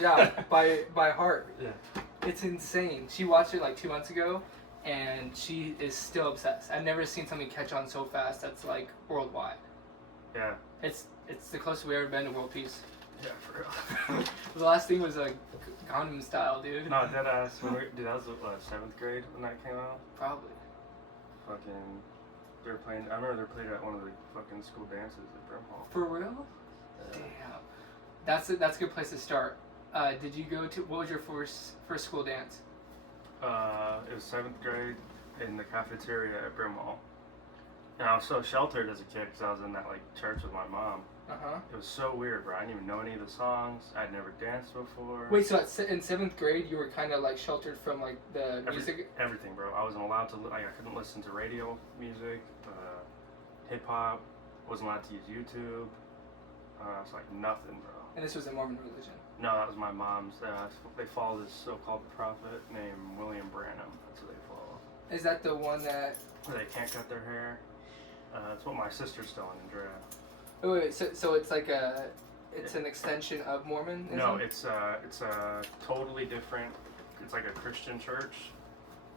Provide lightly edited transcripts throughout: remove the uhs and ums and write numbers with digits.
Yeah, by heart. Yeah. It's insane. She watched it like 2 months ago, and she is still obsessed. I've never seen something catch on so fast that's like worldwide. Yeah. It's the closest we've ever been to world peace. Yeah, for real. The last thing was like Gangnam Style, dude. No, dead ass. Dude, that was what, 7th grade when that came out? Probably. Fucking, they were playing, I remember they played at one of the fucking school dances at Brimhall. For real? Yeah. Damn. That's a good place to start. Did you go to, what was your first school dance? It was 7th grade in the cafeteria at Brimhall. And I was so sheltered as a kid because I was in that like church with my mom. Uh-huh. It was so weird, bro. I didn't even know any of the songs. I'd never danced before. Wait, so in 7th grade you were kind of like sheltered from like the music? Everything, bro. I wasn't allowed to, like, I couldn't listen to radio music, hip-hop. Wasn't allowed to use YouTube. It's like nothing, bro. And this was the Mormon religion? No, that was my mom's. They follow this so-called prophet named William Branham. That's who they follow. Is that the one that... Where they can't cut their hair. That's what my sister's telling Andrea. Oh, wait, so it's like it's an extension of Mormonism? No, it's a totally different. It's like a Christian church.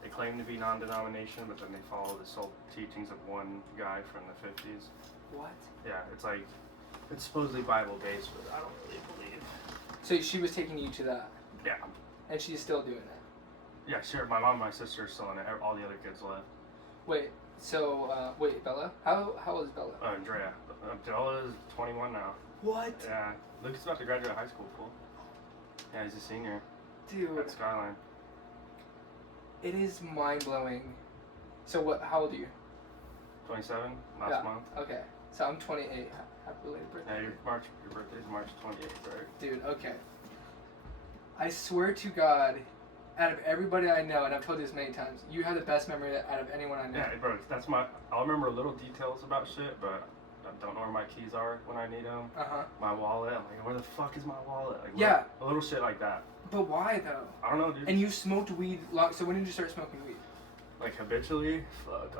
They claim to be non-denomination, but then they follow the sole teachings of one guy from the 50s. What? Yeah, it's supposedly Bible-based, but I don't really believe. So she was taking you to that? Yeah. And she's still doing it? Yeah, sure. My mom and my sister are still in it. All the other kids left. Wait, so, Bella? How old is Bella? Andrea. Bella is 21 now. What? Yeah. Luke's about to graduate high school, fool. Yeah, he's a senior. Dude. At Skyline. It is mind-blowing. So how old are you? 27, last month. Okay. So I'm 28. Happy belated birthday. Yeah, your birthday's March 28th, right? Dude, okay. I swear to God, out of everybody I know, and I've told you this many times, you have the best memory out of anyone I know. Yeah, bro, I'll remember little details about shit, but I don't know where my keys are when I need them. Uh-huh. My wallet, I'm like, where the fuck is my wallet? Like, yeah. A little shit like that. But why, though? I don't know, dude. And you smoked weed so when did you start smoking weed? Like, habitually? Fuck,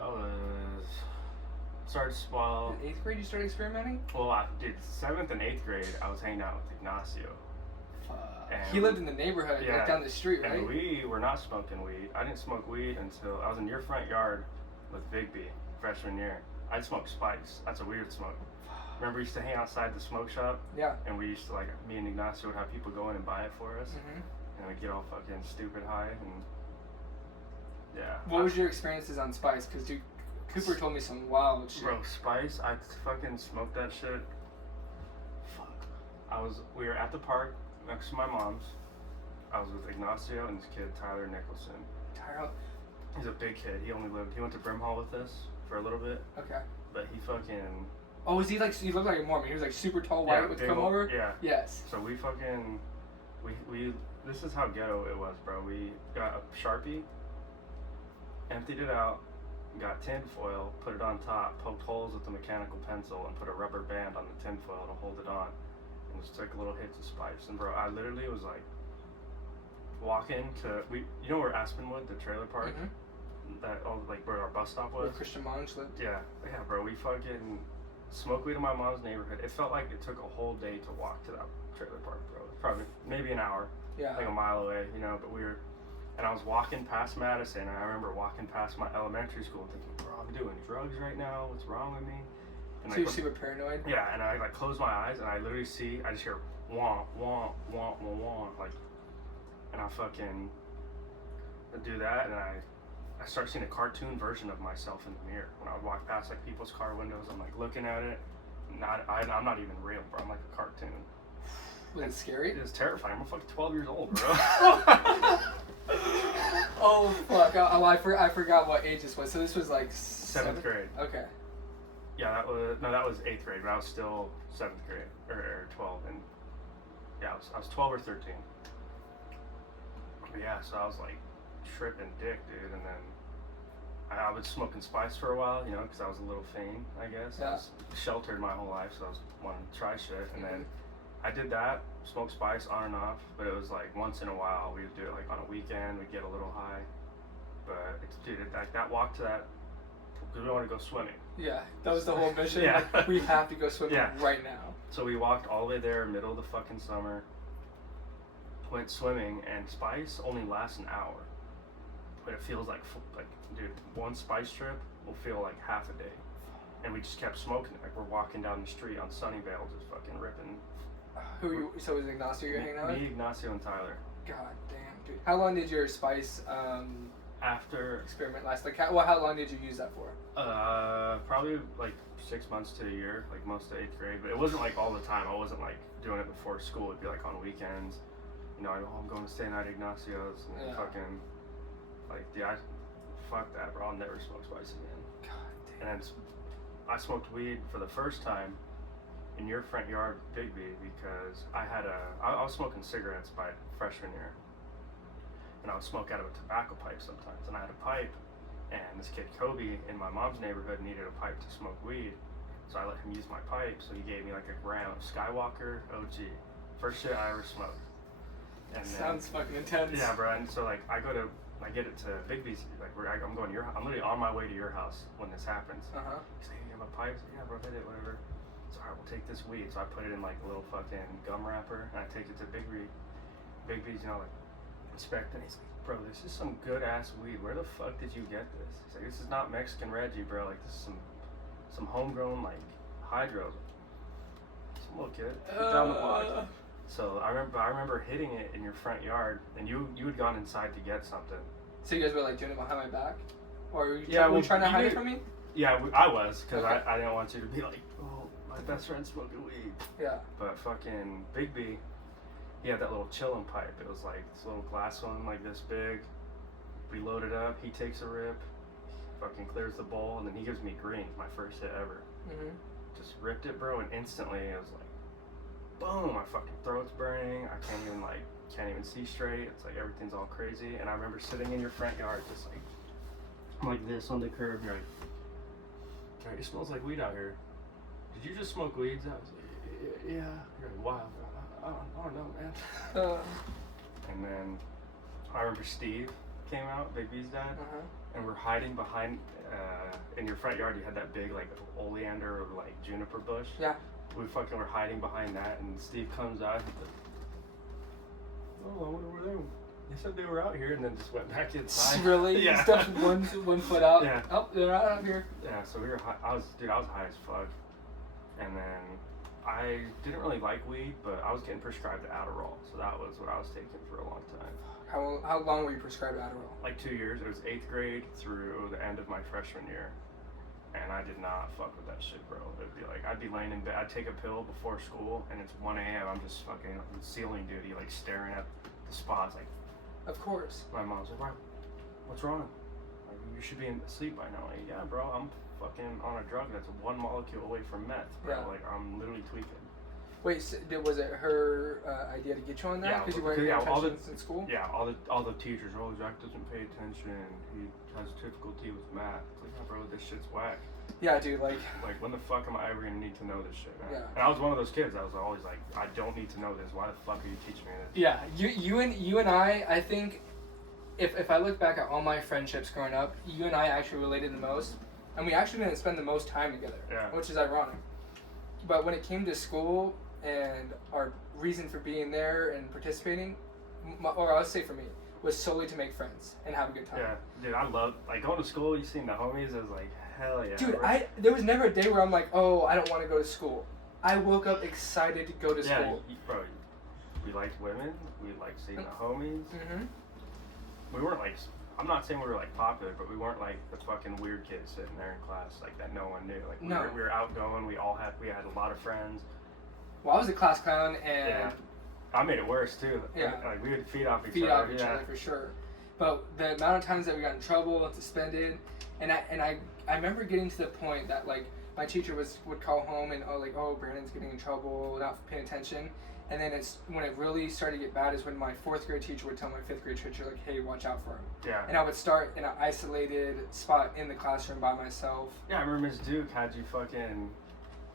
started small. In 8th grade you started experimenting? Well, dude, 7th and 8th grade, I was hanging out with Ignacio. He lived in the neighborhood, like down the street, right? And we were not smoking weed. I didn't smoke weed until I was in your front yard with Vigby, freshman year. I'd smoke Spice. That's a weird smoke. Remember we used to hang outside the smoke shop? Yeah. And we used to, like, me and Ignacio would have people go in and buy it for us. Mm-hmm. And we'd get all fucking stupid high. And yeah. What was your experiences on Spice? Because, dude, Cooper told me some wild shit. Bro, Spice, I fucking smoked that shit. Fuck. We were at the park next to my mom's. I was with Ignacio and this kid, Tyler Nicholson. Tyler? He's a big kid. He went to Brimhall with us for a little bit. Okay. But he fucking... Oh, was he like, he looked like a Mormon. He was like super tall, white with comb over? Yeah. Yes. So we fucking, this is how ghetto it was, bro. We got a Sharpie, emptied it out, got tin foil, put it on top, poked holes with the mechanical pencil, and put a rubber band on the tin foil to hold it on. And just took little hits of Spice. And bro, I literally was like, walking to, you know where Aspenwood, the trailer park? Mm-hmm. Like where our bus stop was? Where Christian Monge lived? Yeah, bro, we fucking smoked weed in my mom's neighborhood. It felt like it took a whole day to walk to that trailer park, bro. Probably, maybe an hour. Yeah. Like a mile away, you know, but and I was walking past Madison, and I remember walking past my elementary school and thinking, bro, I'm doing drugs right now, what's wrong with me? And so you're super paranoid? Yeah, and I like close my eyes, and I literally I just hear, wah, wah, wah, wah, wah, like, and I fucking do that, and I start seeing a cartoon version of myself in the mirror. When I would walk past like people's car windows, I'm like looking at it. I'm not even real, bro. I'm like a cartoon. Was it scary? It was terrifying. I'm fucking 12 years old, bro. Oh fuck! I forgot what age this was. So this was like 7th grade. Okay. Yeah, that was 8th grade, but I was still 7th grade or 12, and yeah, I was 12 or 13. But yeah, so I was like tripping dick, dude, and then I was smoking Spice for a while, you know, because I was a little fiend, I guess. Yeah. I was sheltered my whole life, so I was wanting to try shit, and then I did that, smoked Spice on and off, but it was like once in a while. We'd do it like on a weekend, we'd get a little high, but that walk to that, because we wanted to go swimming. Yeah, that was the whole mission. Yeah. Like, we have to go swimming Yeah. right now. So we walked all the way there, middle of the fucking summer, went swimming, and spice only lasts an hour, but it feels like dude, one spice trip will feel like half a day, and we just kept smoking it. Like we're walking down the street on Sunnyvale, just fucking ripping. Who you? So was it Ignacio you're hanging out with? Me, Ignacio, and Tyler. God damn, dude. How long did your spice After experiment last? Like, how long did you use that for? probably like 6 months to a year, like most of 8th grade. But it wasn't like all the time. I wasn't like doing it before school. It'd be like on weekends. You know, I'm going to stay night at Ignacio's and fucking like, dude, fuck that, bro. I'll never smoke spice again. God damn. And then I smoked weed for the first time in your front yard, Big B, because I was smoking cigarettes by freshman year. And I would smoke out of a tobacco pipe sometimes. And I had a pipe, and this kid Kobe in my mom's neighborhood needed a pipe to smoke weed. So I let him use my pipe, so he gave me like a gram of Skywalker OG. First shit I ever smoked. And sounds fucking intense. Yeah, bro. And so like I get it to Big B's, like I'm going to your house. I'm literally on my way to your house when this happens. He's like, hey, you have a pipe? Like, yeah, bro, hit it, whatever. So alright, we'll take this weed. So I put it in like a little fucking gum wrapper, and I take it to Big B. Big B's, you know, like, inspecting. He's like, bro, this is some good ass weed. Where the fuck did you get this? He's like, this is not Mexican Reggie, bro. Like, this is some homegrown like hydro. Some little kid down the block. So I remember hitting it in your front yard, and you had gone inside to get something. So you guys were like doing it behind my back, or were you, were you trying to hide it from me? Yeah, I was, because Okay. I didn't want you to be like, oh, my best friend's smoking weed. Yeah. But fucking Big B, he had that little chillin' pipe. It was like this little glass one, like this big. We load it up. He takes a rip, fucking clears the bowl, and then he gives me green. My first hit ever. Just ripped it, bro, and instantly it was like, boom! My fucking throat's burning. I can't even see straight. It's like everything's all crazy. And I remember sitting in your front yard, just like this on the curb. And you're like, it smells like weed out here. Did you just smoke weeds? I was like, yeah. You're like, wow. I don't know, man. And then I remember Steve came out, Big B's dad, and we're hiding behind. In your front yard, you had that big like oleander or like juniper bush. Yeah. We fucking were hiding behind that, and Steve comes out. He's like, oh, I wonder where they were. They said they were out here, and then just went back inside. Really? Yeah. You stepped one foot out. Yeah. Oh, they're out here. Yeah. So we were. I was high as fuck, and then I didn't really like weed, but I was getting prescribed Adderall, so that was what I was taking for a long time. How long were you prescribed Adderall? Like 2 years. It was 8th grade through the end of my freshman year. And I did not fuck with that shit, bro. It'd be like, I'd be laying in bed, I'd take a pill before school, and it's 1 a.m. I'm just fucking on ceiling duty, like staring at the spots. Like, of course. my mom's like, "Why? What's wrong? Like, you should be asleep by now." Like, yeah, bro, I'm fucking on a drug that's 1 molecule away from meth, bro. Yeah. Like, I'm literally tweaking. Wait, so was it her idea to get you on that? Yeah, Because you weren't paying attention in school? Yeah, all the teachers, oh, Jack doesn't pay attention. He has difficulty with math. It's like, yeah, bro, this shit's whack. Yeah, dude, like when the fuck am I ever gonna need to know this shit, man? Yeah. And I was one of those kids that was always like, I don't need to know this. Why the fuck are you teaching me this? yeah, you and I think if I look back at all my friendships growing up, you and I actually related the most, and we actually didn't spend the most time together, which is ironic. But when it came to school and our reason for being there and participating, or I'll say for me, was solely to make friends and have a good time. Yeah, dude, I love like going to school. You seen the homies? I was like, hell yeah. Dude, there was never a day where I'm like, oh, I don't want to go to school. I woke up excited to go to school. Yeah, bro. We liked women. We liked seeing the homies. Mm-hmm. We weren't like. I'm not saying we were like popular, but we weren't like the fucking weird kids sitting there in class like that no one knew. Like we were outgoing. We had a lot of friends. Well, I was a class clown, and yeah. I made it worse too. Yeah. Like we would feed off each other. other. Feed off each other for sure. But the amount of times that we got in trouble and suspended, and I remember getting to the point that like my teacher would call home and oh Brandon's getting in trouble, not paying attention. And then it's when it really started to get bad is when my 4th grade teacher would tell my 5th grade teacher like, hey, watch out for him. Yeah. And I would start in an isolated spot in the classroom by myself. Yeah, I remember Miss Duke had you fucking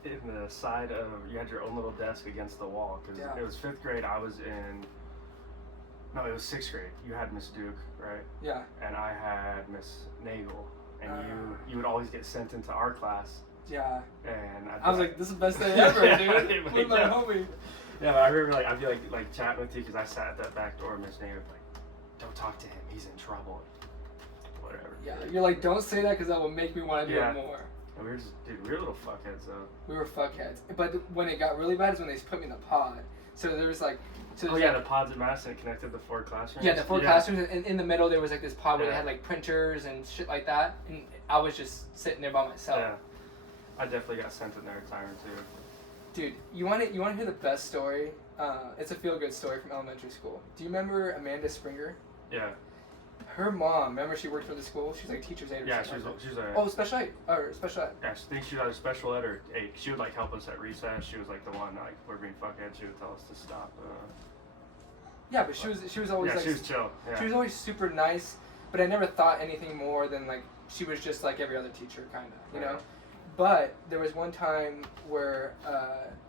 in the side of, you had your own little desk against the wall, because it was 5th grade, I was in, no, it was 6th grade. You had Miss Duke, right? Yeah. And I had Miss Nagel, and you would always get sent into our class. Yeah. And I was like, this is the best day ever, dude. With my homie. Yeah, I remember like I'd be like chatting with you because I sat at that back door, Miss Nate would be like, "Don't talk to him. He's in trouble." Whatever. Yeah, you're like, don't say that because that will make me want to do it more. And we were just, dude, we were little fuckheads though. We were fuckheads. But when it got really bad is when they put me in the pod. So there was like. So the pods at Madison connected the 4 classrooms. Yeah, the 4 classrooms, and in the middle there was like this pod where they had like printers and shit like that, and I was just sitting there by myself. Yeah, I definitely got sent in there a time or two. Dude, you want to hear the best story? It's a feel-good story from elementary school. Do you remember Amanda Springer? Yeah. Her mom, remember she worked for the school? She's like teacher's aide or something. Yeah, she was a... Oh, special ed. Or special ed. Yeah, I think she was either special ed or aide. She would like help us at recess. She was like the one, like, we're being fuckheads. She would tell us to stop. Yeah, but she was always like... she was chill. Yeah. She was always super nice, but I never thought anything more than like, she was just like every other teacher, kind of, you know? But there was one time where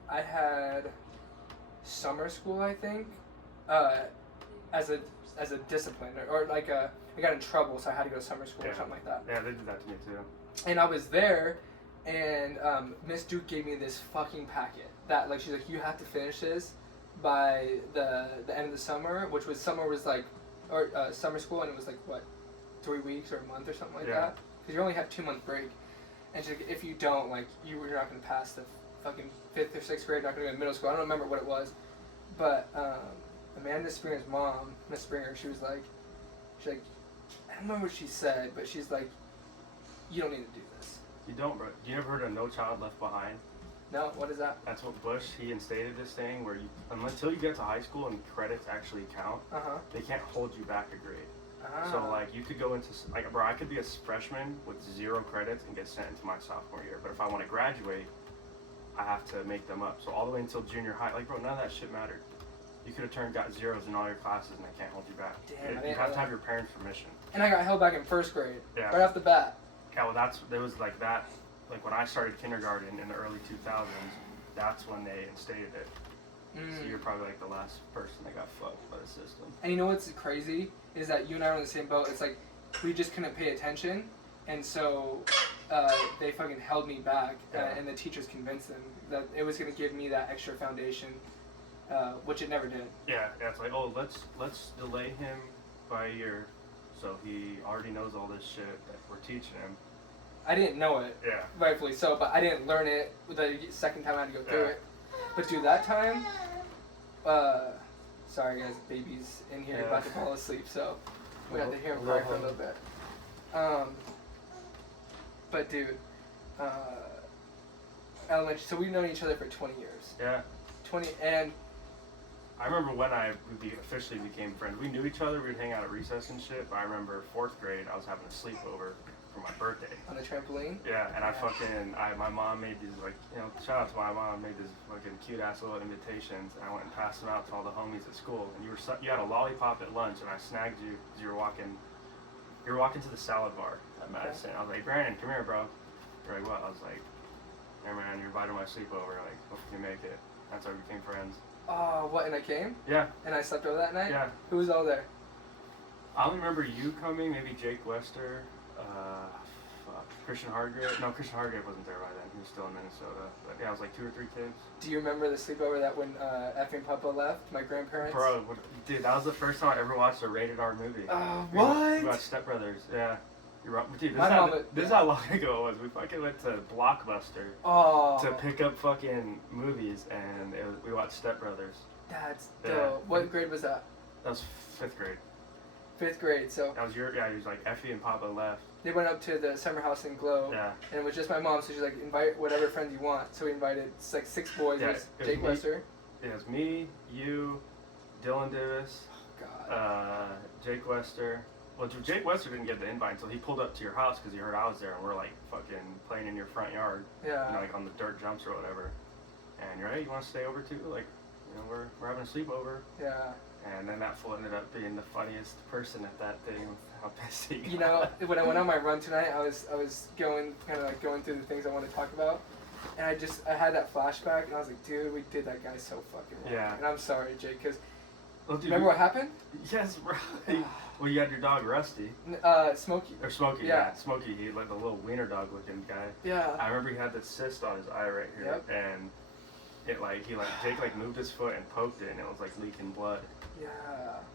I had summer school, I think, as a discipline, or like I got in trouble, so I had to go to summer school or something like that. Yeah, they did that to me too. And I was there, and Miss Duke gave me this fucking packet that like she's like, you have to finish this by the end of the summer, which was summer school, and it was like what, 3 weeks or a month or something like that, because you only have 2-month break. And she's like, if you don't, like, you're not going to pass the fucking 5th or 6th grade, you're not going to go to middle school. I don't remember what it was. But Amanda Springer's mom, Miss Springer, she's like, I don't remember what she said, but she's like, you don't need to do this. You don't, bro. You ever heard of No Child Left Behind? No, what is that? That's what Bush, he instated this thing where you, until you get to high school and credits actually count, they can't hold you back a grade. So, like, you could go into, like, bro, I could be a freshman with 0 credits and get sent into my sophomore year. But if I want to graduate, I have to make them up. So all the way until junior high, like, bro, none of that shit mattered. You could have got zeros in all your classes and they can't hold you back. Damn, you have to have your parents' permission. And I got held back in 1st grade, right off the bat. Yeah, well, there was, like, that, like, when I started kindergarten in the early 2000s, that's when they instated it. So you're probably like the last person that got fucked by the system. And you know what's crazy is that you and I are in the same boat. It's like we just couldn't pay attention, and so they fucking held me back, and the teachers convinced them that it was going to give me that extra foundation, which it never did. Yeah, it's like, oh, let's delay him by a year, so he already knows all this shit that we're teaching him. I didn't know it, rightfully so, but I didn't learn it the second time I had to go through it. But dude, that time, sorry guys, baby's in here about to fall asleep, so we have to hear him cry for a little bit. But dude, elementary, so we've known each other for 20 years. Yeah. 20, and I remember when we officially became friends. We knew each other, we'd hang out at recess and shit, but I remember 4th grade, I was having a sleepover for my birthday. On the trampoline? Yeah, and my mom made these, like, you know, shout out to my mom, made these fucking cute ass little invitations, and I went and passed them out to all the homies at school, and you had a lollipop at lunch, and I snagged you because you were walking to the salad bar at Madison. I was like, Brandon, come here, bro. You're like, what? I was like, hey man, you're invited to my sleepover, like, hope you make it. That's how we became friends. Oh, what, and I came? Yeah. And I slept over that night? Yeah. Who was all there? I only remember you coming, maybe Jake Wester, Christian Hargrave. No, Christian Hargrave wasn't there by then. He was still in Minnesota. But yeah, it was like 2 or 3 kids. Do you remember the sleepover that when Effie and Papa left, my grandparents? Bro, dude, that was the first time I ever watched a rated R movie. What? We watched Step Brothers, yeah. Dude, this is how long ago it was. We fucking went to Blockbuster to pick up fucking movies, and we watched Step Brothers. That's dope. What grade was that? That was 5th grade. 5th grade, so... That was it was like Effie and Papa left. They went up to the summer house in Glow, and it was just my mom, so she's like, invite whatever friends you want. So we invited, it's like 6 boys, it was Jake Wester. It was me, you, Dylan Davis, Jake Wester. Well, Jake Wester didn't get the invite until he pulled up to your house because he heard I was there, and we're like fucking playing in your front yard, you know, like on the dirt jumps or whatever. And you're like, hey, you want to stay over too? Like, you know, we're having a sleepover. Yeah. And then that fool ended up being the funniest person at that thing with how pissed he got. You know, when I went on my run tonight, I was going through the things I want to talk about, and I had that flashback, and I was like, dude, we did that guy so fucking wrong. Yeah. And I'm sorry, Jake, because remember what happened? Yes, right. Well, you had your dog Rusty. Smokey. Or Smokey, yeah. Smokey, he like the little wiener dog looking guy. Yeah. I remember he had this cyst on his eye right here, and Jake moved his foot and poked it, and it was like leaking blood. Yeah.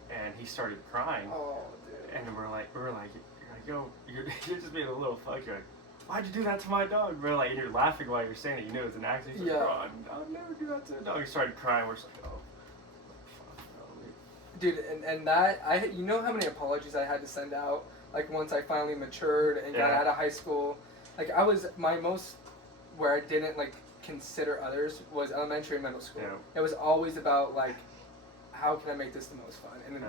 And he started crying. Oh, dude. And we're like, yo, you're just being a little fuck. You're like, why'd you do that to my dog? We're like, and you're laughing while you're saying it. You know it's an accident. He's like, bro, I'll never do that to a dog. He started crying. We're just like, oh, fuck, no. Dude, and that, you know how many apologies I had to send out? Like, once I finally matured and got out of high school. Like, my most, where I didn't, like, consider others was elementary and middle school. Yeah. It was always about, like, how can I make this the most fun? And then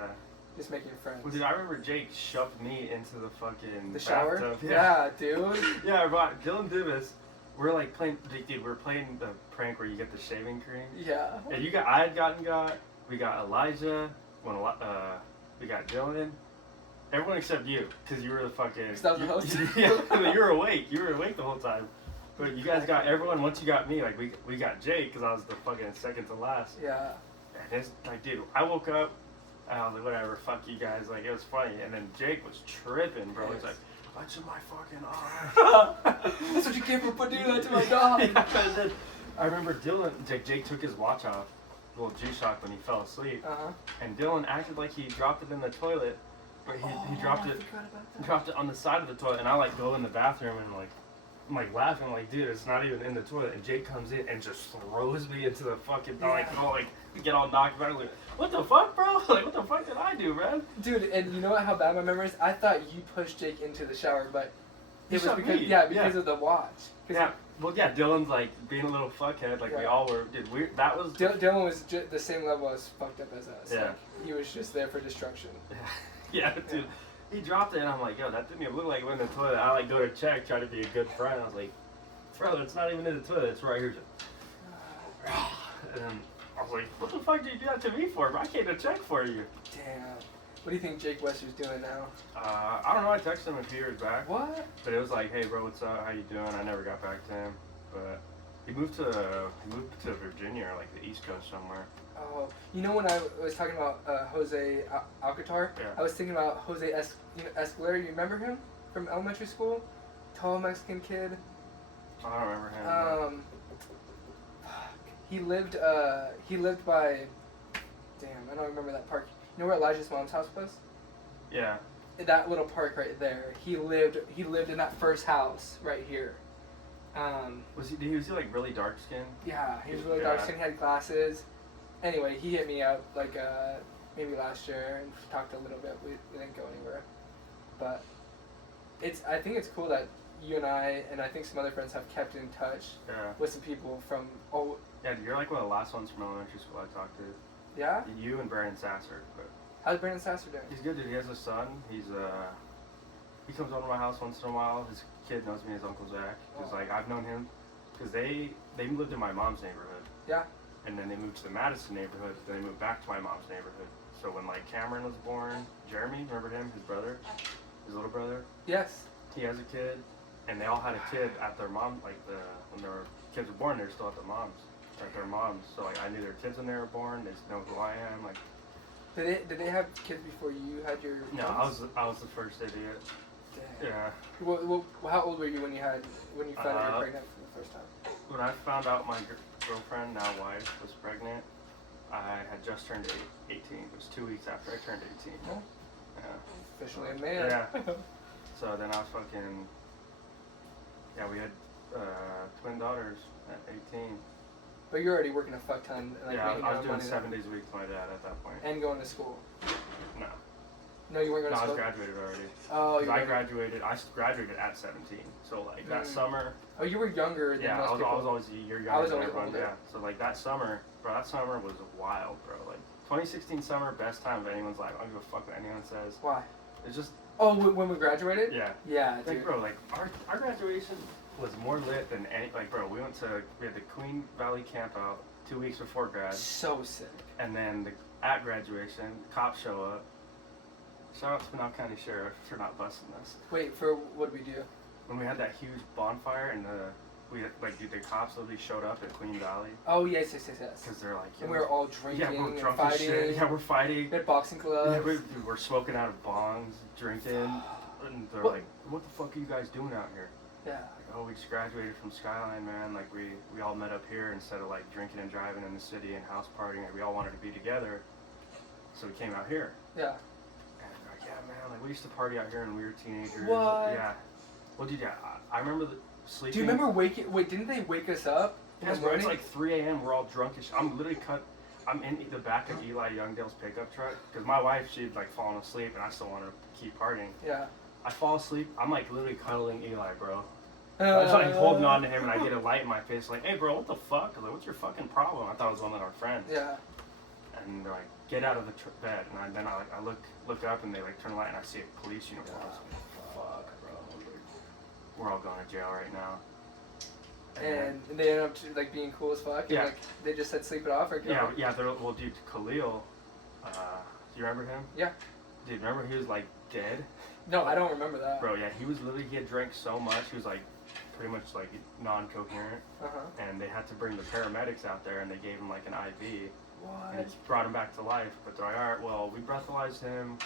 just making friends. Well, dude, I remember Jake shoved me into the fucking shower? bathtub. Yeah, dude. Yeah, but Dylan Divis, we're like playing, dude, we're playing the prank where you get the shaving cream. Yeah. And I had gotten, we got Elijah, we got Dylan, everyone except you, because you were the fucking... Because that was the host? Yeah, you were awake the whole time. But you guys got everyone, once you got me, like, we got Jake, because I was the fucking second to last. Yeah. And it's like, dude, I woke up, and I was like, whatever, fuck you guys, like, it was funny. And then Jake was tripping, bro. He's like, what's in my fucking eye? That's what you get for doing that to my dog. Yeah, and then I remember Jake took his watch off, a little G-Shock when he fell asleep. And Dylan acted like he dropped it in the toilet, but he dropped it on the side of the toilet. And I, like, go in the bathroom and, like, I'm like laughing, like, dude, it's not even in the toilet. And Jake comes in and just throws me into the fucking get all knocked back. Like, what the fuck, bro? Like, what the fuck did I do, man? Dude, and you know how bad my memory is? I thought you pushed Jake into the shower, but it was because of the watch. Yeah, well, yeah, Dylan's like being a little fuckhead, like we all were. Dude, Dylan was the same level as fucked up as us. Yeah, like, he was just there for destruction. Yeah, dude. He dropped it, and I'm like, yo, that didn't even look like it went in the toilet. I, like, go to check, try to be a good friend. I was like, bro, it's not even in the toilet. It's right here. And then I was like, what the fuck did you do that to me for, bro? I came to check for you. Damn. What do you think Jake Wester's doing now? I don't know. I texted him a few years back. What? But it was like, hey, bro, what's up? How you doing? I never got back to him. But he moved to Virginia, or, like, the East Coast somewhere. Oh, you know when I was talking about Jose Alcatar, I was thinking about Jose Escalera. You remember him from elementary school? Tall Mexican kid. I don't remember him. He lived by. Damn, I don't remember that park. You know where Elijah's mom's house was? Yeah. That little park right there. He lived in that first house right here. Was he like really dark skinned? Yeah, he was really dark skinned. He had glasses. Anyway, he hit me up like maybe last year and talked a little bit. We didn't go anywhere, but I think it's cool that you and I think some other friends have kept in touch with some people from Yeah, you're like one of the last ones from elementary school I talked to. Yeah. You and Brandon Sasser. But how's Brandon Sasser doing? He's good, dude. He has a son. He comes over to my house once in a while. His kid knows me as Uncle Zach. Cause like I've known him, cause they lived in my mom's neighborhood. Yeah. And then they moved to the Madison neighborhood. Then they moved back to my mom's neighborhood. So when like Cameron was born, Jeremy, remember him? His brother, his little brother. Yes. He has a kid, and they all had a kid at their mom. Like when their kids were born, they were still at their moms. So like I knew their kids when they were born. They know who I am. Like. Did they have kids before you had your? No, I was the first idiot. Damn. Yeah. Well, how old were you when you found out you were pregnant for the first time? When I found out my girlfriend, now wife, was pregnant, I had just turned 18. It was 2 weeks after I turned 18. Oh. Yeah. Officially a man. Yeah. So then I was fucking. Yeah, we had twin daughters at 18. But you're already working a fuck ton. Like, yeah, I was doing 7 days a week with my dad at that point. And going to school. No. No, you weren't going to school? No, I was graduated already. Oh, you I graduated at 17. So, like, that summer... Oh, you were younger than most people. I was always a year younger than everyone. Yeah, so, like, that summer was wild, bro. Like, 2016 summer, best time of anyone's life. I don't give a fuck what anyone says. Why? It's just... Oh, when we graduated? Yeah. Yeah, dude. Like, bro, like, our graduation was more lit than any... Like, bro, we had the Queen Valley camp out 2 weeks before grad. So sick. And then at graduation, cops show up. Shout out to Pinal County Sheriff for not busting us. Wait, for what did we do? When we had that huge bonfire and the cops literally showed up at Queen Valley. Oh, yes. Because they're like... And we were all drinking we're drunk and as fighting. shit. Yeah, we're fighting. We had boxing clubs. Yeah, we were smoking out of bongs, drinking. And they're like, what the fuck are you guys doing out here? Yeah. oh, we just graduated from Skyline, man. Like, we all met up here instead of, like, drinking and driving in the city and house partying. Like, we all wanted to be together. So we came out here. Yeah. And they're like, yeah, man, like, we used to party out here when we were teenagers. What? Yeah. Well, dude, yeah, I remember sleeping. Do you remember wait, didn't they wake us up? Yes, bro, it's like 3 a.m. We're all drunk as shit. I'm in the back of Eli Youngdale's pickup truck. Because my wife, she'd, like, fallen asleep, and I still wanted to keep partying. Yeah. I fall asleep. I'm, like, literally cuddling Eli, bro. I was like holding on to him, and I get a light in my face, like, "Hey, bro, what the fuck? Like, what's your fucking problem?" I thought it was one of our friends. Yeah. And they're like, "Get out of the bed." And then I look up, and they like turn the light, and I see a police uniform. I was like, "Fuck, bro, we're all going to jail right now." And they ended up like being cool as fuck. And, yeah. Like they just said sleep it off or go. Yeah. Well, dude, Khalil, do you remember him? Yeah. Dude, remember he was like dead? No, I don't remember that. Bro, yeah, he had drank so much, he was like pretty much like non-coherent. And they had to bring the paramedics out there, and they gave him like an IV. What? And it brought him back to life. But they're like, all right, well, we breathalyzed him.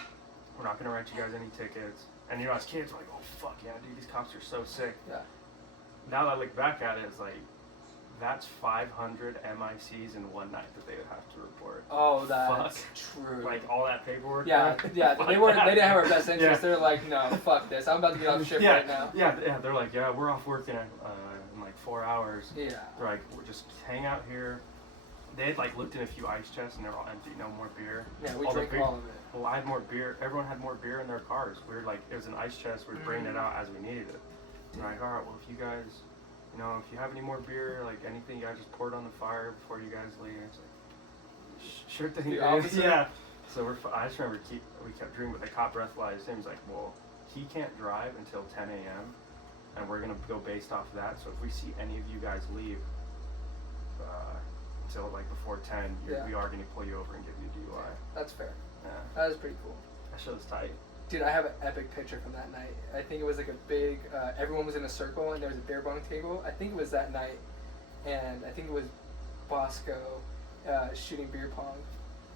We're not gonna write you guys any tickets. And you know, as kids, we're like, oh fuck yeah, dude, these cops are so sick. Yeah. Now that I look back at it, it's like, that's 500 MICs in one night that they would have to report. Oh, that's true. Like all that paperwork. Yeah, yeah. They didn't have our best interest. They're like, no, fuck this. I'm about to get off shift right now. Yeah. They're like, yeah, we're off work in like 4 hours. Yeah. They're like, we'll just hang out here. They had like looked in a few ice chests, and they're all empty. No more beer. Yeah, we drank all of it. Well, I had more beer. Everyone had more beer in their cars. We were like, it was an ice chest. We were bringing it out as we needed it. And they're like, all right, well, if you guys, you know, if you have any more beer, like anything, you guys just pour it on the fire before you guys leave. It's like, sure thing. The opposite? Yeah. So I just remember we kept drinking, but the cop breathalyzed him. He's like, well, he can't drive until 10 a.m. and we're gonna go based off of that. So if we see any of you guys leave until like before 10, we are gonna pull you over and give you a DUI. That's fair. Yeah. That is pretty cool. That show's tight. Dude, I have an epic picture from that night. I think it was like a big, everyone was in a circle and there was a beer bong table. I think it was that night. And I think it was Bosco shooting beer pong.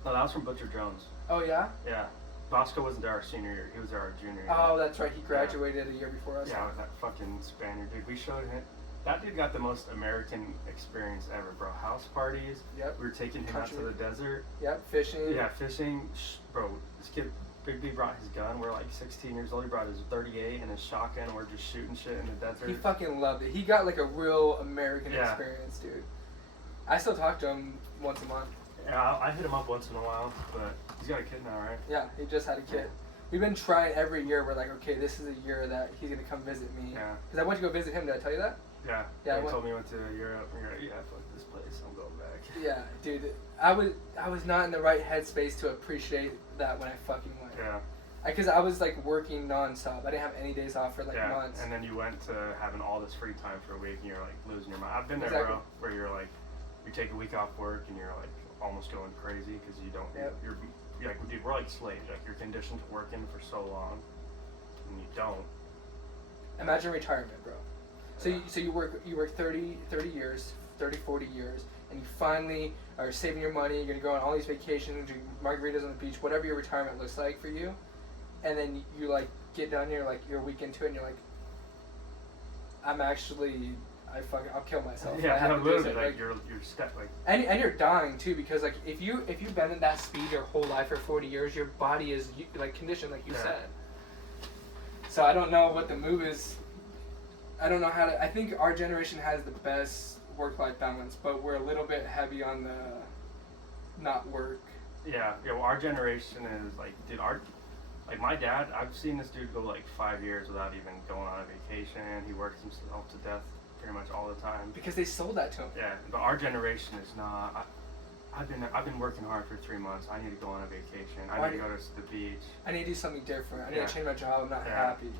No, that was from Butcher Jones. Oh, yeah? Yeah. Bosco wasn't there our senior year. He was there our junior year. Oh, that's right. He graduated a year before us. Yeah, with that fucking Spaniard dude. We showed him. That dude got the most American experience ever, bro. House parties. Yep. We were taking him out to the desert. Yep, fishing. Yeah, fishing. Bro, this kid, Big B brought his gun. We're like 16 years old. He brought his 38 and his shotgun, and we're just shooting shit in the desert. He fucking loved it. He got like a real American experience, dude. I still talk to him once a month. Yeah, I hit him up once in a while, but he's got a kid now, right? Yeah, he just had a kid. We've been trying every year. We're like, okay, this is a year that he's gonna come visit me. Yeah. Because I went to go visit him. Did I tell you that? Yeah. Yeah. He told me he went to Europe. And you're like, yeah, fuck this place. I'm going back. Yeah, dude. I was not in the right headspace to appreciate that when I fucking went. Yeah. Because I was like working nonstop. I didn't have any days off for like months. And then you went to having all this free time for a week, and you're like losing your mind. I've been there, bro, where you're like, you take a week off work, and you're like almost going crazy because you don't. Yep. You're like, dude, we're like slaves. Like you're conditioned to working for so long, and you don't. Imagine retirement, bro. So you work 30 years, 30, 40 years, and you finally are saving your money. You're gonna go on all these vacations, drink margaritas on the beach, whatever your retirement looks like for you. And then you like get done, you're a week into it, and you're like, I'll kill myself. Yeah, no, literally, like you're stuck, like. And you're dying too, because like if you've been at that speed your whole life for 40 years, your body is like conditioned, like you said. So I don't know what the move is. I don't know how to. I think our generation has the best work-life balance, but we're a little bit heavy on the not work. Yeah. Well, our generation is like, dude, like my dad. I've seen this dude go like 5 years without even going on a vacation. He works himself to death pretty much all the time. Because they sold that to him. Yeah, but our generation is not. I've been working hard for 3 months. I need to go on a vacation. I need to go to the beach. I need to do something different. I need to change my job. I'm not happy.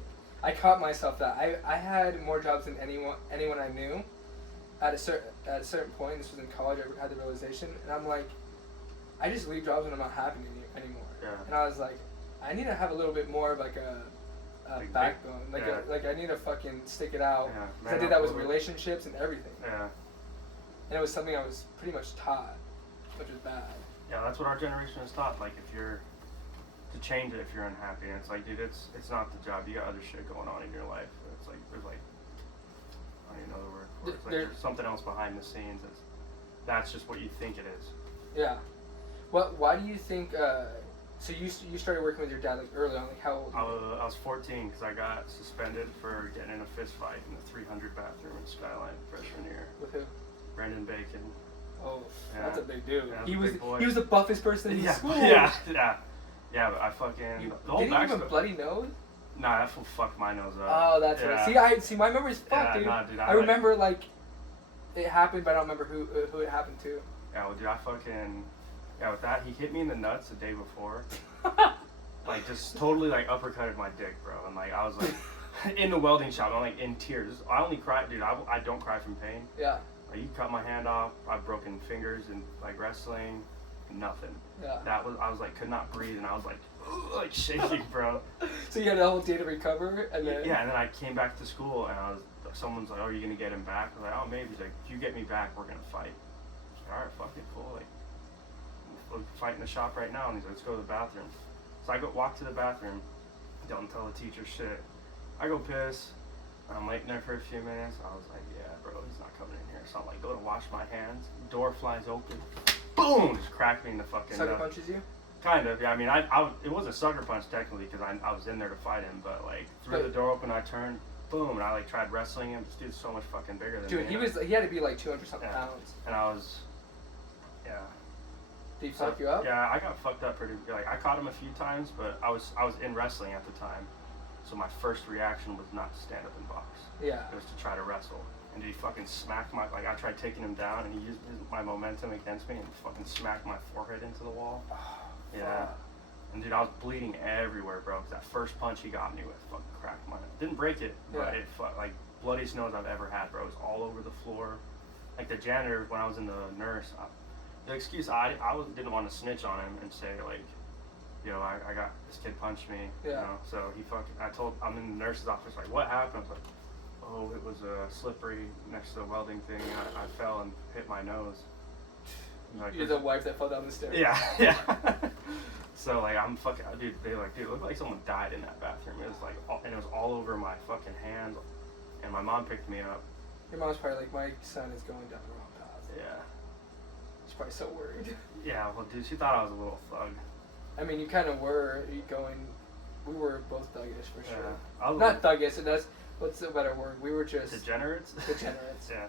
I caught myself that I had more jobs than anyone I knew. At a certain point, this was in college, I had the realization, and I'm like, I just leave jobs when I'm not happy anymore. Yeah. And I was like, I need to have a little bit more of like a backbone. Like I need to fucking stick it out. Yeah. I did that with relationships and everything. Yeah. And it was something I was pretty much taught, which is bad. Yeah, that's what our generation is taught. Like if you're to change it if you're unhappy, and it's like, dude, it's not the job. You got other shit going on in your life. It's like there's like don't even know the word for it. It's like there's something else behind the scenes. That's just what you think it is. Yeah. Why do you think? So you started working with your dad like early on. Like how old? I was 14 because I got suspended for getting in a fist fight in the 300 bathroom in Skyline freshman year. With who? Brandon Bacon. Oh, yeah. That's a big dude. Yeah, he was the buffest person in school. Yeah. But I fucking didn't you even bloody nose? Nah, that fool fucked my nose up. Oh, that's right. See, my memory's fucked, dude. Nah, dude. I remember like it happened, but I don't remember who it happened to. Yeah, well, dude, with that, he hit me in the nuts the day before. Like, just totally, like, uppercutted my dick, bro. And, like, I was, like, in the welding shop, I'm, like, in tears. I only cry, dude, I don't cry from pain. Yeah. Like, you cut my hand off, I've broken fingers in, like, wrestling, nothing. Yeah. I was, like, could not breathe, and I was, like shaking, bro. So you had a whole day to recover, and then... Yeah, and then I came back to school, and someone's like, oh, are you gonna get him back? I was like, oh, maybe. He's like, if you get me back, we're gonna fight. I was like, all right, fuck it, cool. Like, we'll fight in the shop right now. And he's like, let's go to the bathroom. So I walk to the bathroom, don't tell the teacher shit. I go piss, and I'm waiting there for a few minutes. I was like, yeah, bro, he's not coming in here. So I'm like, go to wash my hands. Door flies open. Boom! Just cracked me in the fucking... Sucker punches you? Kind of, yeah. I mean, it was a sucker punch technically because I was in there to fight him, but like threw the door open, I turned, boom, and I like tried wrestling him. This dude's so much fucking bigger than me. Dude, he had to be like 200 something pounds. And I was, yeah. Did he fuck you up? Yeah, I got fucked up pretty. Like I caught him a few times, but I was in wrestling at the time, so my first reaction was not to stand up and box. Yeah. It was to try to wrestle. And he fucking smacked I tried taking him down, and he used my momentum against me and fucking smacked my forehead into the wall. Yeah. And dude, I was bleeding everywhere, bro. Cause that first punch he got me with fucking cracked my nose. Didn't break it, but it like bloodiest nose I've ever had, bro. It was all over the floor. Like the janitor, when I was in the nurse, the excuse I didn't want to snitch on him and say like, yo, I got this kid punched me. Yeah. You know? So I'm in the nurse's office like, what happened? I was like, oh, it was slippery next to the welding thing. I fell and hit my nose. Like, you're the wife that fell down the stairs. Yeah. So like I'm fucking, dude. They like, dude, it looked like someone died in that bathroom. It was like, and it was all over my fucking hands. And my mom picked me up. Your mom's probably like, my son is going down the wrong path. Yeah. She's probably so worried. Yeah, well, dude, she thought I was a little thug. I mean, you kind of were. We were both thuggish for sure. Yeah. Not thuggish. What's the better word? We were just degenerates. Degenerates. Yeah.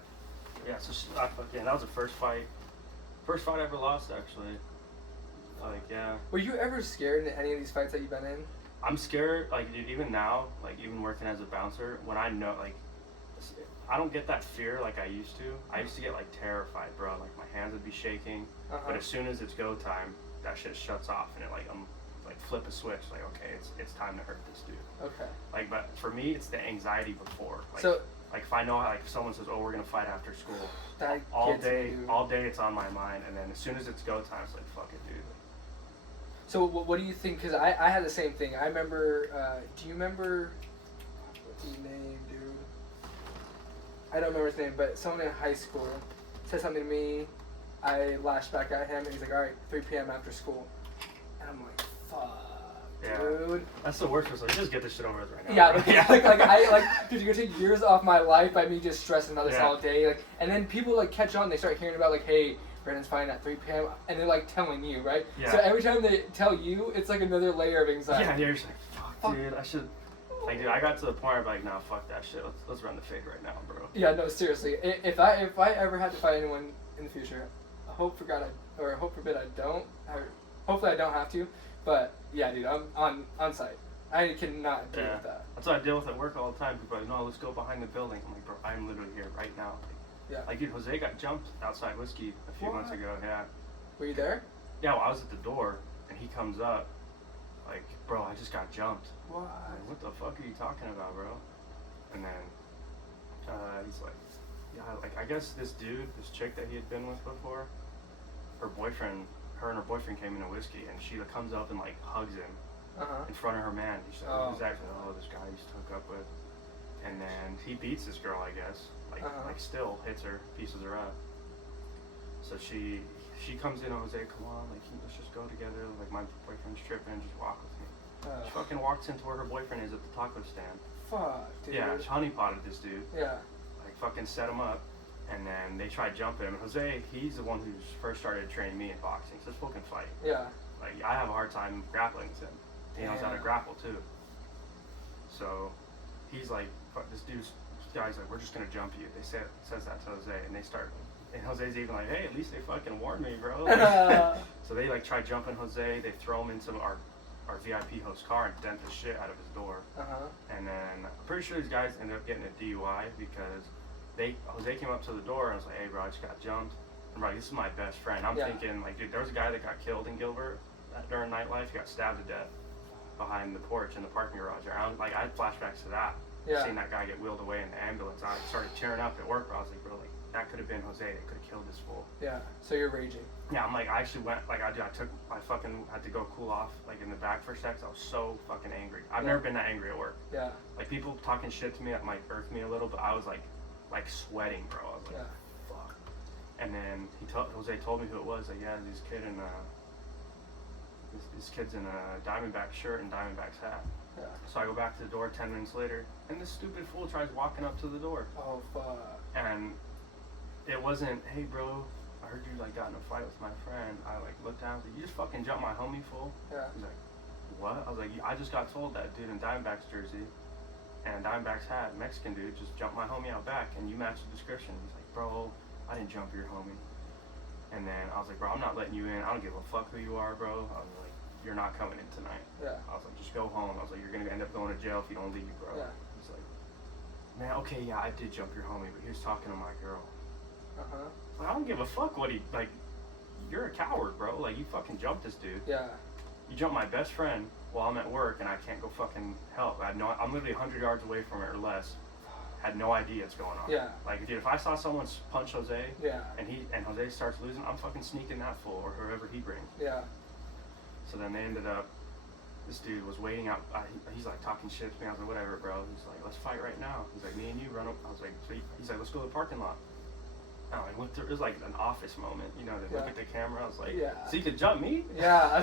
Yeah. So that was the first fight. First fight I ever lost, actually. Like, yeah. Were you ever scared in any of these fights that you've been in? I'm scared, like, dude, even now, like, even working as a bouncer, when I know, like, I don't get that fear like I used to. I used to get, like, terrified, bro. Like, my hands would be shaking. But as soon as it's go time, that shit shuts off, and it, like, I'm, like, flip a switch, like, okay, it's time to hurt this dude. Okay. Like, but for me, it's the anxiety before. Like, so, like, if I know, like, if someone says, oh, we're gonna fight after school, that all day it's on my mind, and then as soon as it's go time, it's like, fuck it, dude. So what do you think? Because I had the same thing. I remember. Do you remember? What's his name, dude? I don't remember his name, but someone in high school said something to me. I lashed back at him, and he's like, "All right, 3 p.m. after school," and I'm like, "Fuck, dude." That's the worst. So just get this shit over with right now. Yeah, dude, you're gonna take years off my life by me just stressing about this all day. Like, and then people like catch on. They start hearing about like, hey, Brandon's fighting at 3 p.m. and they're like telling you, right? Yeah. So every time they tell you, it's like another layer of anxiety. Yeah, you're just like, fuck, dude, I should. Like, dude, I got to the point where I'm like, nah, fuck that shit. Let's run the fade right now, bro. Yeah, no, seriously. If I ever had to fight anyone in the future, hope forbid I don't. Hopefully I don't have to. But yeah, dude, I'm on site. I cannot deal with that. That's what I deal with at work all the time. People are like, no, let's go behind the building. I'm like, bro, I'm literally here right now. Yeah. Like, dude, Jose got jumped outside Whiskey a few months ago. Yeah. Were you there? Yeah, well, I was at the door, and he comes up, like, bro, I just got jumped. What? Like, what the fuck are you talking about, bro? And then he's like, yeah, like, I guess this chick that he had been with before, her and her boyfriend came into Whiskey, and she comes up and, like, hugs him in front of her man. She's like, who's that? This guy I used to hook up with. And then he beats this girl, I guess. Like still hits her, pieces her up. So she comes in, Jose, come on, like, let's just go together. Like, my boyfriend's tripping, just walk with me. She fucking walks into where her boyfriend is at the taco stand. Fuck, dude. Yeah, she honeypotted this dude. Yeah. Like, fucking set him up, and then they tried jumping him. Jose, he's the one who first started training me in boxing, so it's fucking fight. Yeah. Like, I have a hard time grappling with him. He knows how to grapple, too. So, he's like, fuck, this guy's like, we're just gonna jump you. They says that to Jose, and they start, and Jose's even like, hey, at least they fucking warned me, bro. So they like try jumping Jose, they throw him into our VIP host car and dent the shit out of his door. And then I'm pretty sure these guys ended up getting a DUI because Jose came up to the door and was like, hey bro, I just got jumped. I'm like, this is my best friend. I'm thinking like, dude, there was a guy that got killed in Gilbert during nightlife. He got stabbed to death behind the porch in the parking garage. I had flashbacks to that. Seeing that guy get wheeled away in the ambulance. I started tearing up at work. I was like, bro, like that could have been Jose. They could have killed this fool. Yeah. So you're raging. Yeah, I'm like, I actually went, like I fucking had to go cool off, like in the back for a sec. I was so fucking angry. I've never been that angry at work. Yeah. Like people talking shit to me, that might irk me a little, but I was like sweating, bro. I was like, fuck. And then Jose told me who it was. Like, yeah, this kid's in a Diamondback shirt and Diamondback's hat. Yeah. So I go back to the door 10 minutes later, and this stupid fool tries walking up to the door. Oh, fuck. And it wasn't, hey, bro, I heard you, like, got in a fight with my friend. I, like, looked down, I was like, you just fucking jumped my homie, fool? Yeah. He's like, what? I was like, I just got told that dude in Diamondback's jersey and Diamondback's hat, Mexican dude, just jumped my homie out back, and you match the description. He's like, bro, I didn't jump your homie. And then I was like, bro, I'm not letting you in. I don't give a fuck who you are, bro. I was like, you're not coming in tonight. Yeah. I was like, just go home. I was like, you're going to end up going to jail if you don't leave, bro. Yeah. He's like, man, okay, yeah, I did jump your homie, but he was talking to my girl. Like, I don't give a fuck what he, like, you're a coward, bro. Like, you fucking jumped this dude. Yeah. You jumped my best friend while I'm at work and I can't go fucking help. I'm literally 100 yards away from it or less. Had no idea what's going on. Yeah. Like, dude, if I saw someone punch Jose, yeah, and Jose starts losing, I'm fucking sneaking that fool or whoever he brings. Yeah. So then they ended up, this dude was waiting out, he's like talking shit to me. I was like, whatever, bro. He's like, let's fight right now. He's like, me and you run up. I was like, sweet. He's like, let's go to the parking lot. And I went through, it was like an office moment, you know, to look at the camera. I was like, so you could jump me? Yeah.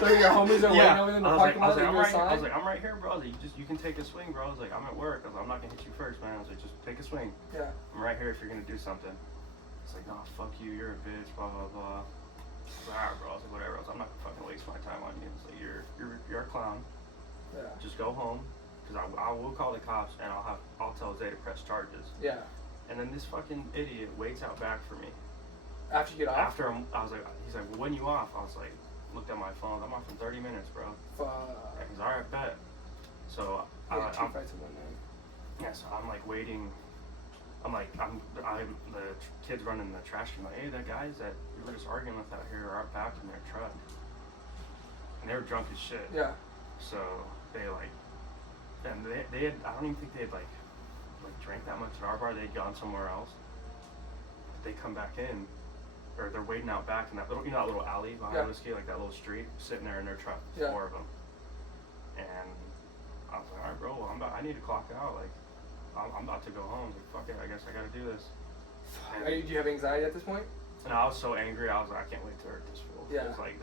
So your homies are waiting over in the parking lot. I was like, I'm right here, bro. I was like, you can take a swing, bro. I was like, I'm at work. I was like, I'm not gonna hit you first, man. I was like, just take a swing. Yeah. I'm right here if you're gonna do something. It's like, nah, fuck you, you're a bitch, blah blah blah. I was like, alright, bro. I was like, whatever. I was like, I'm not gonna fucking waste my time on you. I was like, you're a clown. Yeah. Just go home, because I will call the cops and I'll tell Zay to press charges. Yeah. And then this fucking idiot waits out back for me. After you get off? After I was like, he's like, well, when you off? I was like, looked at my phone. I'm off in 30 minutes, bro. Fuck. Yeah, he's alright, bet. So two fights in one night. Yeah, so I'm like waiting. The kids running the trash can, like, hey, that guys that we were just arguing with out here are out back in their truck. And they were drunk as shit. Yeah. So they like, and they had, I don't even think they had like drank that much at our bar. They'd gone somewhere else. But they come back in, or they're waiting out back in that little, that little alley behind Whiskey, like that little street, sitting there in their truck, 4 of them. And I was like, all right, bro, well, I need to clock out. Like, I'm about to go home. I was like, fuck it, I guess I gotta do this. Do you have anxiety at this point? And I was so angry. I was like, I can't wait to hurt this fool. Yeah. It was like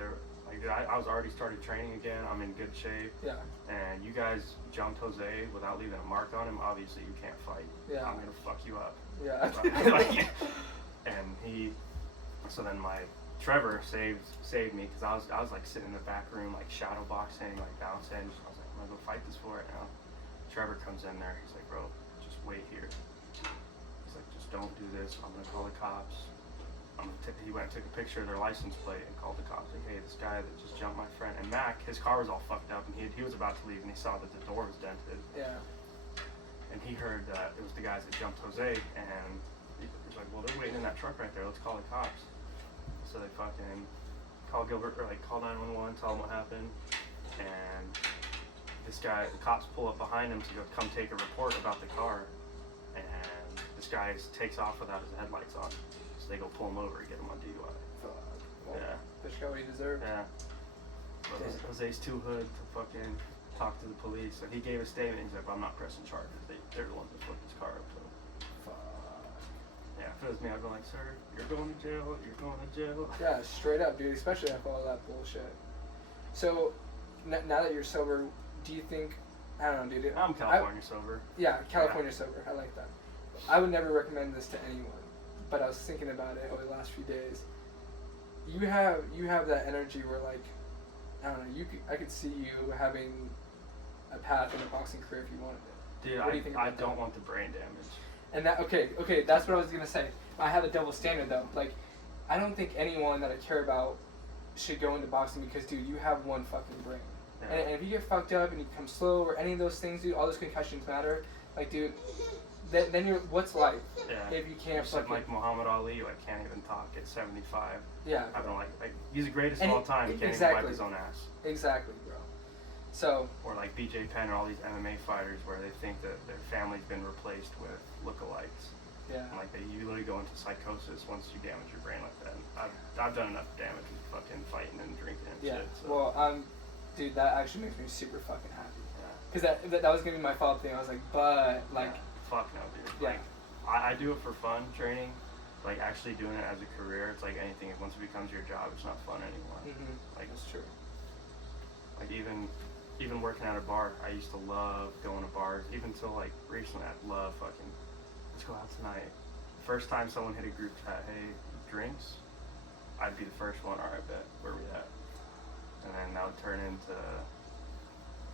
I was already started training again. I'm in good shape. Yeah. And you guys jumped Jose without leaving a mark on him. Obviously, you can't fight. Yeah. I'm gonna fuck you up. Yeah. And so then my Trevor saved me because I was like sitting in the back room like shadow boxing, like bouncing. I was like, I'm gonna go fight this fool right now. Trevor comes in there. He's like, bro, just wait here. He's like, just don't do this. I'm gonna call the cops. He went and took a picture of their license plate and called the cops. Like, hey, this guy that just jumped my friend. And Mac, his car was all fucked up, and he was about to leave, and he saw that the door was dented. Yeah. And he heard that it was the guys that jumped Jose, and he was like, well, they're waiting in that truck right there. Let's call the cops. So they fucking call Gilbert, or like call 911, tell them what happened. And this guy, the cops pull up behind him to go come take a report about the car. And this guy takes off without his headlights on. They go pull him over and get him on DUI. Fuck. Well, yeah. Bitch got what he deserved. Yeah. But Jose's too hood to fucking talk to the police. So he gave a statement. He's like, well, I'm not pressing charges. They're the ones that flipped his car up. So. Fuck. Yeah, if it was me, I'd be like, sir, you're going to jail. You're going to jail. Yeah, straight up, dude. Especially after all that bullshit. So, now that you're sober, do you think? I don't know, dude. I'm California sober. Yeah, California sober. I like that. I would never recommend this to anyone, but I was thinking about it over the last few days. You have that energy where, like, I don't know, I could see you having a path in a boxing career if you wanted it. Dude, what do you think about I don't want the brain damage. And that okay, that's what I was gonna say. I have a double standard though. Like, I don't think anyone that I care about should go into boxing because, dude, you have one fucking brain. Yeah. And if you get fucked up and you become slow or any of those things, dude, all those concussions matter. Like, dude, then you're, what's life? Yeah. If you can't fucking... like Muhammad Ali, like, can't even talk at 75. Yeah. I don't like he's the greatest of all time. He can't even wipe his own ass. Exactly, bro. So. Or like BJ Penn or all these MMA fighters where they think that their family's been replaced with lookalikes. Yeah. And like you literally go into psychosis once you damage your brain like that. And I've done enough damage with fucking fighting and drinking and shit. So. Well, dude, that actually makes me super fucking happy. Yeah. Because that was gonna be my follow-up thing. I was like, but like. Yeah. Fuck no, dude. Yeah. Like, I do it for fun, training. Like, actually doing it as a career, it's like anything. Once it becomes your job, it's not fun anymore. Mm-hmm. Like, it's true. Like, even working at a bar, I used to love going to bars. Even till, like, recently, I love fucking, let's go out tonight. First time someone hit a group chat, hey, drinks? I'd be the first one, all right, bet, where we at? And then that would turn into,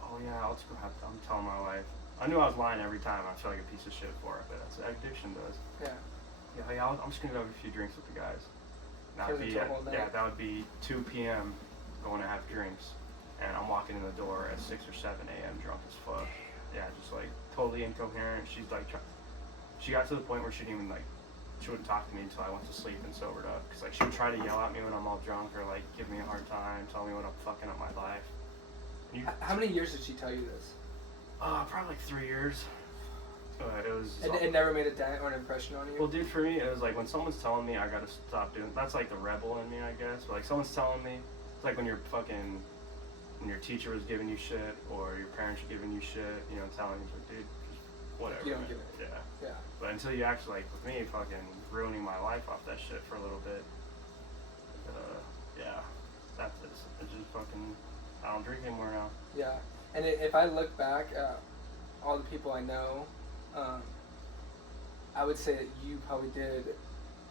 oh yeah, I'll just go have, I'm telling my wife. I knew I was lying every time. I feel like a piece of shit for it, but that's what addiction does. Yeah. Yeah, I'm just gonna go have a few drinks with the guys. That would be that would be 2 p.m. going to have drinks, and I'm walking in the door at 6 or 7 a.m. drunk as fuck. Yeah, just like totally incoherent. She's like, she got to the point where she didn't even like, she wouldn't talk to me until I went to sleep and sobered up. Cause like she would try to yell at me when I'm all drunk or like give me a hard time, tell me what I'm fucking up my life. How many years did she tell you this? Probably like 3 years. It was. It never made a dent or an impression on you? Well, dude, for me, it was like when someone's telling me I gotta stop doing. That's like the rebel in me, I guess. But like someone's telling me, it's like when when your teacher was giving you shit or your parents are giving you shit, you know, telling you, like, dude, just whatever. You don't give it. Yeah. But until you actually, like with me, fucking ruining my life off that shit for a little bit. Yeah, that's it. It's just fucking. I don't drink anymore now. Yeah, and if I look back at all the people I know. I would say that you probably did.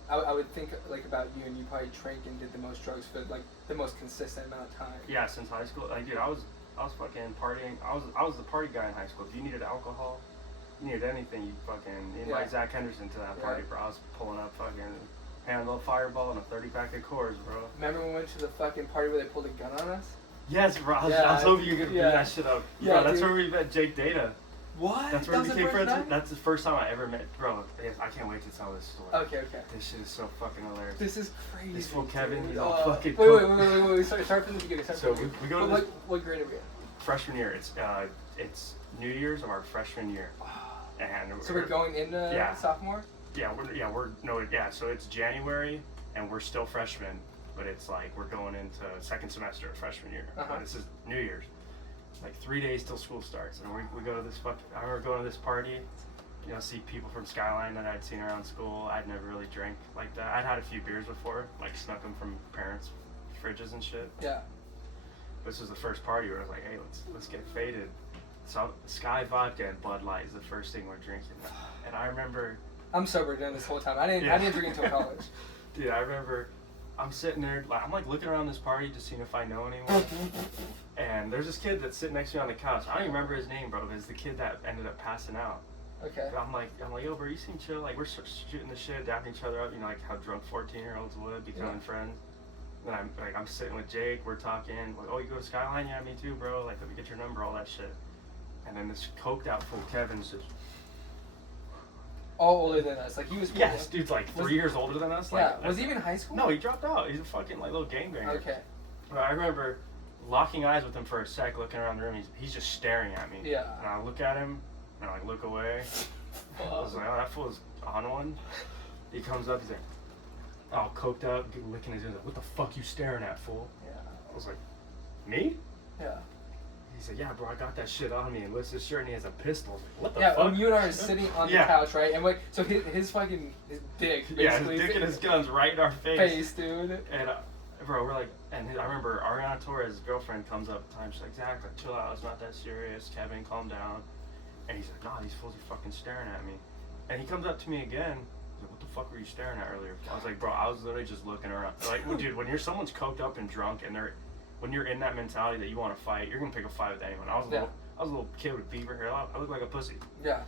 I would think like about you, and you probably drank and did the most drugs for like the most consistent amount of time. Yeah, since high school, like dude, I was fucking partying. I was the party guy in high school. If you needed alcohol, you needed anything, you fucking invite Zach Henderson to that party, bro. I was pulling up fucking handing a little Fireball and a 30-pack of Coors, bro. Remember when we went to the fucking party where they pulled a gun on us? Yes, bro. I was hoping you were gonna bring that shit up. Yeah, bro, that's where we met Jake Data. What? That's where we became friends. That's the first time I ever met, bro. I can't wait to tell this story. Okay. This shit is so fucking hilarious. This is crazy. This fool Kevin, he's all fucking. Wait. Start from the beginning. We go to what grade are we in? Freshman year. It's New Year's of our freshman year. And so we're going into sophomore. So it's January, and we're still freshmen, but it's like we're going into second semester of freshman year. But this is New Year's. Like 3 days till school starts, and we go to this I remember going to this party, you know, see people from Skyline that I'd seen around school. I'd never really drank like that. I'd had a few beers before, like snuck them from parents' fridges and shit. Yeah. This was the first party where I was like, hey, let's get faded. So Sky Vodka and Bud Light is the first thing we're drinking. And I remember. I'm sober during this whole time. I didn't drink until college. Dude, I remember. I'm sitting there, like, I'm like looking around this party just seeing if I know anyone. And there's this kid that's sitting next to me on the couch. I don't even remember his name, bro. It's the kid that ended up passing out. Okay. But I'm like, yo, bro, you seem chill. Like, we're shooting the shit, dapping each other up. You know, like how drunk 14-year-olds would, becoming friends. And I'm sitting with Jake. We're talking. Like, oh, you go to Skyline? Yeah, me too, bro. Like, let me get your number, all that shit. And then this coked out fool Kevin just. All older than us. Like, he was. Yeah, this dude's like 3 years older than us. Like, was he even in high school? No, he dropped out. He's a fucking like little gangbanger. Okay. But I remember locking eyes with him for a sec, looking around the room. He's just staring at me. Yeah. And I look at him, and I look away. I was like, oh, that fool's on one. He comes up, he's like, all coked up, licking his ears. Like, what the fuck you staring at, fool? Yeah. I was like, me? Yeah. He said, yeah, bro, I got that shit on me, and lifts his shirt, and he has a pistol. I was like, what the fuck? Yeah, when you and I are sitting on the couch, right? And wait, so his dick, basically. Yeah, his dick and his gun's right in our face. Dude. And, bro, we're like, and I remember Ariana Torres' girlfriend comes up at the time, she's like, Zach, like, chill out, it's not that serious, Kevin, calm down. And he's like, nah, these fools are fucking staring at me. And he comes up to me again. He's like, what the fuck were you staring at earlier? I was like, bro, I was literally just looking around. Like, well, dude, when someone's coked up and drunk and when you're in that mentality that you want to fight, you're going to pick a fight with anyone. I was a little kid with beaver hair. I looked like a pussy. Yeah.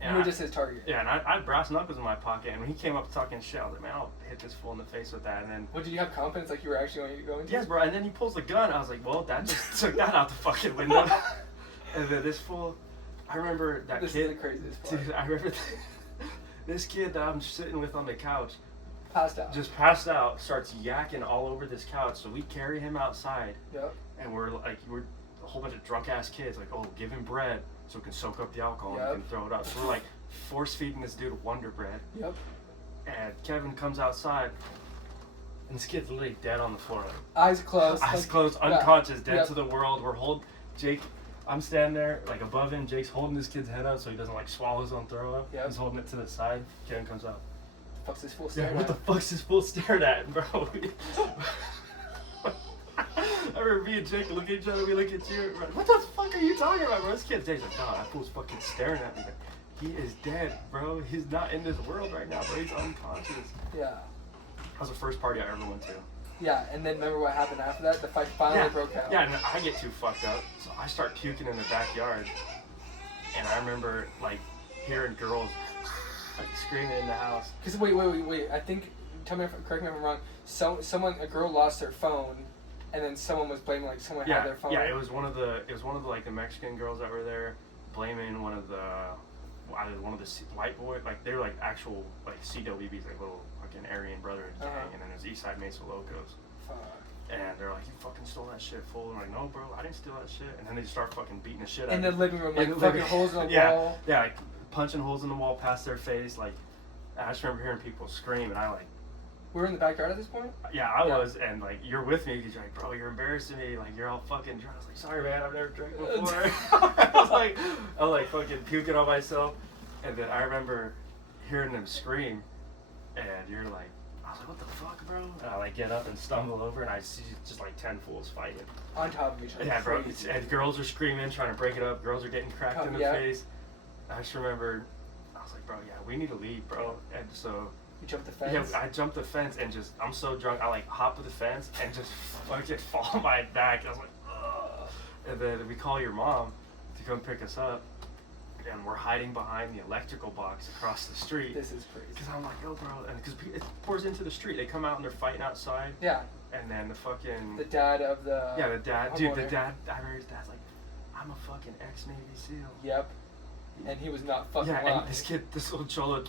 And you were just his target. Yeah, and I had brass knuckles in my pocket, and when he came up talking shit, I was like, man, I'll hit this fool in the face with that. And then... Well, did you have confidence like you were actually going to? Yes, bro, and then he pulls the gun. I was like, well, that just took that out the fucking window. And then this fool, I remember that this kid... This is the craziest part. Dude, I remember this kid that I'm sitting with on the couch. Passed out. Just passed out, starts yakking all over this couch. So we carry him outside. Yep. And we're a whole bunch of drunk-ass kids, like, oh, give him bread so it can soak up the alcohol and he can throw it up. So we're like force feeding this dude Wonder Bread. Yep. And Kevin comes outside, and this kid's literally dead on the floor. Like, eyes closed. Eyes closed, unconscious, dead to the world. We're holding Jake. I'm standing there, like above him. Jake's holding this kid's head up so he doesn't like swallow his own throw up. Yep. He's holding it to the side. Kevin comes out. What the fuck's this fool staring at? What the fuck's this fool staring at, bro? I remember me and Jake look at each other, we look at you, we're like, what the fuck are you talking about, bro? This kid's Jake's like, nah, that fool's fucking staring at me. Like, he is dead, bro. He's not in this world right now, bro. He's unconscious. Yeah. That was the first party I ever went to. Yeah, and then remember what happened after that? The fight finally broke out. Yeah, and I get too fucked up, so I start puking in the backyard. And I remember, like, hearing girls, like, screaming in the house. Because, wait. I think, correct me if I'm wrong, a girl lost her phone, and then someone was blaming, like, someone had their phone. Yeah, it was one of the, like, the Mexican girls that were there, blaming one of the white boys, like, they were, like, actual, like, CWBs, like, little fucking Aryan Brotherhood gang, and then there's Eastside Mesa Locos. And they're like, you fucking stole that shit, fool. I'm like, no, bro, I didn't steal that shit. And then they start fucking beating the shit out of me. In the living room, like, fucking holes in the wall. Yeah, like, punching holes in the wall past their face, like, I just remember hearing people scream, and I, like... We were in the backyard at this point? Yeah, I was, and, like, you're with me, because you're like, bro, you're embarrassing me, like, you're all fucking drunk. I was like, sorry, man, I've never drank before. I was like, fucking puking on myself. And then I remember hearing them scream, and you're like, I was like, what the fuck, bro? And I like get up and stumble over, and I see just like 10 fools fighting. On top of each other. Yeah, bro. And girls are screaming, trying to break it up. Girls are getting cracked in the face. I just remember, I was like, bro, yeah, we need to leave, bro. And so... You jumped the fence? Yeah, I jumped the fence and just, I'm so drunk, I like hop with the fence and just fucking fall on my back. And I was like, ugh. And then we call your mom to come pick us up. And we're hiding behind the electrical box across the street. This is crazy. Because I'm like, yo, bro. And because it pours into the street. They come out and they're fighting outside. Yeah. And then the fucking... The dad of the... Yeah, the dad. Dude, the dad... I remember his dad's like, I'm a fucking ex-Navy SEAL. Yep. And he was not fucking lying. And this little cholo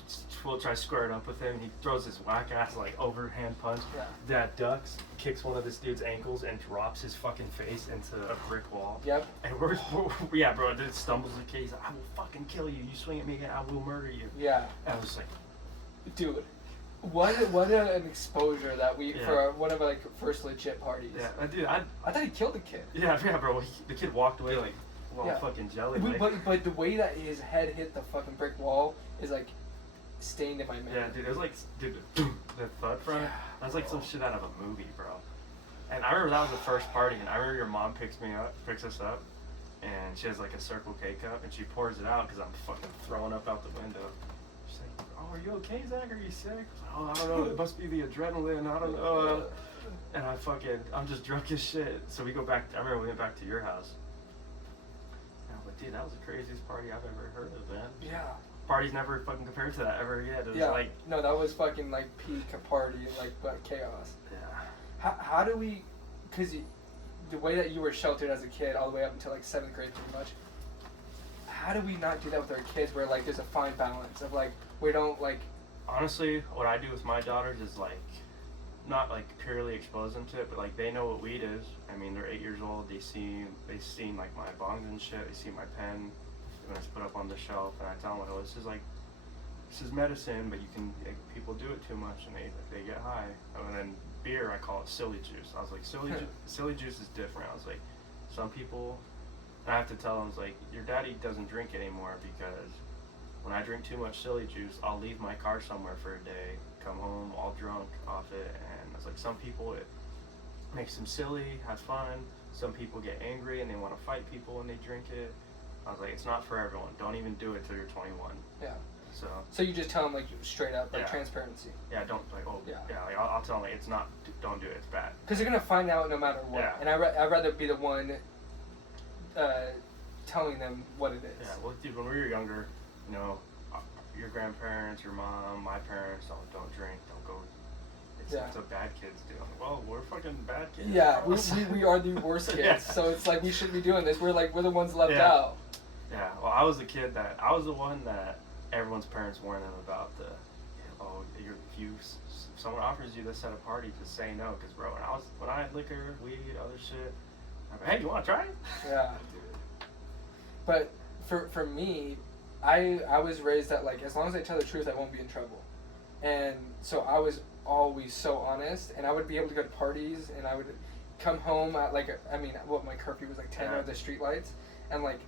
tries squaring up with him. And he throws this whack-ass, like, overhand punch. Yeah. Dad ducks, kicks one of this dude's ankles, and drops his fucking face into a brick wall. Yep. And we're yeah, bro, and then it stumbles the kid. He's like, I will fucking kill you. You swing at me again, I will murder you. Yeah. And I was like... Dude, what an exposure that we... For one of our, like, first legit parties. Yeah, dude, I thought he killed the kid. Yeah, bro. The kid walked away, like... Well, fucking jelly. But the way that his head hit the fucking brick wall is like stained in my memory. Yeah, dude, it was like the thud from it. That was like some shit out of a movie, bro. And I remember that was the first party, and I remember your mom picks us up, and she has like a Circle K cup, and she pours it out because I'm fucking throwing up out the window. She's like, "Oh, are you okay, Zach? Are you sick?" I was like, "Oh, I don't know. It must be the adrenaline. I don't know." And I'm just drunk as shit. So we go back. I remember we went back to your house. Dude, that was the craziest party I've ever heard of, man. Yeah. Parties never fucking compared to that ever again. It was like... No, that was fucking, like, peak party, like, chaos. Yeah. How do we... Because the way that you were sheltered as a kid all the way up until, like, 7th grade pretty much, how do we not do that with our kids where, like, there's a fine balance of, like, we don't, like... Honestly, what I do with my daughters is, like, not like purely expose them to it, but like they know what weed is. I mean, they're 8 years old. They've seen like my bongs and shit. They see my pen when it's put up on the shelf, and I tell them, "Oh, this is medicine, but you can people do it too much and they get high." And then beer, I call it silly juice. I was like, silly juice is different. I was like, some people, and I have to tell them, I was like, your daddy doesn't drink anymore because when I drink too much silly juice, I'll leave my car somewhere for a day, come home all drunk off it, and it's like some people it makes them silly, have fun. Some people get angry and they want to fight people when they drink it. I was like, it's not for everyone. Don't even do it till you're 21. Yeah. So you just tell them like straight up, like transparency. Yeah, don't like like I'll tell them like it's not, don't do it, it's bad. Because they're gonna find out no matter what. Yeah. And I'd rather be the one telling them what it is. Yeah, well, dude, when we were younger, you know, your grandparents, your mom, my parents, don't drink, don't go. It's a bad kids do. Well, we're fucking bad kids. Yeah, we are the worst kids. So it's like we shouldn't be doing this. We're the ones left out. Yeah. Well, I was the one that everyone's parents warned them about if someone offers you this at a party, just say no. Because bro, when I had liquor, weed, other shit, I'm like, hey, you want to try it? Yeah, dude. But for me, I was raised that like as long as I tell the truth, I won't be in trouble, and so I was always so honest, and I would be able to go to parties, and I would come home at like my curfew was like 10 or the street lights, and like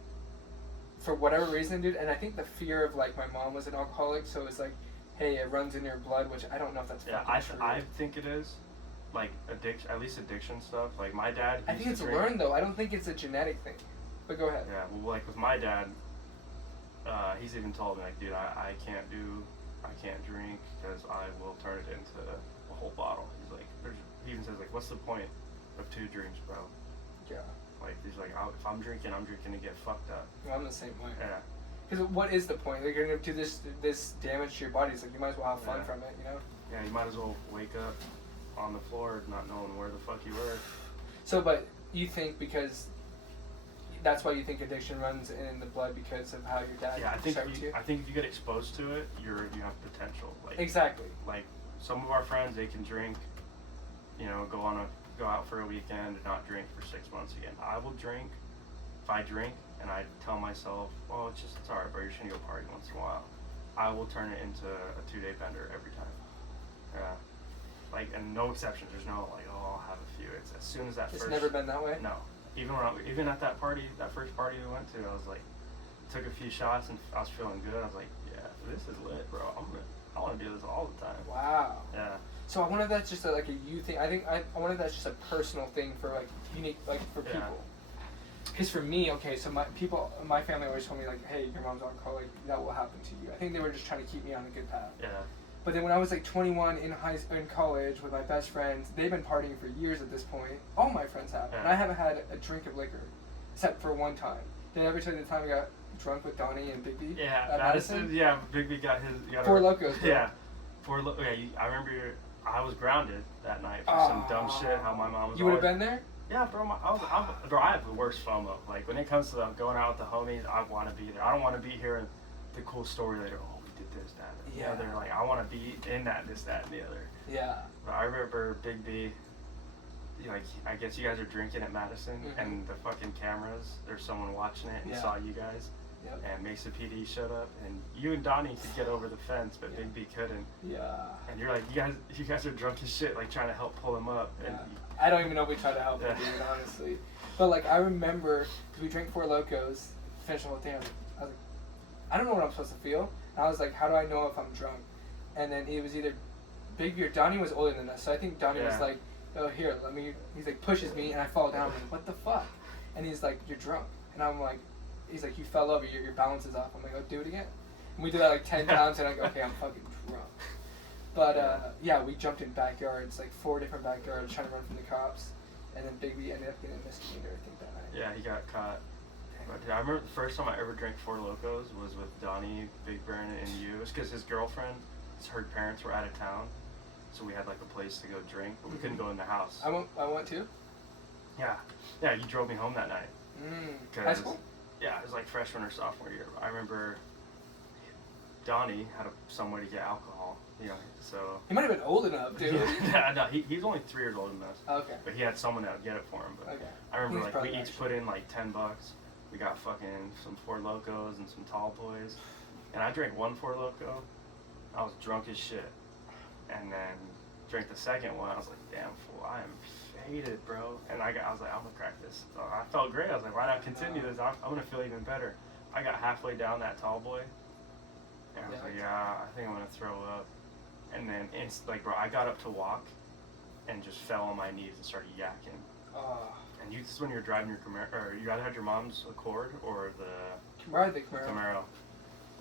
for whatever reason, dude, and I think the fear of like my mom was an alcoholic, so it's like, hey, it runs in your blood, which I don't know if that's true. I think it is, like addiction stuff. Like my dad. I think it's learned though. I don't think it's a genetic thing. But go ahead. Yeah, well, like with my dad, he's even told me like, dude, I can't drink because I will turn it into a whole bottle. He's like, he even says like, what's the point of 2 drinks, bro? Yeah. Like he's like, if I'm drinking to get fucked up. Well, I'm the same way. Yeah. Because what is the point? Like, you're gonna do this damage to your body. It's like you might as well have fun from it, you know? Yeah, you might as well wake up on the floor not knowing where the fuck you were. So, but you think because that's why you think addiction runs in the blood because of how your dad I think if you get exposed to it, you have potential. Like exactly. Like some of our friends, they can drink, you know, go out for a weekend and not drink for 6 months again. I will drink. If I drink and I tell myself, well, it's alright, bro, you're just gonna go party once in a while, I will turn it into a 2-day bender every time. Yeah. Like, and no exceptions. There's no like, oh, I'll have a few. It's as soon as that It's never been that way? No. Even at that party, that first party we went to, I was like, took a few shots and I was feeling good. I was like, yeah, this is lit, bro. I want to do this all the time. Wow. Yeah. So I wonder if that's just like a you thing. I wonder if that's just a personal thing for like unique, like for people. Because for me, okay, so my family always told me like, hey, your mom's alcoholic, that will happen to you. I think they were just trying to keep me on a good path. Yeah. But then when I was like 21 in college with my best friends, they've been partying for years at this point. All my friends have. Yeah. And I haven't had a drink of liquor, except for one time. Did I ever tell you the time I got drunk with Donnie and Big B? Yeah, Madison? Yeah, Big B got his... Four Locos. Bro. Yeah. I remember I was grounded that night for some dumb shit, how my mom was... You would have been there? Yeah, bro, I have the worst FOMO. Like, when it comes to going out with the homies, I want to be there. I don't want to be hearing the cool story later. Oh, we did this, that, and the other. Like, I want to be in that, this, that, and the other. Yeah. But I remember Big B, like, I guess you guys are drinking at Madison, and the fucking cameras, there's someone watching it and saw you guys. Yep. And Mesa PD showed up, and you and Donnie could get over the fence, but Big B couldn't. Yeah. And you're like, you guys are drunk as shit, like trying to help pull him up. And I don't even know if we tried to help him, dude, honestly. But like, I remember, because we drank Four Locos, finished the whole thing. I was like, I don't know what I'm supposed to feel. And I was like, how do I know if I'm drunk? And then it was either Big B or Donnie was older than us, so I think Donnie was like, oh, here, he's like, pushes me, and I fall down. I'm like, what the fuck? And he's like, you're drunk. And I'm like, he's like, you fell over, your balance is off. I'm like, oh, do it again. And we did that like 10 times, and I'm like, okay, I'm fucking drunk. But we jumped in backyards, like 4 different backyards, trying to run from the cops. And then Big B ended up getting a misdemeanor, I think, that night. Yeah, he got caught. But I remember the first time I ever drank Four Locos was with Donnie, Big Baron, and you. It was because his girlfriend, her parents were out of town, so we had like a place to go drink, but we couldn't go in the house. I went too? Yeah, you drove me home that night. High school? Yeah, it was like freshman or sophomore year. I remember Donnie had some way to get alcohol, you know, so... He might have been old enough, dude. Yeah, no, he's only 3 years older than us. Okay. But he had someone that would get it for him. But I remember, like, we each put in, like, $10. We got fucking some Four Locos and some Tall Boys. And I drank one Four Loco. I was drunk as shit. And then drank the second one. I was like, damn, fool, I am faded, bro. And I was like, I'm gonna crack this. So I felt great. I was like, why not continue this? I'm gonna feel even better. I got halfway down that Tall Boy. And I was like, I think I'm gonna throw up. And then like, bro, I got up to walk and just fell on my knees and started yakking. And this is when you're driving your Camaro, or you either had your mom's Accord or the Camaro.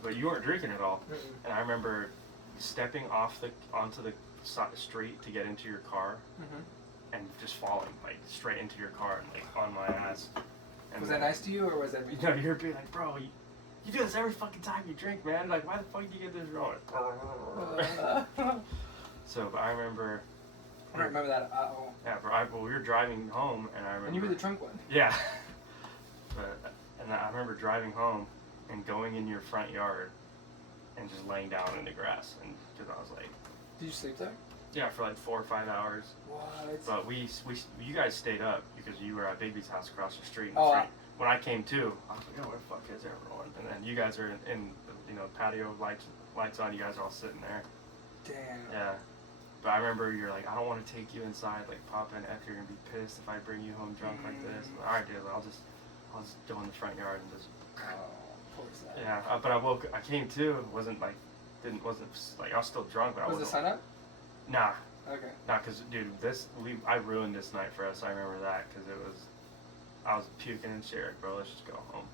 but you weren't drinking at all. Mm-mm. And I remember stepping onto the street to get into your car, and just falling like straight into your car and like on my ass. And was that nice to you, or was that? You know, you're being like, bro, you do this every fucking time you drink, man. Like, why the fuck do you get this wrong? So, but I remember. I don't remember that at all. Yeah, bro. We were driving home, and I remember. And you were the drunk one. Yeah. And I remember driving home and going in your front yard and just laying down in the grass, and because I was like. Did you sleep there? Yeah, for like 4 or 5 hours. What? But you guys stayed up because you were at Bigby's house across the street. When I came to, I was like, oh, where the fuck is everyone? And then you guys are in patio lights on. You guys are all sitting there. Damn. Yeah. But I remember you're like, I don't want to take you inside, like pop in F, you're gonna be pissed if I bring you home drunk like this. All right, dude, I'll just go in the front yard and just. Oh, poor sad. Yeah, but I came to, wasn't like I was still drunk, but I wasn't. Was the sun up? Nah. Okay. Nah, cause dude, I ruined this night for us. I remember that, cause I was puking and sharing, bro. Let's just go home.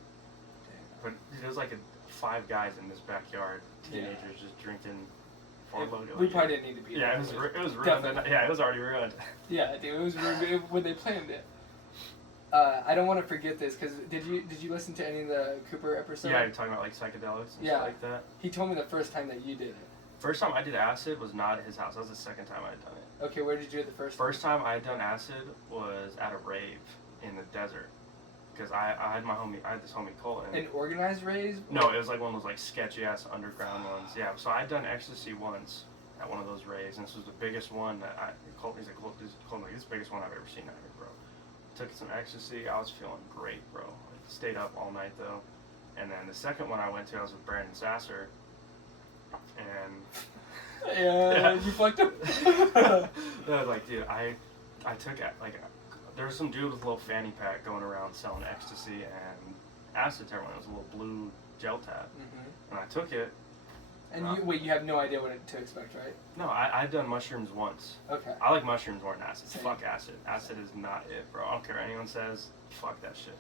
Damn. But there was like 5 guys in this backyard, teenagers just drinking. We probably didn't need to be there. Yeah, it was ruined. Yeah, it was already ruined. Yeah, dude, it was ruined when they planned it. I don't want to forget this, because did you listen to any of the Cooper episodes? Yeah, you're talking about like psychedelics and shit like that. He told me the first time that you did it. First time I did acid was not at his house. That was the second time I had done it. Okay, where did you do it the first time? First time I had done acid was at a rave in the desert. Because I had this homie Colton. An organized rave? No, it was like one of those like sketchy ass underground ones. Yeah, so I had done ecstasy once at one of those raves, and this was the biggest one that Colton's like, this is the biggest one I've ever seen out here, bro. Took some ecstasy, I was feeling great, bro. Like, stayed up all night though. And then the second one I went to, I was with Brandon Sasser. And yeah, you fucked up. Like, dude, I took it like there was some dude with a little fanny pack going around selling ecstasy and acid to everyone. It was a little blue gel tab, and I took it. And you have no idea what to expect, right? No, I've done mushrooms once. Okay. I like mushrooms more than acid. Same. Fuck acid. Acid is not it, bro. I don't care what anyone says. Fuck that shit.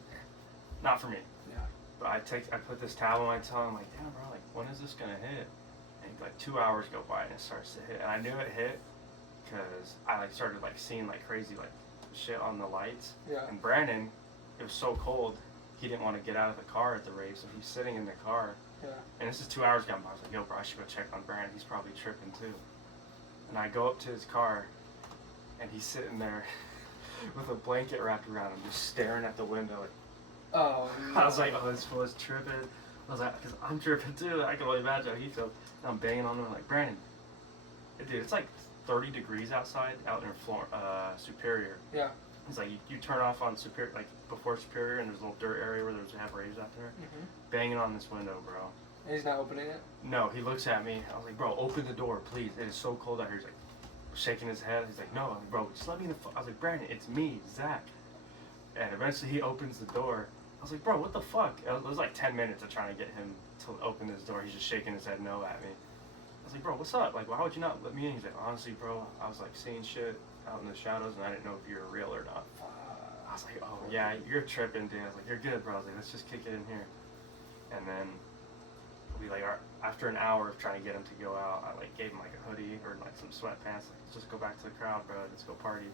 Not for me. Yeah. But I put this tab on my tongue. I'm like, damn, bro. Like, when is this gonna hit? And like 2 hours go by and it starts to hit. And I knew it hit because I like started like seeing like crazy like shit on the lights. Yeah. And Brandon, it was so cold, he didn't want to get out of the car at the rave, so he's sitting in the car. Yeah. And this is 2 hours gone by. I was like, yo, bro, I should go check on Brandon. He's probably tripping too. And I go up to his car, and he's sitting there with a blanket wrapped around him, just staring at the window. Like, oh, no. I was like, oh, this fool is tripping. I was like, because I'm tripping too. I can only imagine how he feels. And I'm banging on him like, Brandon, dude, it's like 30 degrees outside out in Superior. Yeah. It's like you turn off on Superior, like before Superior, and there's a little dirt area where there's have raves out there. Banging on this window, bro. And he's not opening it? No, he looks at me. I was like, bro, open the door, please. It is so cold out here. He's like, shaking his head. He's like, no. I'm like, bro, just let me in the I was like, Brandon, it's me, Zach. And eventually he opens the door. I was like, bro, what the fuck? It was like 10 minutes of trying to get him to open his door. He's just shaking his head no at me. I was like, bro, what's up? Like, why would you not let me in? He's like, honestly, bro, I was like seeing shit out in the shadows, and I didn't know if you were real or not. I was like, oh, yeah, you're tripping, dude. I was like, you're good, bro. I was like, let's just kick it in here. And then we, like, after an hour of trying to get him to go out, I, like, gave him, like, a hoodie or, like, some sweatpants. Like, let's just go back to the crowd, bro. Let's go party.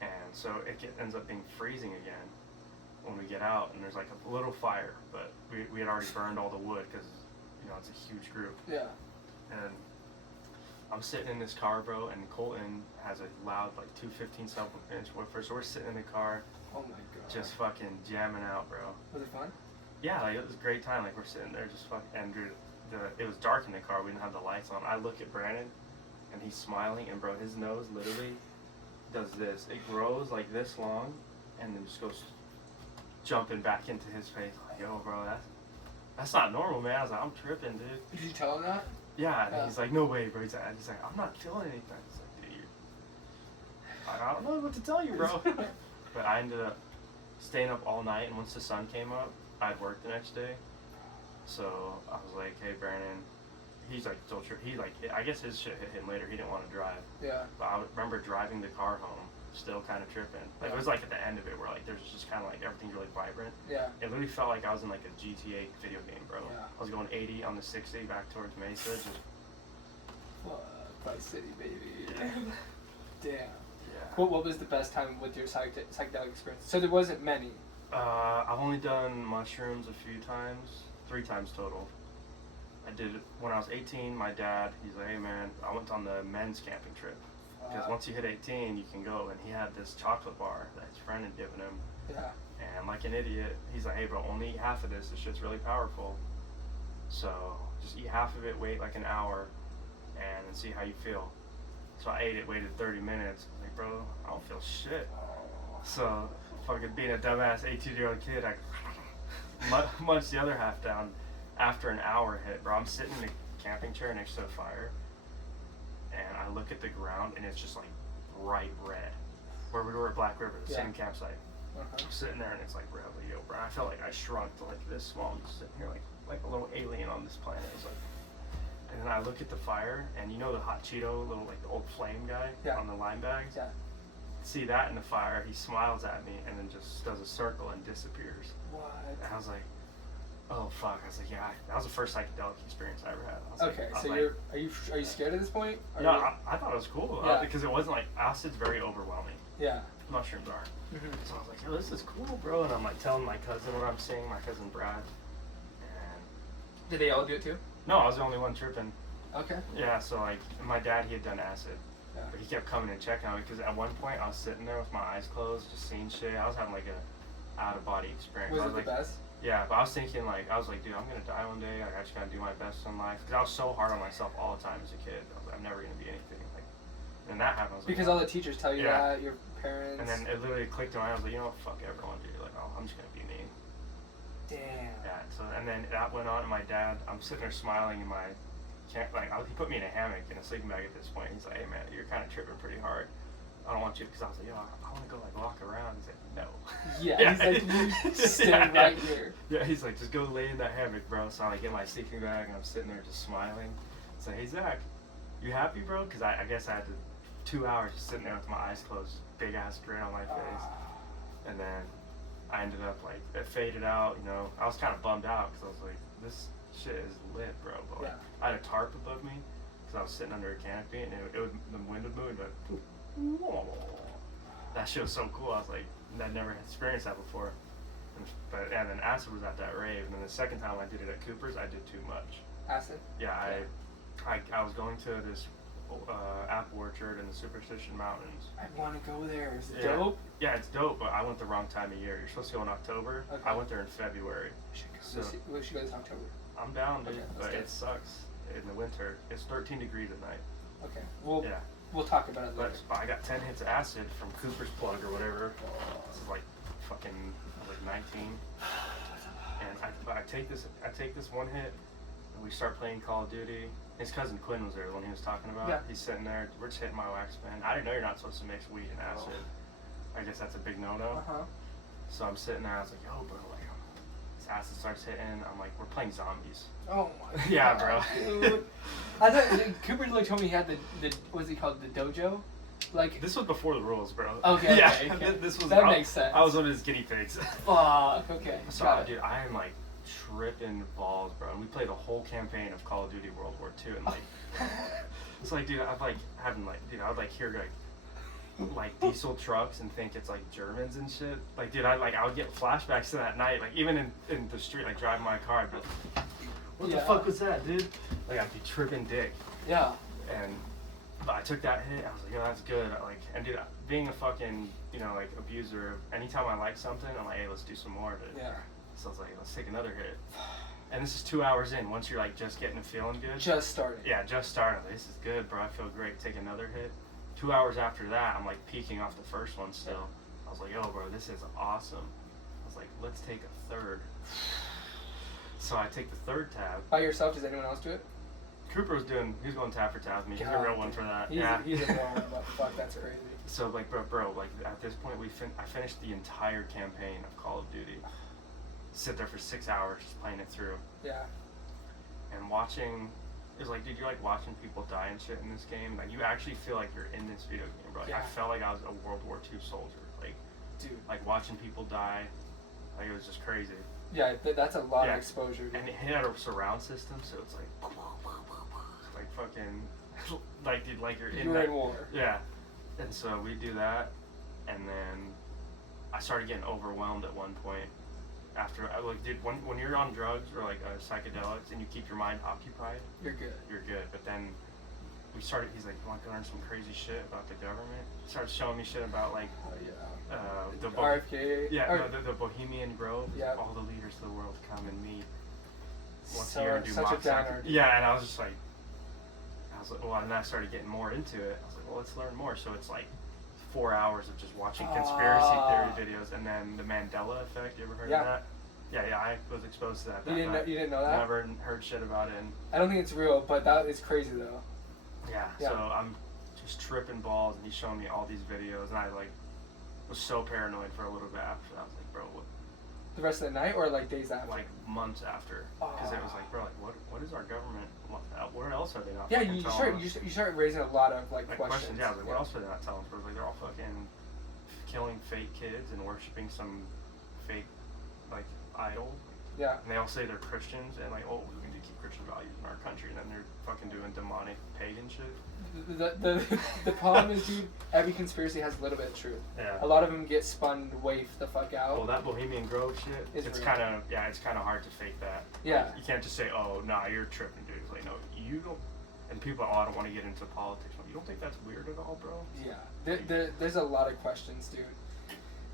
And so it ends up being freezing again when we get out, and there's, like, a little fire. But we had already burned all the wood because, you know, it's a huge group. Yeah. And I'm sitting in this car, bro, and Colton has a loud, like, 215 7-inch woofer, so we're sitting in the car. Oh my god. Just fucking jamming out, bro. Was it fun? Yeah, like, it was a great time. Like, we're sitting there just fucking, and dude, it was dark in the car. We didn't have the lights on. I look at Brandon, and he's smiling, and bro, his nose literally does this. It grows like this long, and then just goes jumping back into his face. Like, yo, bro, that's not normal, man. I was like, I'm tripping, dude. Did you tell him that? Yeah, and he's like, no way, bro. He's like, I'm not feeling anything. He's like, dude, I don't know what to tell you, bro. But I ended up staying up all night, and once the sun came up, I'd work the next day. So I was like, hey, Brandon. He's like, still true. He like, I guess his shit hit him later. He didn't want to drive. Yeah. But I remember driving the car home, still kind of tripping. Like it was like at the end of it where like there's just kind of like everything's really vibrant. Yeah. It literally felt like I was in like a GTA video game, bro. Yeah. I was going 80 on the 60 back towards Mesa. Just Vice City, baby. Yeah. Damn. Yeah. What was the best time with your psychedelic experience? So there wasn't many. I've only done mushrooms a few times, 3 times total. I did it when I was 18. My dad, he's like, hey man, I went on the men's camping trip. Because once you hit 18, you can go. And he had this chocolate bar that his friend had given him. Yeah. And like an idiot, he's like, hey bro, only eat half of this. This shit's really powerful. So just eat half of it, wait like an hour, and then see how you feel. So I ate it, waited 30 minutes. I was like, bro, I don't feel shit. So fucking being a dumbass 18-year-old kid, I munched the other half down. After an hour hit, bro, I'm sitting in a camping chair next to a fire, and I look at the ground, and it's just like bright red. Where we were at Black River, the same campsite. I'm sitting there, and it's like, bro, bro, I felt like I shrunk to like this small, just sitting here like a little alien on this planet. It's like, and then I look at the fire, and you know the hot Cheeto, little like the old flame guy on the lime bags. Yeah. See that in the fire, he smiles at me, and then just does a circle and disappears. What? And I was like, oh fuck! I was like, yeah, that was the first psychedelic experience I ever had. I was okay, like, so are you scared at this point? I thought it was cool because it wasn't like acid's very overwhelming. Yeah. Mushrooms are. Mm-hmm. So I was like, yo, this is cool, bro. And I'm like telling my cousin what I'm seeing, my cousin Brad. And did they all do it too? No, I was the only one tripping. Okay. Yeah, so like my dad, he had done acid. Yeah. But he kept coming and checking on me because at one point I was sitting there with my eyes closed, just seeing shit. I was having like a out of body experience. Was it like, the best? Yeah, but I was thinking like, I was like, dude, I'm gonna die one day. Like, I just gotta do my best in life. Because I was so hard on myself all the time as a kid. I was like, I'm never gonna be anything. Like, and that happened. I was because like, all the teachers tell you that, your parents. And then it literally clicked in my mind. I was like, you know what, fuck everyone, dude. Like, oh, I'm just gonna be me. Damn. Yeah. So and then that went on. And my dad, I'm sitting there smiling in my, he put me in a hammock in a sleeping bag at this point. He's like, hey man, you're kind of tripping pretty hard. I don't want you, because I was like, yo, I want to go like walk around. He's like, no. Yeah, he's like, you stand right here. Yeah, he's like, just go lay in that hammock, bro. So I like get my sleeping bag and I'm sitting there just smiling. So hey Zach, you happy, bro? Because I guess I had 2 hours just sitting there with my eyes closed, big ass grin on my face. And then I ended up like, it faded out, you know. I was kind of bummed out because I was like, this shit is lit, bro. But like, I had a tarp above me because I was sitting under a canopy, and the wind would move, but that shit was so cool. I was like, I'd never experienced that before. And then acid was at that rave, and then the second time I did it at Cooper's, I did too much. Acid? Yeah, I was going to this apple orchard in the Superstition Mountains. I want to go there. Is it dope? Yeah, it's dope, but I went the wrong time of year. You're supposed to go in October. Okay. I went there in February. We should go this October. I'm down, dude, but it sucks in the winter. It's 13 degrees at night. Okay. We'll talk about it later. But I got 10 hits of acid from Cooper's Plug or whatever. This is like fucking, I was like 19. And I take this one hit, and we start playing Call of Duty. His cousin Quinn was there when he was talking about it. He's sitting there, we're just hitting my wax pen. I didn't know you're not supposed to mix weed and acid. I guess that's a big no-no. So I'm sitting there, I was like, yo bro, like, this acid starts hitting. I'm like, we're playing zombies. Oh my god. Yeah, bro. Dude. I thought Cooper like told me he had the what's he called, the dojo? Like, this was before the rules, bro. Okay. Yeah, okay. This was, that makes sense. I was one of his guinea pigs. Fuck, okay. So, dude, I am like tripping balls, bro. And we played a whole campaign of Call of Duty World War II, and like, it's like, dude, I'd like hear like diesel trucks and think it's like Germans and shit. Like, dude, I would get flashbacks to that night. Like, even in the street, like driving my car, I'd be like, what the fuck was that, dude? Like, I'd be tripping dick. Yeah. But I took that hit. I was like, yo, that's good. And dude, being a fucking, like abuser, anytime I like something, I'm like, hey, let's do some more of it. Yeah. So I was like, let's take another hit. And this is 2 hours in. Once you're like just getting to feeling good. Just starting. Yeah, just starting. Like, this is good, bro. I feel great. Take another hit. 2 hours after that, I'm like peaking off the first one still. Yeah. I was like, yo, bro, this is awesome. I was like, let's take a third. So I take the third tab. By yourself? Does anyone else do it? Cooper was he's going tab for tab with me. He's a real one for that. He's a real one, but fuck, that's crazy. So like, bro, like at this point, I finished the entire campaign of Call of Duty. Sit there for 6 hours just playing it through. Yeah. And watching It was like, dude, you're like watching people die and shit in this game. Like, you actually feel like you're in this video game, bro. Like, I felt like I was a World War II soldier. Like, dude, like watching people die. Like, it was just crazy. Yeah, that's a lot of exposure. Dude. And it had a surround system, so it's like fucking, like, dude, like you're in war. Yeah. And so we do that, and then I started getting overwhelmed at one point. After, like, dude, when you're on drugs or like psychedelics and you keep your mind occupied, you're good. You're good. But then he's like, you want to learn some crazy shit about the government? He started showing me shit about like, the RFK. Yeah, the Bohemian Grove. Yeah. All the leaders of the world come and meet once a So, year and do such a mock downer. Yeah, and I was like, well, and then I started getting more into it. I was like, well, let's learn more. So it's like 4 hours of just watching conspiracy theory videos, and then the Mandela effect. You ever heard of that? Yeah, I was exposed to that. You didn't know that? Never heard shit about it. And I don't think it's real, but that is crazy though. Yeah. So I'm just tripping balls, and he's showing me all these videos, and I like was so paranoid for a little bit after that. I was like, bro, what? The rest of the night or like days after? Like months after, because it was like, bro, like what is our government? What else are they not? Yeah, you start raising a lot of like questions. Yeah, like what else are they not telling us? Like they're all fucking killing fake kids and worshiping some fake like idol. Yeah. And they all say they're Christians and like, oh, we need to keep Christian values in our country, and then they're fucking doing demonic pagan shit. The problem is, dude, every conspiracy has a little bit of truth. Yeah. A lot of them get spun way the fuck out. Well, that Bohemian Grove shit, it's kind of hard to fake that. Yeah. Like, you can't just say, oh, nah, you're tripping, dude. It's like, no, you don't. And people, I don't want to get into politics. You don't think that's weird at all, bro? Yeah. There's a lot of questions, dude.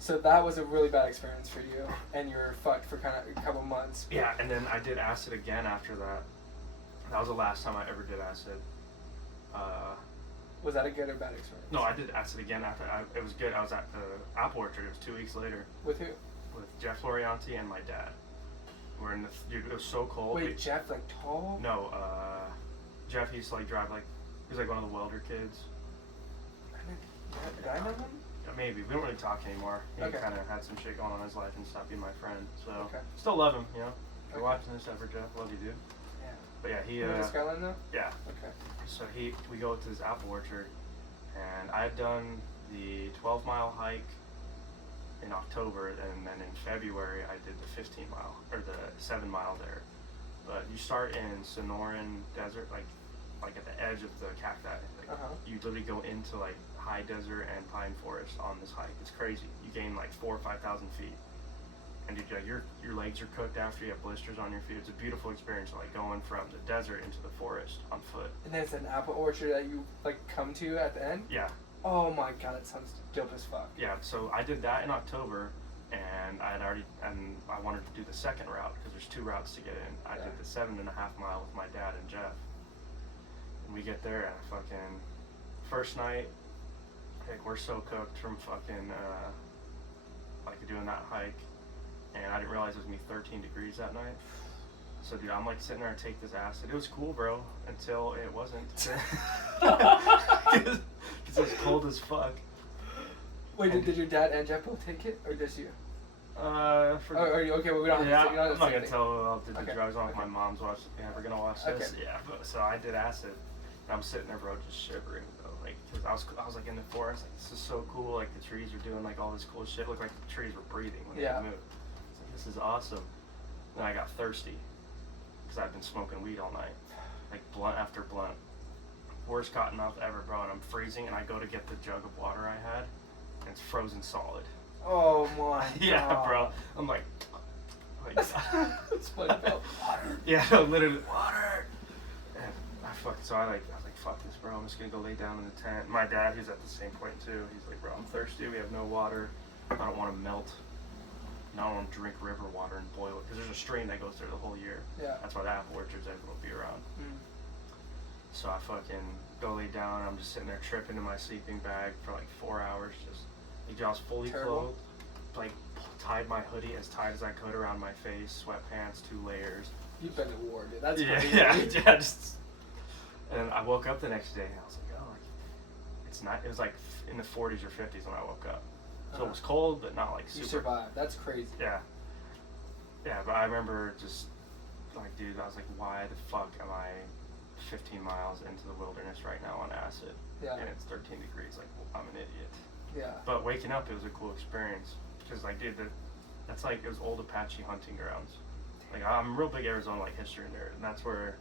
So that was a really bad experience for you, and you were fucked for kind of a couple months. Yeah, and then I did acid again after that. That was the last time I ever did acid. Was that a good or bad experience? No, I did acid again after. It was good. I was at the Apple Orchard. It was 2 weeks later. With who? With Jeff Lorianti and my dad. We're in the. Dude, it was so cold. Wait, Jeff, like tall? No, Jeff used to like drive like. He was like one of the welder kids. Did I know him? Yeah, maybe. We don't really talk anymore. He kind of had some shit going on in his life and stopped being my friend. So still love him, you know. If you're watching this ever, Jeff, love you, dude. Yeah. But yeah, he. In the Skyline though? Yeah. Okay. So we go to this apple orchard, and I had done the 12-mile hike in October, and then in February I did the 15-mile or the 7-mile there. But you start in Sonoran Desert, like at the edge of the cacti. Like you literally go into like high desert and pine forest on this hike. It's crazy. You gain like 4,000 or 5,000 feet. And your legs are cooked after you have blisters on your feet. It's a beautiful experience, like going from the desert into the forest on foot. And then it's an apple orchard that you like come to at the end? Yeah. Oh my god, that sounds dope as fuck. Yeah, so I did that in October, and I wanted to do the second route because there's 2 routes to get in. I did the 7.5 mile with my dad and Jeff. And we get there, and fucking first night, like we're so cooked from fucking like doing that hike. And I didn't realize it was gonna be 13 degrees that night. So, dude, I'm like sitting there and take this acid. It was cool, bro, until it wasn't. Because it was cold as fuck. Wait, did your dad and Jeff both take it, or just you? Okay, well, we don't have to. I'm not gonna tell who did the drugs on if my mom's ever gonna watch this. Okay. Yeah, but so I did acid, and I'm sitting there, bro, just shivering, though. Like, cause I was like in the forest, like this is so cool. Like the trees are doing like all this cool shit. It looked like the trees were breathing when they moved. This is awesome. Then I got thirsty because I've been smoking weed all night, like blunt after blunt. Worst cotton mouth ever, bro. And I'm freezing, and I go to get the jug of water I had, and it's frozen solid. Oh my god. Yeah, bro. I'm like it's funny about water. Yeah, no, literally water. And I was like, fuck this, bro. I'm just gonna go lay down in the tent. My dad, he's at the same point too. He's like, bro, I'm thirsty. We have no water. I don't want to melt. I don't want to drink river water and boil it because there's a stream that goes there the whole year. Yeah. That's why the apple orchard's able to be around. So I fucking go lay down. I'm just sitting there tripping in my sleeping bag for like 4 hours. I was fully clothed, like tied my hoodie as tight as I could around my face, sweatpants, 2 layers. You've been to war, dude. That's crazy. Yeah. And I woke up the next day and I was like, oh, like it's not. It was like in the 40s or 50s when I woke up. So it was cold, but not like super. You survived. That's crazy. Yeah. Yeah, but I remember just like, dude, I was like, why the fuck am I 15 miles into the wilderness right now on acid. Yeah. And it's 13 degrees. Like, well, I'm an idiot. Yeah. But waking up, it was a cool experience. Because, like, dude, that's like, it was old Apache hunting grounds. Like, I'm real big Arizona, like, history in there. And that's where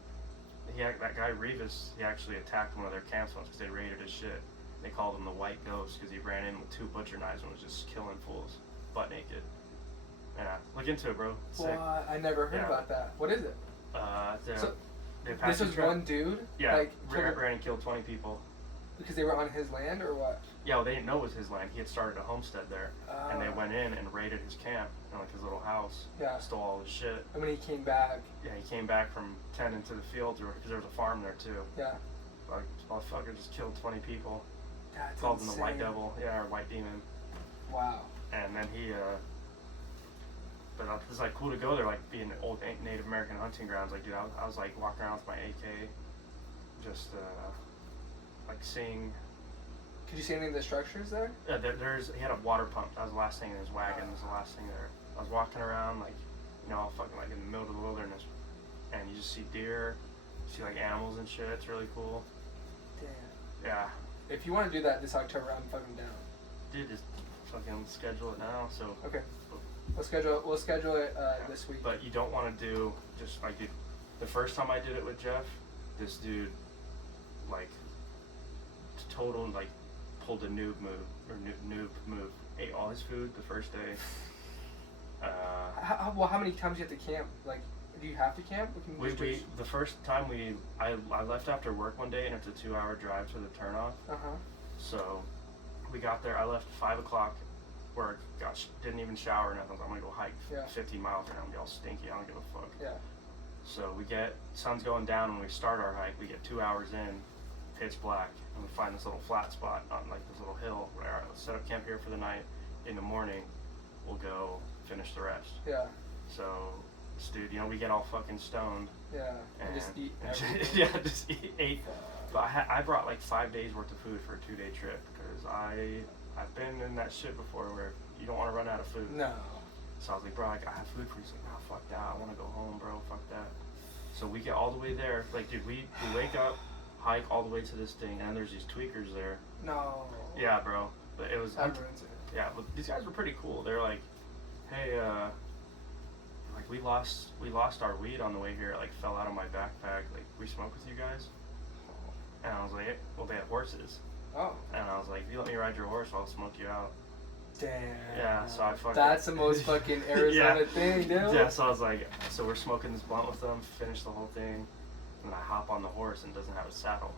that guy Revis, he actually attacked one of their camps once because they raided his shit. They called him the White Ghost because he ran in with 2 butcher knives and was just killing fools, butt naked. Yeah, look into it, bro. It's sick. I never heard about that. What is it? This was one dude? Yeah, like, ran and killed 20 people. Because they were on his land, or what? Yeah, well, they didn't know it was his land. He had started a homestead there. And they went in and raided his camp, and like his little house. Yeah. Stole all his shit. And when he came back... Yeah, he came back from tending to the fields, because there was a farm there, too. Yeah. Like, motherfucker just killed 20 people. That's Called insane. him the White Devil. Yeah, or White Demon. Wow. And then he, but it's like cool to go there, like being old Native American hunting grounds. Like, dude, I was like walking around with my AK, just like seeing. Could you see any of the structures there? Yeah, he had a water pump. That was the last thing in his wagon. Was the last thing there. I was walking around like, all fucking like in the middle of the wilderness, and you just see deer, you see like animals and shit. It's really cool. Damn. Yeah. If you want to do that this October, I'm fucking down. Dude, just fucking schedule it now. So. Okay. We'll schedule it this week. But you don't want to do just like, dude, the first time I did it with Jeff, this dude, like, total like pulled a noob move, ate all his food the first day. How many times do you have to camp? Like, do you have to camp? The first time I left after work one day, and it's a 2-hour drive to the turnoff. So we got there. I left 5 o'clock. Work, didn't even shower or nothing. I'm gonna go hike 50 miles right now. I'm gonna be all stinky. I don't give a fuck. Yeah. So sun's going down when we start our hike. We get 2 hours in, pitch black, and we find this little flat spot on like this little hill. All right, let's set up camp here for the night. In the morning, we'll go finish the rest. Yeah. So, this dude, we get all fucking stoned. Yeah. And just eat everything. Yeah, just eat. But I brought like 5 days worth of food for a 2-day trip because I've been in that shit before where you don't want to run out of food. No. So I was like, bro, I have food for you. He's like, nah, fuck that. I want to go home, bro. Fuck that. So we get all the way there. Like, dude, we wake up, hike all the way to this thing, and there's these tweakers there. No. Yeah, bro. But it was... That ruins it. Yeah, but these guys were pretty cool. They're like, hey, like, we lost our weed on the way here. It, like, fell out of my backpack. Like, we smoke with you guys? And I was like, well, they had horses. Oh. And I was like, if you let me ride your horse, I'll smoke you out. Damn. Yeah, so I fucking... That's the most fucking Arizona thing, dude. Yeah, so I was like, so we're smoking this blunt with them, finish the whole thing, and I hop on the horse and doesn't have a saddle.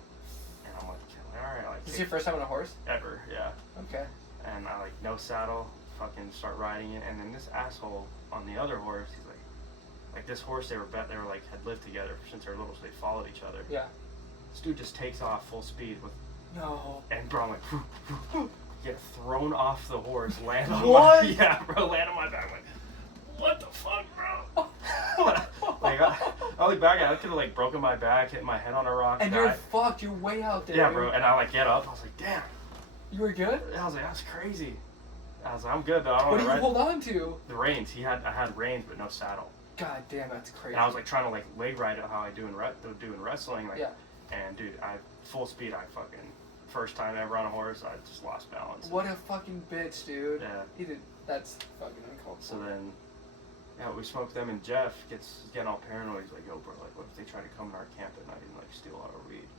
And I'm like, alright, like... This is your first time on a horse? Ever, yeah. Okay. And I like, no saddle, fucking start riding it, and then this asshole on the other horse, he's like this horse, they were like, had lived together since they were little, so they followed each other. Yeah. This dude just takes off full speed with... No. And bro, I'm like... Get thrown off the horse, land on my... Yeah, bro, land on my back. I'm like, what the fuck, bro? Like, I look back at it, I could have, like, broken my back, hit my head on a rock. And you're fucked, you're way out there. Yeah, bro, and I, like, get up, I was like, damn. You were good? I was like, that's crazy. I was like, I'm good, though. I don't What did you hold on to? The reins. I had reins, but no saddle. God damn, that's crazy. And I was, like, trying to, like, leg ride it how I do in wrestling. Like, yeah. And, dude, full speed, I fucking... First time ever on a horse, I just lost balance. What a fucking bitch, dude. Yeah. That's fucking uncalled for. So then, yeah, we smoked them, and Jeff gets getting all paranoid. He's like, yo, bro, like, what if they try to come to our camp at night and, like, steal all our weed?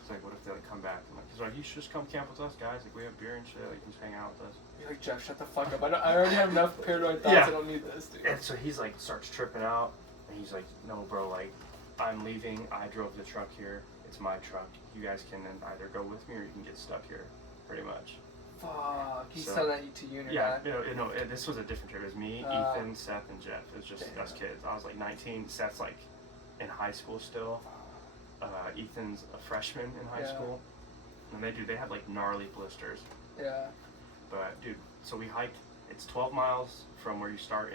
It's like, what if they, like, come back? And, like, he's like, you should just come camp with us, guys. Like, we have beer and shit. Like, you can just hang out with us. You're like, Jeff, shut the fuck up. I already have enough paranoid thoughts. I don't need this, dude. And so he's, like, starts tripping out. And he's like, no, bro, like, I'm leaving. I drove the truck here. It's my truck. You guys can either go with me or you can get stuck here, pretty much. Fuck. He's telling that to you and your dad? Yeah, this was a different trip. It was me, Ethan, Seth, and Jeff. It was just us kids. I was like 19. Seth's like in high school still. Ethan's a freshman in high school. And they have like gnarly blisters. Yeah. But dude, so we hiked. It's 12 miles from where you start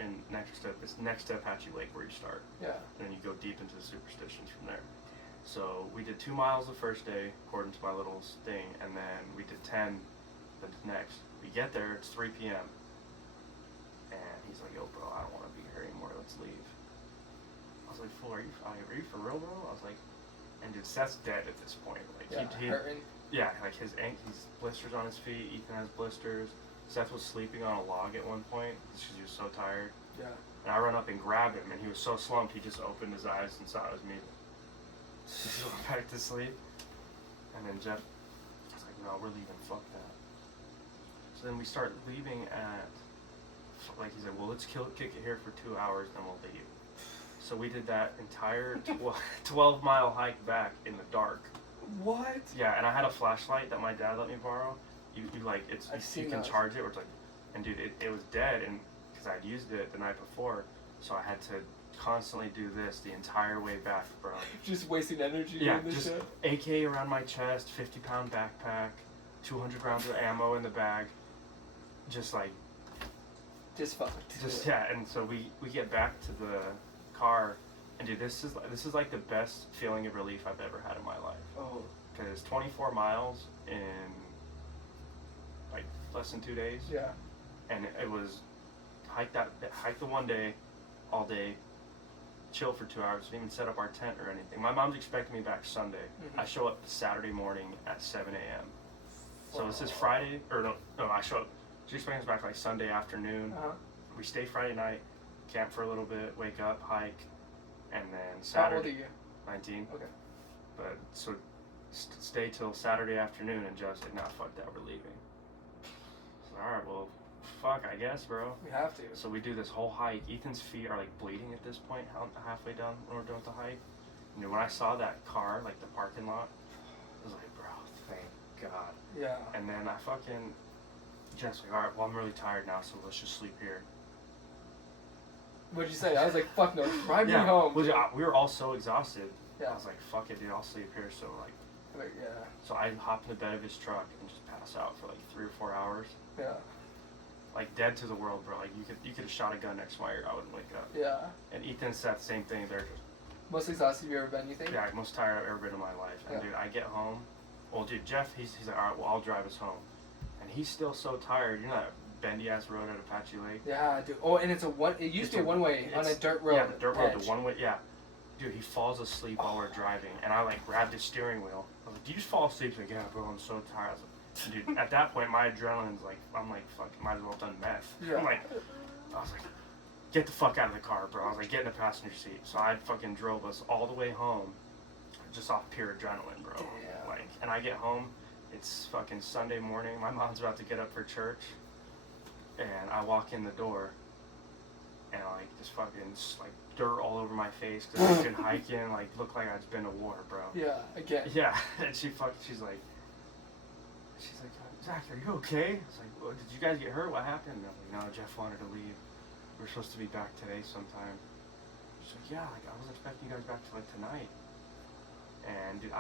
it's next to Apache Lake where you start. Yeah. And then you go deep into the superstitions from there. So we did 2 miles the first day, according to my little thing, and then we did 10 the next. We get there, it's 3 p.m. And he's like, yo, bro, I don't want to be here anymore, let's leave. I was like, fool, are you for real, bro? I was like, And dude, Seth's dead at this point. Like hurting. Yeah, like he's blisters on his feet. Ethan has blisters. Seth was sleeping on a log at one point because he was so tired. Yeah. And I run up and grab him, and he was so slumped he just opened his eyes and saw it was me. He just went back to sleep. And then Jeff was like, "No, we're leaving. Fuck that." So then we start leaving at, like he said, "Well, let's kick it here for 2 hours, then we'll leave." So we did that entire 12-mile hike back in the dark. What? Yeah, and I had a flashlight that my dad let me borrow. You like you can charge it, or it's like, and dude, it was dead, and because I'd used it the night before, so I had to constantly do this the entire way back, bro. Just wasting energy. Yeah, doing this just shit? AK around my chest, 50-pound backpack, 200 rounds of ammo in the bag, just like. Just fucked. Just yeah, and so we get back to the car, and dude, this is like the best feeling of relief I've ever had in my life. Oh. Because 24 miles in like less than 2 days. Yeah. And it was hike the one day, all day, chill for 2 hours, didn't even set up our tent or anything. My mom's expecting me back Sunday. Mm-hmm. I show up Saturday morning at 7 a.m. So this is Friday, or no, I show up. She expects us back like Sunday afternoon. Uh-huh. We stay Friday night, camp for a little bit, wake up, hike, and then Saturday. How old are you? 19. Okay. But so stay till Saturday afternoon, and Joe's like, "Nah, fuck that, we're leaving." So, all right, well, fuck, I guess, bro. We have to. So we do this whole hike. Ethan's feet are like bleeding at this point, halfway down when we're done with the hike. And when I saw that car, like the parking lot, I was like, bro, thank God. Yeah. And then I fucking, Jeff's like, all right, well, I'm really tired now, so let's just sleep here. What'd you say? I was like, fuck no, drive me Yeah, home. well, we were all so exhausted. Yeah. I was like, fuck it, dude, I'll sleep here. So like, yeah. so I hop in the bed of his truck and just pass out for like 3 or 4 hours. Yeah. Like dead to the world, bro. Like you could have shot a gun next to my ear, I wouldn't wake up. Yeah. And Ethan said the same thing. They're just most exhausted you've ever been, you think? yeah, most tired I've ever been in my life. And dude, I get home. Well, dude, Jeff, he's like, all right, well, I'll drive us home. And he's still so tired. You know that bendy ass road at Apache Lake? Yeah, dude. Oh, and it used to be a one way on a dirt road. Yeah, the dirt road, the one way. Yeah. Dude, he falls asleep while we're driving, and I like grabbed his steering wheel. I was like, "Do you just fall asleep?" He's like, "Yeah, bro, I'm so tired." I was like, dude, at that point, my adrenaline's like, I'm like, fuck, might as well have done meth. Yeah. I was like, get the fuck out of the car, bro. I was like, get in the passenger seat. So I fucking drove us all the way home, just off pure adrenaline, bro. Damn. Like, and I get home, it's fucking Sunday morning. My mom's about to get up for church, and I walk in the door, and like just fucking like dirt all over my face because I've been hiking, like looked like I'd been to war, bro. Yeah, again. Yeah, and she's like, Zach, are you okay? I was like, well, did you guys get hurt? What happened? And I'm like, no, Jeff wanted to leave. We're supposed to be back today sometime. She's like, yeah, like I was expecting you guys back to like tonight. And dude,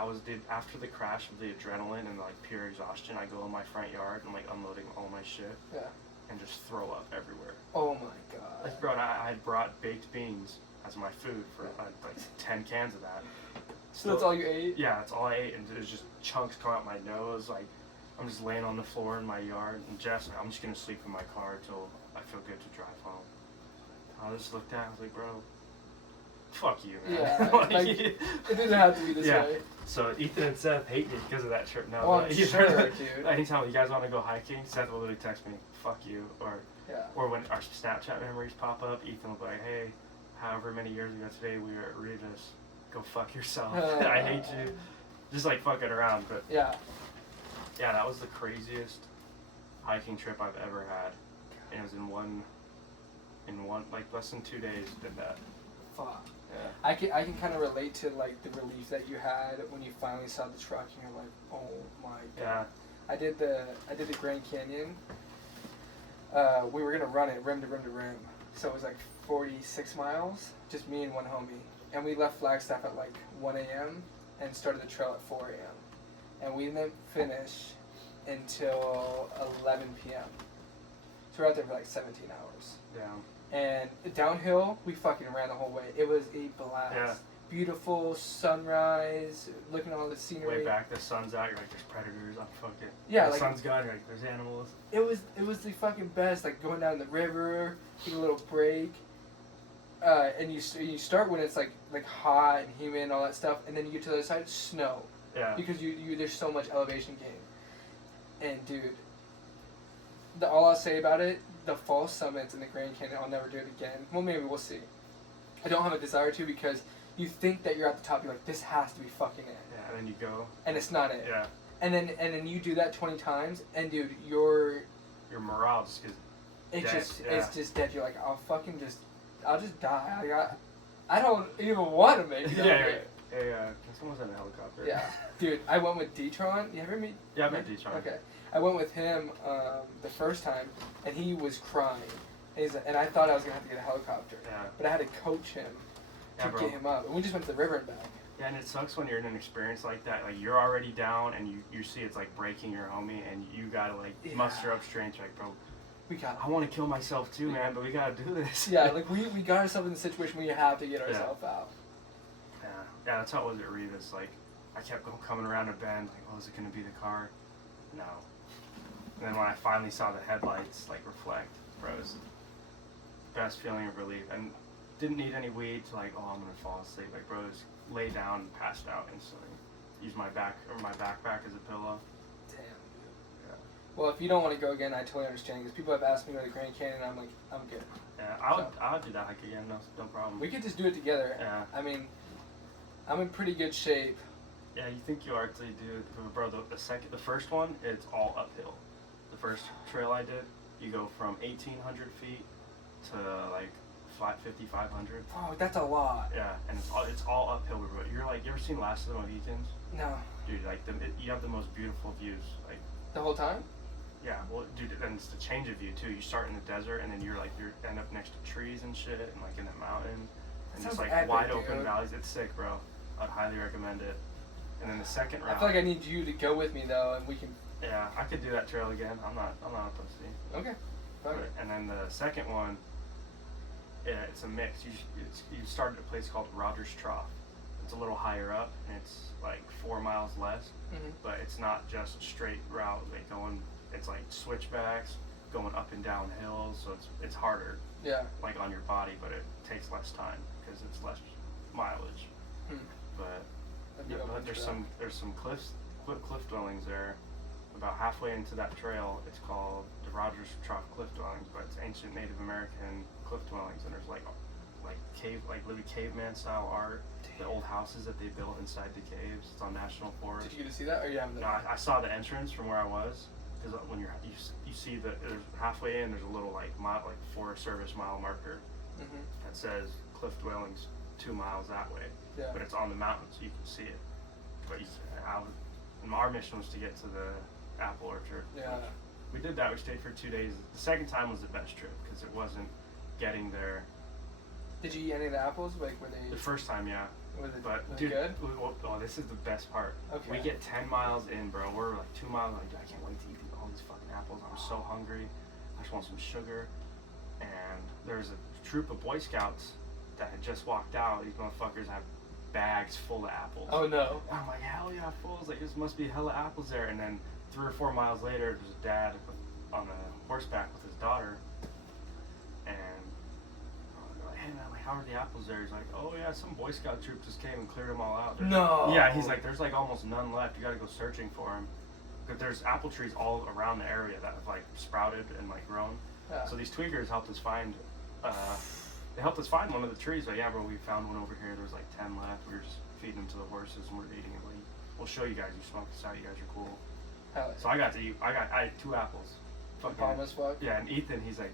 after the crash of the adrenaline and like pure exhaustion, I go in my front yard and like unloading all my shit. Yeah. And just throw up everywhere. Oh my god. Like, bro, and I had brought baked beans as my food for like 10 cans of that. So that's all you ate? Yeah, that's all I ate, and there's just chunks coming out my nose. Like, I'm just laying on the floor in my yard, and Jeff's like, I'm just gonna sleep in my car until I feel good to drive home. I just looked at him, I was like, bro, fuck you, man. Yeah, like, it didn't have to be this way. So Ethan and Seth hate me because of that trip. No, oh, I'm sure, dude. Anytime you guys want to go hiking, Seth will literally text me, fuck you, or when our Snapchat memories pop up, Ethan will be like, hey, however many years ago today we were at Regis, go fuck yourself. I hate you. Just like fucking around, but yeah, that was the craziest hiking trip I've ever had, and it was in one like less than 2 days did that. Fuck. Yeah. I can kind of relate to like the relief that you had when you finally saw the truck and you're like, oh my god. Yeah. I did the Grand Canyon. We were gonna run it rim to rim to rim, so it was like 46 miles, just me and one homie, and we left Flagstaff at like 1 a.m. and started the trail at 4 a.m. and we didn't finish until 11 p.m. So we're out there for like 17 hours. Yeah. And downhill, we fucking ran the whole way. It was a blast. Yeah. Beautiful sunrise, looking at all the scenery. Way back, the sun's out, you're like, there's predators, I'm fucking. Yeah, the like, sun's gone, you're like, there's animals. It was the fucking best, like going down the river, get a little break. and you start when it's like hot and humid and all that stuff, and then you get to the other side, snow. Yeah. Because you there's so much elevation gain, and dude, all I'll say about it, the fall summits in the Grand Canyon, I'll never do it again. Well, maybe we'll see. I don't have a desire to because you think that you're at the top, you're like, this has to be fucking it. Yeah, and then you go. And it's not it. Yeah. And then you do that 20 times, and dude, your morale just gets it's just dead. You're like, I'll just die. I don't even want to make it. Hey, can someone send a helicopter? Yeah, dude, I went with D-Tron. You ever meet? Yeah, I met D-Tron. Okay, I went with him the first time, and he was crying. And I thought I was gonna have to get a helicopter. Yeah. But I had to coach him to get him up, and we just went to the river and back. Yeah, and it sucks when you're in an experience like that. Like, you're already down, and you see it's like breaking your homie, and you gotta muster up strength. Like, bro, I want to kill myself too, man, but we gotta do this. Yeah, like we got ourselves in the situation where you have to get ourselves out. Yeah, that's how it was at Revis. Like, I kept coming around a bend, like, oh, is it gonna be the car? No. And then when I finally saw the headlights reflect, bro, it was the best feeling of relief. And didn't need any weed to I'm gonna fall asleep. Like, bro, just lay down and passed out instantly. Use my backpack as a pillow. Damn, dude. Yeah. Well, if you don't want to go again, I totally understand. Because people have asked me to go to the Grand Canyon, and I'm like, I'm good. Yeah, I would do that hike again. No problem. We could just do it together. Yeah. I mean, I'm in pretty good shape. Yeah, you think you are till you do, bro. The first one, it's all uphill. The first trail I did, you go from 1,800 feet to 5,500. Oh, that's a lot. Yeah, and it's all uphill. You're you ever seen Last of the Mohicans? No. Dude, you have the most beautiful views. The whole time? Yeah, well, dude, and it's the change of view too. You start in the desert, and then you end up next to trees and shit, and in the mountain, and just epic, wide open dude. valleys. It's sick, bro. I'd highly recommend it. And then the second route. I feel like I need you to go with me though, and we can. Yeah, I could do that trail again. I'm not a pussy. Okay. Okay. And then the second one, yeah, it's a mix. You start at a place called Rogers Trough. It's a little higher up, and it's 4 miles less. Mm-hmm. But it's not just a straight route. It's switchbacks, going up and down hills. So it's harder. Yeah. On your body, but it takes less time because it's less mileage. But there's some cliff dwellings there. About halfway into that trail, it's called the Rogers Trough Cliff Dwellings, but it's ancient Native American cliff dwellings, and there's literally caveman style art. The old houses that they built inside the caves. It's on National Forest. Did you get to see that, or you haven't? No, I saw the entrance from where I was, because when you see that there's halfway in, there's a little Forest Service mile marker that says cliff dwellings 2 miles that way. Yeah. But it's on the mountain, so you can see it. But our mission was to get to the apple orchard. Yeah. We did that. We stayed for 2 days. The second time was the best trip because it wasn't getting there. Did you eat any of the apples? Were they? The first time, yeah. Was it dude, good? This is the best part. Okay. We get 10 miles in, bro. We're 2 miles. Dude, I can't wait to eat all these fucking apples. I'm so hungry. I just want some sugar. And there's a troop of Boy Scouts that had just walked out. These motherfuckers have bags full of apples. Oh no. And I'm like, hell yeah, fools. This must be hella apples there. And then 3 or 4 miles later, there's a dad on a horseback with his daughter. And they're like, hey man, how are the apples there? He's like, oh yeah, some Boy Scout troop just came and cleared them all out. No. Yeah, he's like, there's almost none left. You gotta go searching for them. But there's apple trees all around the area that have sprouted and grown. Yeah. So these tweakers helped us find they helped us find one of the trees. But yeah, bro, we found one over here. There was 10 left. We were just feeding them to the horses and we're eating it. We'll show you guys. You smoke this out. You guys are cool. Hell yeah. So I ate 2 apples. Bomb as fuck. Yeah, and Ethan, he's like,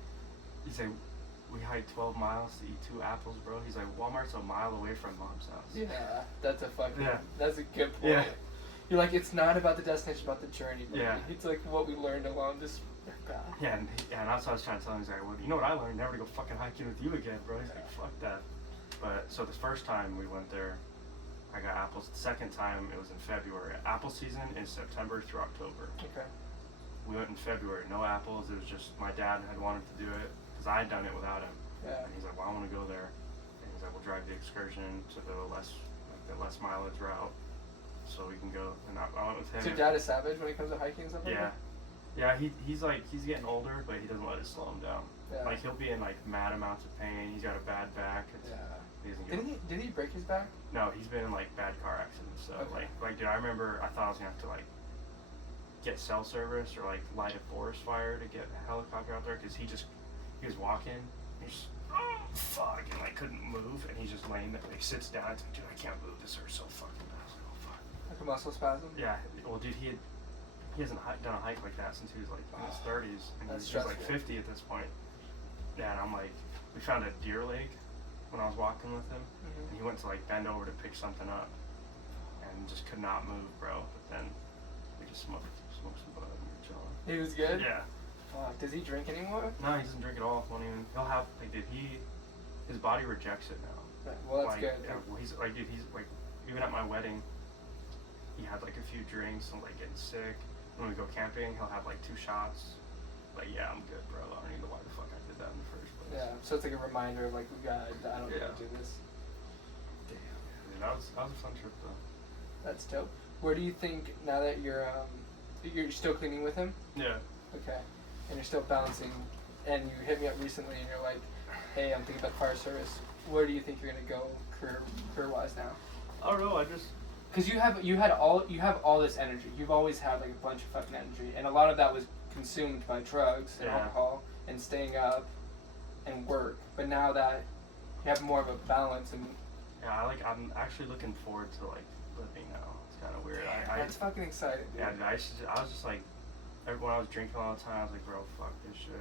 we hiked 12 miles to eat 2 apples, bro. He's like, Walmart's a mile away from Mom's house. Yeah, that's a fucking. Yeah. That's a good point. Yeah. You're like, it's not about the destination, it's about the journey. Bro. Yeah. It's what we learned along this path. Yeah, and that's what I was trying to tell him. He's like, well, you know what I learned? Never to go fucking hiking with you again, bro. He's like, fuck that. But so the first time we went there, I got apples. The second time, it was in February. Apple season is September through October. Okay. We went in February, no apples. It was just my dad had wanted to do it because I had done it without him. Yeah. And he's like, well, I want to go there. And he's like, we'll drive the excursion to the less mileage route, so we can go. And I went with him. So your dad is savage when it comes to hiking and stuff like Yeah. that? Yeah, he's getting older, but he doesn't let it slow him down. Yeah. Like he'll be in like mad amounts of pain. He's got a bad back. Did he break his back? No, he's been in like bad car accidents. So okay. like dude, I remember I thought I was gonna have to like get cell service or like light a forest fire to get a helicopter out there because he was walking. And he's oh fuck, and like couldn't move, and he's just laying there. He sits down. It's like, dude, I can't move. This hurts so fucking bad. I was like, oh fuck. Like a muscle spasm. Yeah. Well, dude, he hasn't done a hike like that since he was like in his 30s, and he's like 50 at this point. Yeah, and I'm like, we found a deer leg when I was walking with him, and he went to like bend over to pick something up, and just could not move, bro. But then we just smoked some bud and we were chilling. He was good. Yeah. Does he drink anymore? No, he doesn't drink at all. Won't even. He'll have like, dude, his body rejects it now. Well, that's like, good. Yeah, well, he's like, dude, he's like, even at my wedding, he had like a few drinks and like getting sick. When we go camping, he'll have like 2 shots. Like, yeah, I'm good, bro. I don't even know why the fuck I did that in the first place. Yeah, so it's like a reminder of like, I don't need to do this. Damn. Dude, that was a fun trip though. That's dope. Where do you think now that you're still cleaning with him? Yeah. Okay. And you're still bouncing, and you hit me up recently, and you're like, "Hey, I'm thinking about fire service. Where do you think you're gonna go career-wise now?" I don't know. I just because you have all this energy. You've always had like a bunch of fucking energy, and a lot of that was consumed by drugs and alcohol and staying up and work. But now that you have more of a balance and I'm actually looking forward to like living now. It's kind of weird. That's fucking exciting, dude. Yeah, dude, I was just like. When I was drinking all the time, I was like, bro, fuck this shit.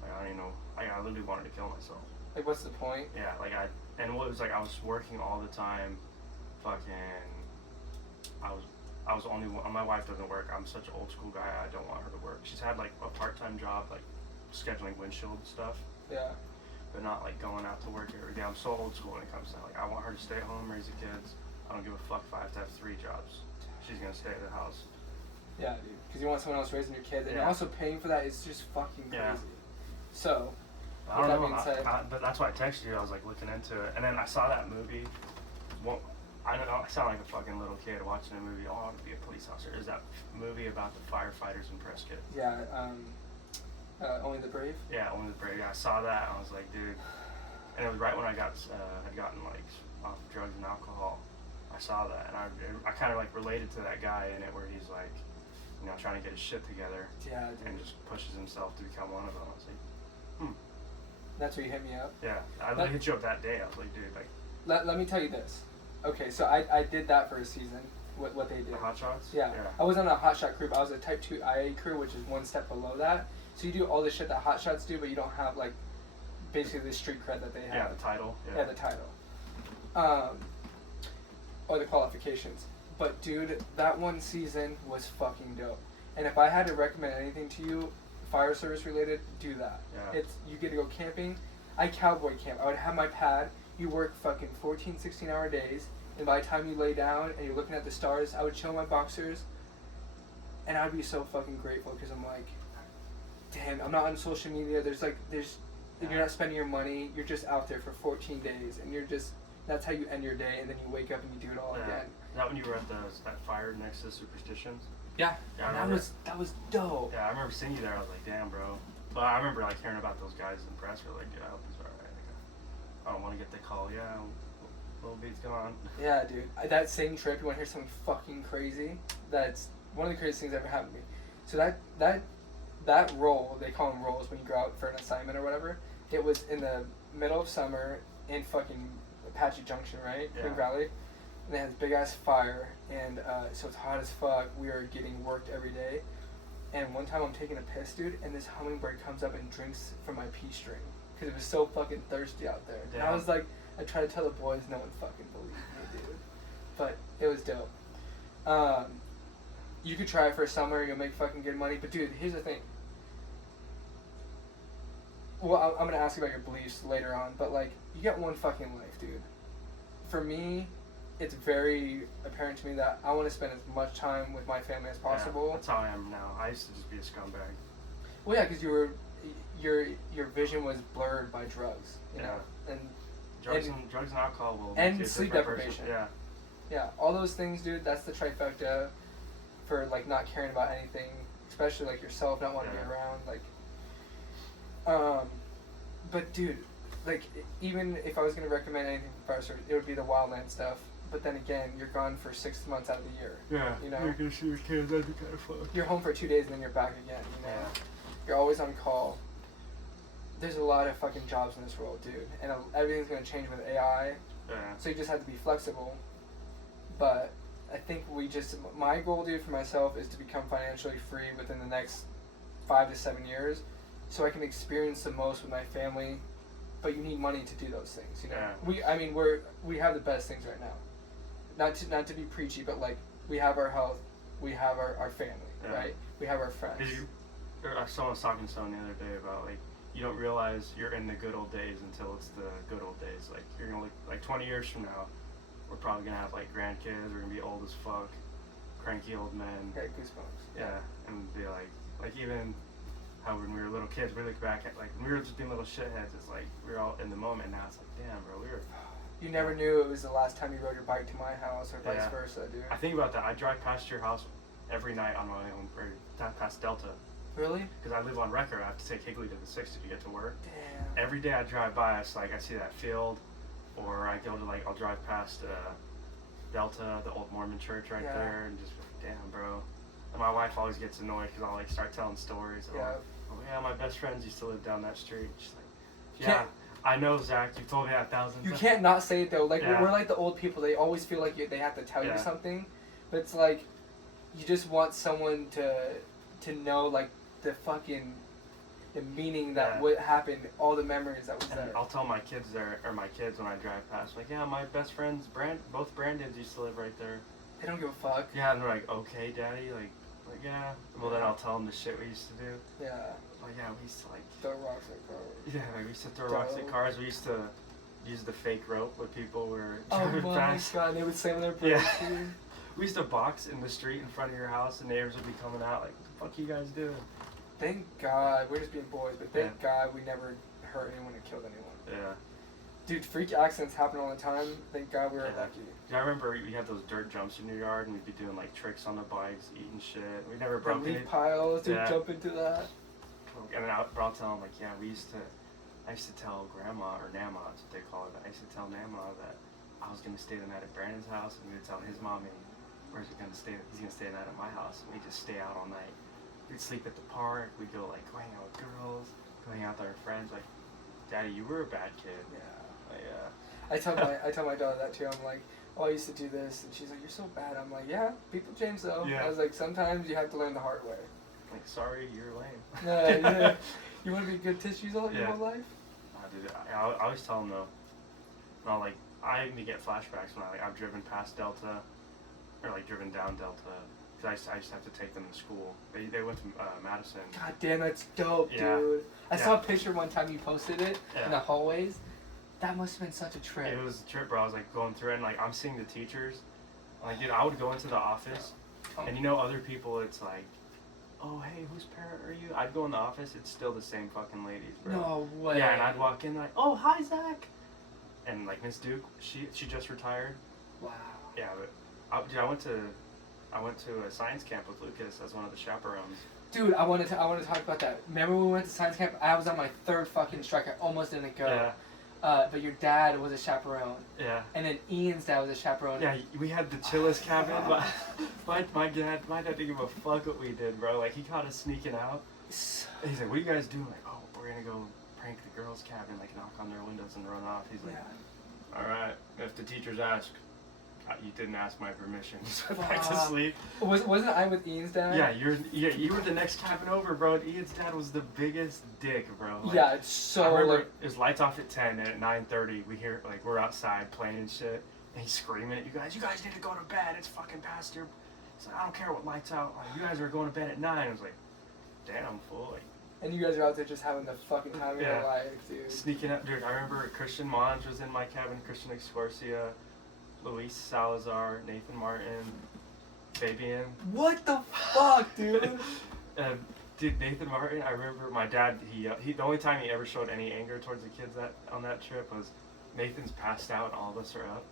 Like, I don't even know. I literally wanted to kill myself. Like, what's the point? Yeah, like, and what it was like, I was working all the time. Fucking, I was only, my wife doesn't work. I'm such an old school guy, I don't want her to work. She's had, like, a part-time job, like, scheduling windshield stuff. Yeah. But not, like, going out to work every day. I'm so old school when it comes to that. Like, I want her to stay home, raise the kids. I don't give a fuck if I have to have 3 jobs. She's gonna stay at the house. Yeah, dude. Because you want someone else raising your kids, and also paying for that is just fucking crazy. Yeah. So, I don't know. But that's why I texted you. I was like looking into it, and then I saw that movie. Well, I don't know. I sound like a fucking little kid watching a movie. Oh, I want to be a police officer. Is that movie about the firefighters in Prescott? Yeah. Only the Brave. Yeah, Only the Brave. Yeah, I saw that. And I was like, dude. And it was right when I had gotten like off drugs and alcohol. I saw that, and I kind of like related to that guy in it, where he's like, you know, trying to get his shit together. Yeah, dude. And just pushes himself to become one of them. I was like, That's where you hit me up? Yeah. I hit you up that day. I was like, dude, like. Let me tell you this. Okay, so I did that for a season, what they did. The hot shots? Yeah. I was on a hot shot crew, but I was a type 2 IA crew, which is one step below that. So you do all the shit that hot shots do, but you don't have, like, basically the street cred that they have. Yeah, the title. Yeah, the title. Or the qualifications. But dude, that one season was fucking dope. And if I had to recommend anything to you, fire service related, do that. Yeah. You get to go camping. I cowboy camp. I would have my pad. You work fucking 14, 16-hour days. And by the time you lay down and you're looking at the stars, I would chill in my boxers. And I'd be so fucking grateful because I'm like, damn, I'm not on social media. You're not spending your money. You're just out there for 14 days. And that's how you end your day. And then you wake up and you do it all again. Is that when you were at that fire next to Superstitions? Yeah. That was dope. Yeah, I remember seeing you there. I was like, damn, bro. But I remember like hearing about those guys in press. We're like, dude, I hope he's alright. Like, I don't want to get the call. Yeah, little beat's gone. Yeah, dude. That same trip, you want to hear something fucking crazy? That's one of the craziest things that ever happened to me. So that roll, they call them rolls when you go out for an assignment or whatever. It was in the middle of summer in fucking Apache Junction, right? Yeah. Green Valley. And they had this big ass fire, and so it's hot as fuck. We are getting worked every day. And one time I'm taking a piss, dude, and this hummingbird comes up and drinks from my pee string because it was so fucking thirsty out there. Yeah. And I was like, I tried to tell the boys, no one fucking believed me, dude. But it was dope. You could try it for a summer, you'll make fucking good money. But dude, here's the thing. Well, I'm gonna ask you about your beliefs later on, but like, you get one fucking life, dude. For me, it's very apparent to me that I want to spend as much time with my family as possible. Yeah, that's how I am now. I used to just be a scumbag. Well, yeah, because your vision was blurred by drugs, you know, and drugs and alcohol will and sleep deprivation. Yeah. Yeah, all those things, dude. That's the trifecta for like not caring about anything, especially like yourself, not wanting to be around. Like, But dude, like, even if I was gonna recommend anything for Fire Service, it would be the wildland stuff. But then again, you're gone for 6 months out of the year. Yeah. You know. You're gonna see your kids. That'd be kind of fun. You're home for 2 days and then you're back again. You know. Yeah. You're always on call. There's a lot of fucking jobs in this world, dude, and everything's gonna change with AI. Yeah. So you just have to be flexible. But I think my goal, dude, for myself is to become financially free within the next 5 to 7 years, so I can experience the most with my family. But you need money to do those things, you know. Yeah. We have the best things right now. Not to be preachy, but like we have our health, we have our family, Yeah. right? We have our friends. Someone was talking to someone the other day about like you don't realize you're in the good old days until it's the good old days. Like you're gonna look like 20 years from now, we're probably gonna have like grandkids. We're gonna be old as fuck, cranky old men. Yeah, goosebumps. Yeah, and be like even how when we were little kids, we look back at like when we were just being little shitheads. It's like we were all in the moment. Now it's like, damn, bro, we were. You never knew it was the last time you rode your bike to my house or vice Yeah. versa, dude. I think about that. I drive past your house every night on my own, or past Delta. Really? Because I live on record. I have to take Higley to the 60 to get to work. Damn. Every day I drive by, it's like I see that field, or I go to like I'll drive past Delta, the old Mormon church right there, and just damn, bro. And my wife always gets annoyed because I'll like start telling stories. Yeah. Like, oh yeah, my best friends used to live down that street. She's like, yeah, I know, Zach. You told me that thousands. You can't not say it though. Like Yeah. we're like the old people. They always feel like they have to tell you Yeah. something, but it's like you just want someone to know like the meaning that Yeah. what happened, all the memories that was And there. I'll tell my kids when I drive past, like, yeah, my best friends, both Brandons used to live right there. They don't give a fuck. Yeah, and they're like, okay, daddy, like yeah. Well, then I'll tell them the shit we used to do. Yeah. Like, yeah, we used to like. Throw rocks at cars. Yeah, like we used to throw rocks at cars. We used to use the fake rope when people were Oh driving my past. god, they would slam their brakes. Yeah. Dude. We used to box in the street in front of your house, and neighbors would be coming out like, what the fuck you guys doing? Thank God, we're just being boys, but thank God we never hurt anyone or killed anyone. Yeah. Dude, freak accidents happen all the time. Thank God we were lucky. Yeah, I remember we had those dirt jumps in your yard, and we'd be doing like tricks on the bikes, eating shit. We never broke leaf it. piles, dude, Yeah. jump into that. And then I'll tell them like, yeah, I used to tell Grandma or Nana, that's what they call it. I used to tell Nana that I was gonna stay the night at Brandon's house, and we would tell his mommy, where's he gonna stay? He's gonna stay the night at my house. And we'd just stay out all night. We'd sleep at the park. We'd go like go hang out with girls, go hang out with our friends. Like, Daddy, you were a bad kid. Yeah. Like, I tell my daughter that too. I'm like, oh, I used to do this, and she's like, you're so bad. I'm like, yeah, people change though. Yeah. I was like, sometimes you have to learn the hard way. like sorry, you're lame. Yeah. You want to be good tissues all your Yeah. whole life? Dude, I always tell them though. No, like I even get flashbacks when I've driven past Delta, or like driven down Delta. Cause I just have to take them to school. They went to Madison. God damn, that's dope, Yeah. dude. I saw a picture one time you posted it in the Yeah. hallways. That must have been such a trip. It was a trip, bro. I was like going through it, and like I'm seeing the teachers. Like, dude, I would go into the office, and you know, other people, it's like, oh, hey, whose parent are you? I'd go in the office, it's still the same fucking ladies, bro. No way. Yeah, and I'd walk in like, oh, hi, Zach. And like Miss Duke, she just retired. Wow. Yeah, but I went to a science camp with Lucas as one of the chaperones. Dude, I want to talk about that. Remember when we went to science camp? I was on my 3rd fucking strike. I almost didn't go. Yeah. But your dad was a chaperone. Yeah. And then Ian's dad was a chaperone. Yeah, we had the chillest cabin. My dad didn't give a fuck what we did, bro. Like, he caught us sneaking out. He's like, what are you guys doing? Like, oh, we're gonna go prank the girls' cabin, like knock on their windows and run off. He's like, all right, if the teachers ask, you didn't ask my permission. So back to sleep. Wasn't I with Ian's dad? Yeah, you were the next cabin over, bro. And Ian's dad was the biggest dick, bro. Like, yeah, it's so. I remember it was lights off at 10, and at 9:30 we hear like we're outside playing and shit, and he's screaming at you guys need to go to bed. It's fucking past your. He's like, I don't care what lights out. Like, you guys are going to bed at 9. I was like, damn fool. Like, and you guys are out there just having the fucking time of your life, dude. Sneaking up, dude. I remember Christian Monge was in my cabin. Christian Excorsia. Luis Salazar, Nathan Martin, Fabian. What the fuck, dude? Dude, Nathan Martin, I remember my dad, he the only time he ever showed any anger towards the kids on that trip was Nathan's passed out and all of us are up.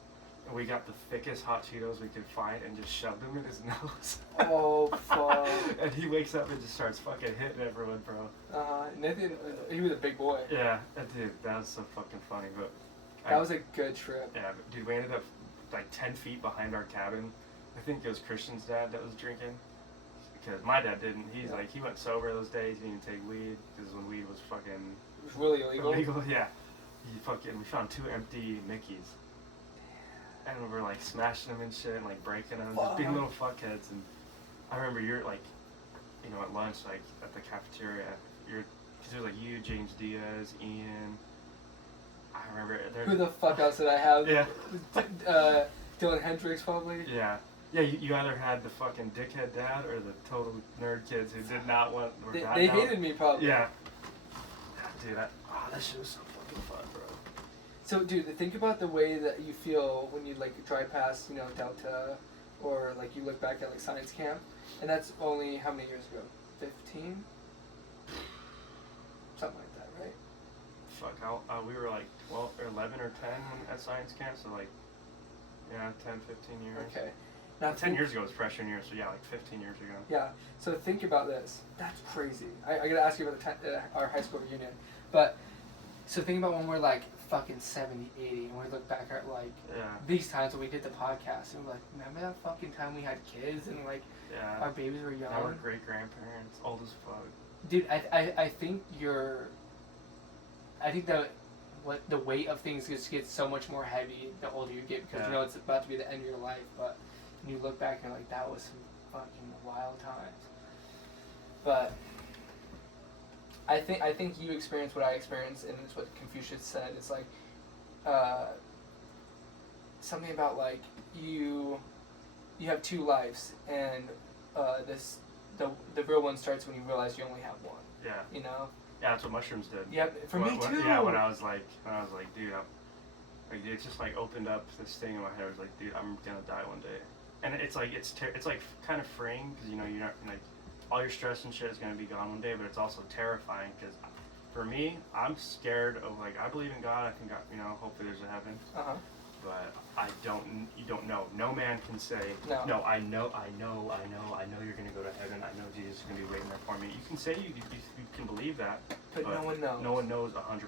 we got the thickest hot Cheetos we could find and just shoved them in his nose. Oh, fuck. And he wakes up and just starts fucking hitting everyone, bro. Nathan, he was a big boy. Yeah, dude, that was so fucking funny. But that was a good trip. Yeah, but dude, we ended up like 10 feet behind our cabin. I think it was Christian's dad that was drinking. Because my dad didn't. He's like, he went sober those days. He didn't take weed. Because when weed was fucking... It was really illegal? Yeah. We found 2 empty Mickeys. And we were like smashing them and shit and like breaking them. Just being little fuckheads. And I remember you're like, you know, at lunch, like at the cafeteria, because there was like you, James Diaz, Ian. I remember. Who the fuck else did I have? Yeah. Dylan Hendricks, probably. Yeah. Yeah, you either had the fucking dickhead dad or the total nerd kids who did not want... They hated me, probably. Yeah. Dude, that shit was so fucking fun, bro. So, dude, think about the way that you feel when you, like, drive past, you know, Delta, or, like, you look back at, like, science camp, and that's only, how many years ago? 15? Something like that, right? Fuck, we were, like, 12 or 11 or 10 at science camp, so, like, yeah, 10, 15 years. Okay. Now 10 years ago was freshman year, so yeah, like 15 years ago. Yeah, so think about this. That's crazy. I gotta ask you about our high school reunion. But, so think about when we're like fucking 70, 80, and we look back at like these times when we did the podcast, and we're like, remember that fucking time we had kids and like our babies were young? Our great grandparents, old as fuck. Dude, I think the weight of things just gets so much more heavy the older you get, because you know it's about to be the end of your life, but when you look back and you're like, that was some fucking wild times. But I think you experienced what I experienced, and it's what Confucius said. It's like something about like you have 2 lives, and the real one starts when you realize you only have one. Yeah. You know. Yeah, that's what mushrooms did. Yeah, for me too. Yeah, when I was like, dude, it just like opened up this thing in my head. I was like, dude, I'm gonna die one day, and it's like kind of freeing, because you know you're not like all your stress and shit is gonna be gone one day, but it's also terrifying, because for me, I'm scared of like, I believe in God. I think you know, hopefully there's a heaven. But you don't know. No man can say, no, I know you're going to go to heaven. I know Jesus is going to be waiting there for me. You can say you can believe that, but no one knows. No one knows 100%.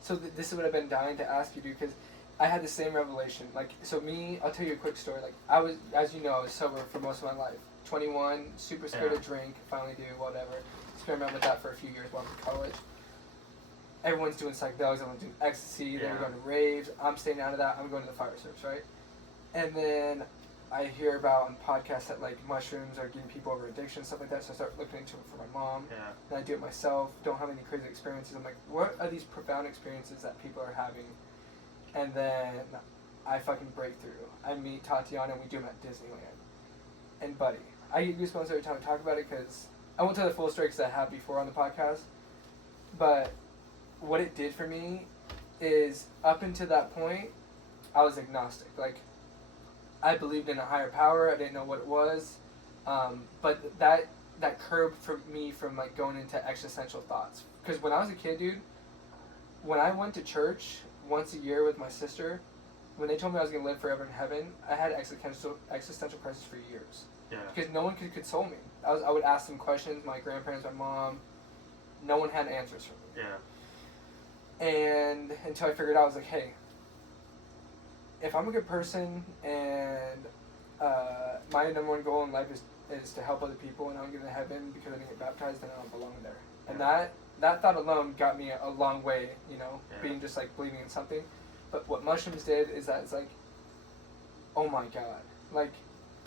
So this is what I've been dying to ask you, dude, because I had the same revelation. Like, so me, I'll tell you a quick story. Like, I was, as you know, I was sober for most of my life. 21, super scared to drink, finally do whatever. Experiment with that for a few years while I was in college. Everyone's doing psychedelics, everyone's doing ecstasy, they're going to raves. I'm staying out of that, I'm going to the fire service, right? And then I hear about on podcasts that like mushrooms are getting people over addiction, stuff like that, so I start looking into it for my mom. Yeah. And I do it myself, don't have any crazy experiences. I'm like, what are these profound experiences that people are having? And then I fucking break through. I meet Tatiana and we do them at Disneyland. And buddy, I get goosebumps every time I talk about it, because I won't tell the full story because I have before on the podcast, but what it did for me is, up until that point, I was agnostic. Like, I believed in a higher power. I didn't know what it was, but that curbed me from like going into existential thoughts. Because when I was a kid, dude, when I went to church once a year with my sister, when they told me I was gonna live forever in heaven, I had existential crisis for years. Yeah. Because no one could console me. I would ask them questions. My grandparents, my mom, no one had answers for me. Yeah. And until I figured out, I was like, hey, if I'm a good person and my number one goal in life is to help other people, and I'm going to heaven because I didn't get baptized, then I don't belong there. And that thought alone got me a long way, you know, being just like believing in something. But what mushrooms did is that it's like, oh my God. Like,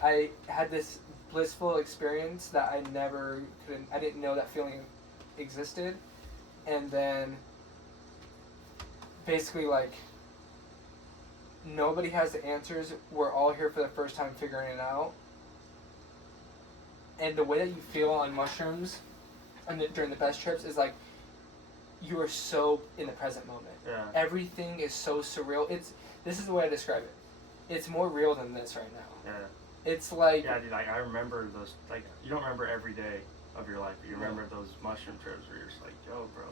I had this blissful experience that I didn't know that feeling existed. And then basically, like, nobody has the answers. We're all here for the first time figuring it out. And the way that you feel on mushrooms and during the best trips is like, you are so in the present moment. Yeah. Everything is so surreal. This is the way I describe it. It's more real than this right now. Yeah. It's like... Yeah, dude, I remember those, like, you don't remember every day of your life, but you remember those mushroom trips where you're just like, yo, bro,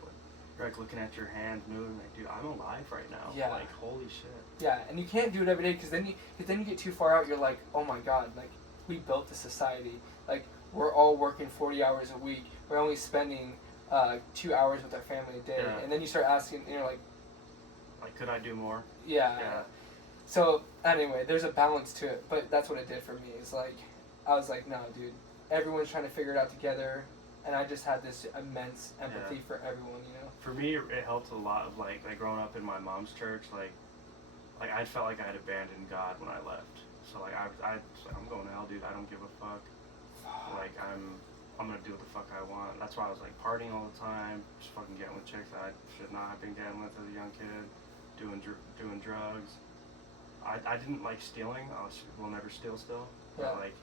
You're like looking at your hand moving, like, dude, I'm alive right now. Yeah. Like, holy shit. Yeah, and you can't do it every day because then you get too far out. You're like, oh my god, like we built the society. Like we're all working 40 hours a week. We're only spending 2 hours with our family a day, Yeah. and then you start asking, and you're like, could I do more? Yeah. So anyway, there's a balance to it, but that's what it did for me. It's like I was like, no, dude, everyone's trying to figure it out together, and I just had this immense empathy for everyone, you know. For me, it helped a lot of like growing up in my mom's church, like I felt like I had abandoned God when I left. So like I'm going to hell, dude. I don't give a fuck. Like I'm gonna do what the fuck I want. That's why I was like partying all the time, just fucking getting with chicks that I should not have been getting with as a young kid, doing drugs. I didn't like stealing. Will never steal still. Yeah. But like,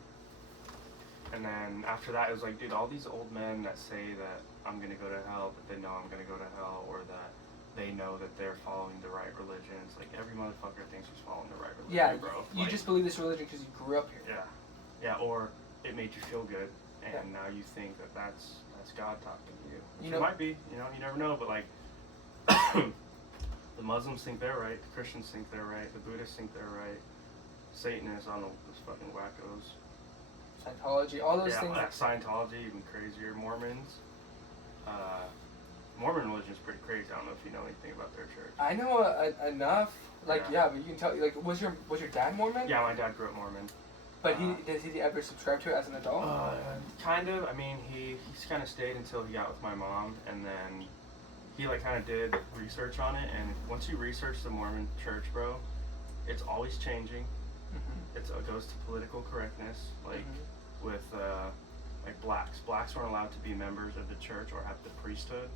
and then after that, it was like, dude, all these old men that say that I'm gonna go to hell, but they know I'm gonna go to hell, or that they know that they're following the right religion. It's like every motherfucker thinks he's following the right religion, Yeah, bro. you like, just believe this religion because you grew up here. Yeah, or it made you feel good, and now you think that that's God talking to you. Which it might be, you know, you never know, but like, the Muslims think they're right, the Christians think they're right, the Buddhists think they're right, Satanists, I don't know, those fucking wackos. Scientology, all those things. Yeah, Scientology, even crazier. Mormons. Mormon religion is pretty crazy. I don't know if you know anything about their church. I know enough. Like, but you can tell. Like, was your dad Mormon? Yeah, my dad grew up Mormon. But did he ever subscribe to it as an adult? Kind of. I mean, he's kind of stayed until he got with my mom, and then he like kind of did research on it. And once you research the Mormon church, bro, it's always changing. Mm-hmm. It goes to political correctness, like with like blacks. Blacks weren't allowed to be members of the church or have the priesthood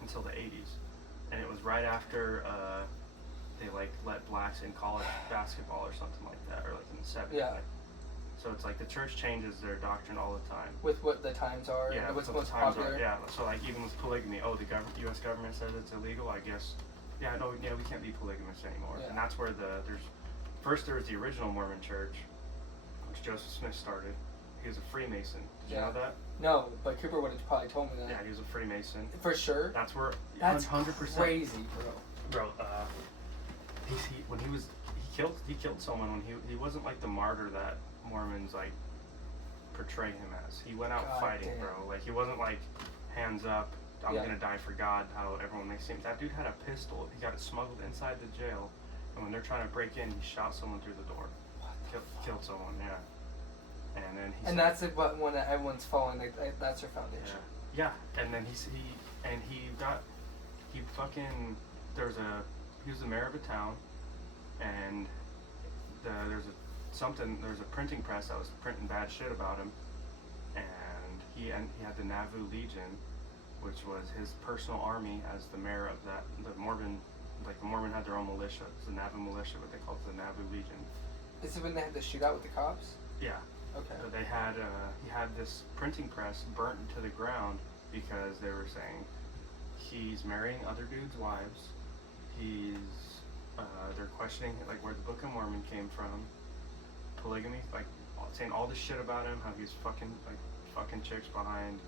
until the 80s, and it was right after they like let blacks in college basketball or something like that, or like in the 70s. Yeah. Like, so it's like the church changes their doctrine all the time. With what the times are. Yeah. What's what most the times popular. are. Yeah. So like even with polygamy, the U.S. government says it's illegal. I guess. Yeah. No. Yeah. We can't be polygamous anymore. Yeah. And that's where there was the original Mormon church, which Joseph Smith started. He was a Freemason. Did you know that? No, but Cooper would have probably told me that. Yeah, he was a Freemason. For sure. That's where. That's 100%. crazy, bro. Bro, he killed someone when he wasn't like the martyr that Mormons like portray him as. He went out fighting, bro. Like he wasn't like hands up, I'm gonna die for God, how everyone makes him. That dude had a pistol. He got it smuggled inside the jail, and when they're trying to break in, he shot someone through the door. Killed someone, yeah. And then he. And that's the one that everyone's following. Like that's their foundation. Yeah. And then he was the mayor of a town, and there's a printing press that was printing bad shit about him, and he had the Nauvoo Legion, which was his personal army as the mayor of that. The Mormon had their own militia. It's the Nauvoo militia, but they called it the Nauvoo Legion. Is it when they had the shootout with the cops? Yeah. Okay. So he had this printing press burnt to the ground because they were saying he's marrying other dudes' wives. They're questioning like where the Book of Mormon came from, polygamy, like saying all this shit about him, how he's fucking chicks behind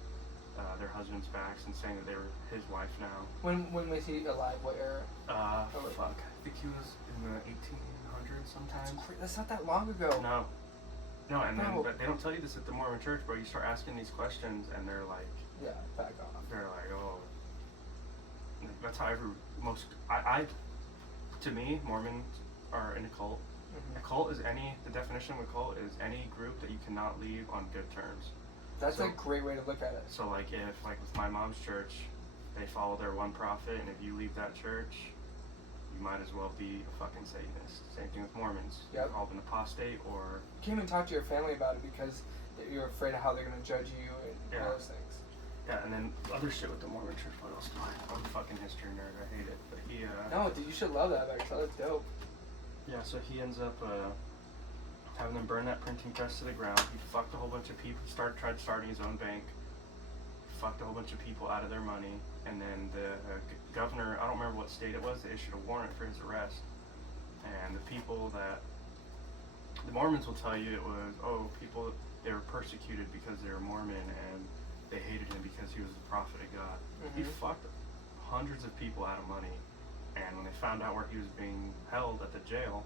their husbands' backs and saying that they were his wife now. When was he alive? What era? Fuck. I think he was in the 1800s sometimes. That's not that long ago. No, but they don't tell you this at the Mormon church, bro. You start asking these questions, and they're like, yeah, back off. They're like, oh, that's how to me, Mormons are in a cult. Mm-hmm. A cult is the definition of a cult is any group that you cannot leave on good terms. That's a great way to look at it. So like if like with my mom's church, they follow their one prophet, and if you leave that church, you might as well be a fucking Satanist. Same thing with Mormons. You're called an apostate or... You can't even talk to your family about it because you're afraid of how they're going to judge you and all those things. Yeah, and then other shit with the Mormon church. What else do I'm a fucking history nerd. I hate it. But he... No, dude, you should love that, actually. That's dope. Yeah, so he ends up having them burn that printing press to the ground. He fucked a whole bunch of people. Tried starting his own bank. Fucked a whole bunch of people out of their money. And then the governor, I don't remember what state it was, they issued a warrant for his arrest. And the people that, the Mormons will tell you it was, they were persecuted because they were Mormon, and they hated him because he was the prophet of God. Mm-hmm. He fucked a hundreds of people out of money, and when they found out where he was being held at the jail,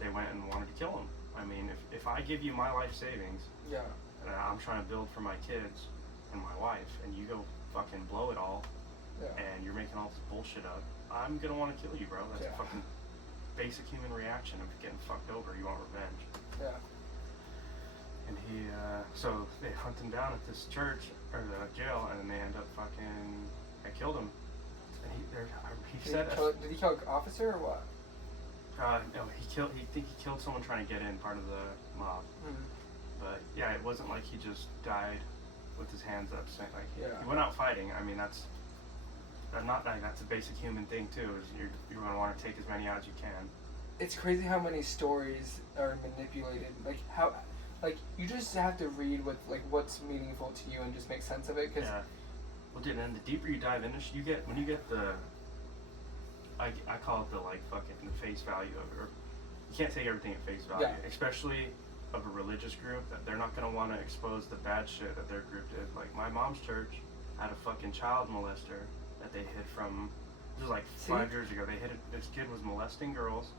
they went and wanted to kill him. I mean, if I give you my life savings, yeah, and I'm trying to build for my kids and my wife, and you go fucking blow it all, and you're making all this bullshit up, I'm gonna want to kill you, bro. That's a fucking basic human reaction of getting fucked over. You want revenge. Yeah. And he, so they hunt him down at this church, or the jail, and then they end up they killed him. And did he kill an officer or what? No, he killed someone trying to get in, part of the mob. Mm-hmm. But yeah, it wasn't like he just died with his hands up, saying he went out fighting. I mean, that's a basic human thing too, is you're gonna want to take as many out as you can. It's crazy how many stories are manipulated. Like you just have to read what's meaningful to you and just make sense of it. Cause well, dude, and the deeper you dive into when you get the, I call it the the face value of it. Or you can't take everything at face value, especially of a religious group, that they're not gonna want to expose the bad shit that their group did. Like my mom's church had a fucking child molester that they hid from. This was 5 years ago. This kid was molesting girls.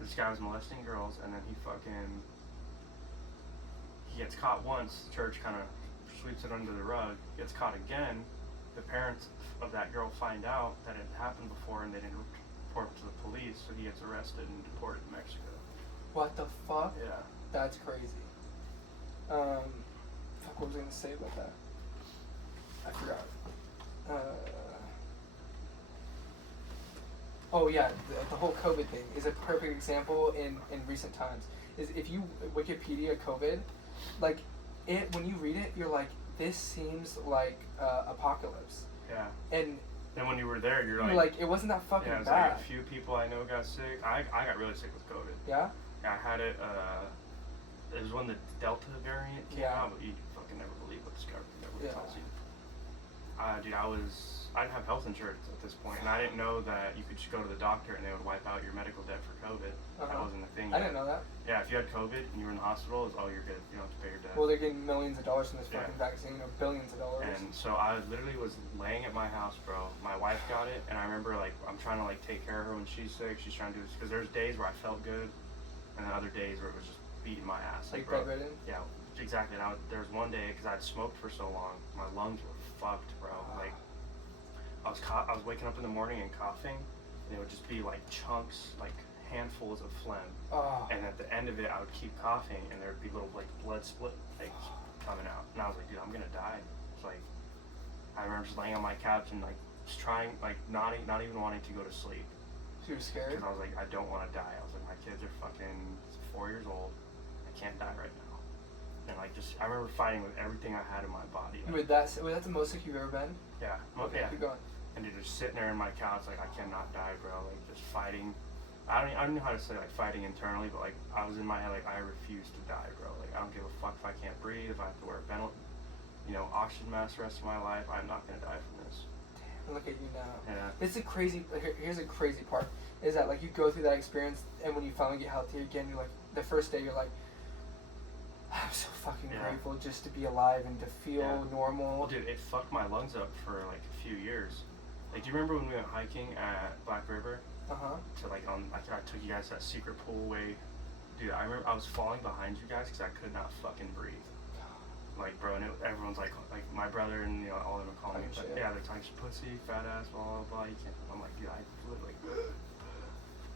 This guy was molesting girls, and then he gets caught once. The church kind of sweeps it under the rug. Gets caught again. The parents of that girl find out that it happened before, and they didn't report to the police, so he gets arrested and deported to Mexico. What the fuck? Yeah. That's crazy. Fuck, what was I gonna say about that? I forgot. Oh yeah, the whole COVID thing is a perfect example in recent times. Is if you Wikipedia COVID, when you read it, you're like, this seems like apocalypse. Yeah. And when you were there, you're like, it wasn't that fucking bad. bad. A few people I know got sick. I got really sick with COVID. Yeah? I had it, it was when the Delta variant came out, but you fucking never believe what this government tells you. Dude, I didn't have health insurance at this point, and I didn't know that you could just go to the doctor and they would wipe out your medical debt for COVID. That wasn't a thing yet. I didn't know that. Yeah, if you had COVID and you were in the hospital, it was, you're good. You don't have to pay your debt. Well, they're getting millions of dollars from this fucking vaccine, or billions of dollars. And so I literally was laying at my house, bro. My wife got it, and I remember, I'm trying to, take care of her when she's sick. She's trying to do this, because there's days where I felt good, and then other days where it was just beating my ass. Bedridden? Yeah, exactly. And there was one day, because I'd smoked for so long, my lungs were fucked, bro. I was waking up in the morning and coughing, and it would just be chunks, handfuls of phlegm. And at the end of it, I would keep coughing, and there would be little blood split coming out. And I was like, dude, I'm gonna die. It's I remember just laying on my couch and just trying, not even wanting to go to sleep. So you were scared? Because I was like, I don't want to die. I was like, my kids are fucking 4 years old. I can't die right now. And I remember fighting with everything I had in my body. Was that the most sick you've ever been? Yeah. Okay, keep going. And dude, just sitting there in my couch, I cannot die, bro. Just fighting. I don't know how to say fighting internally, but I was in my head I refuse to die, bro. I don't give a fuck if I can't breathe, if I have to wear a oxygen mask the rest of my life. I'm not gonna die from this. Damn, look at you now. Yeah. It's a crazy. Here's a crazy part. Is that you go through that experience, and when you finally get healthy again, you're the first day you're like, I'm so fucking grateful just to be alive and to feel normal. Well, dude, it fucked my lungs up for a few years. Do you remember when we went hiking at Black River? To I took you guys to that secret pool way. Dude, I remember I was falling behind you guys because I could not fucking breathe. Bro, and everyone's my brother and all of them call me. They're talking pussy, fat ass, blah blah blah. You can't. I'm like, dude, I literally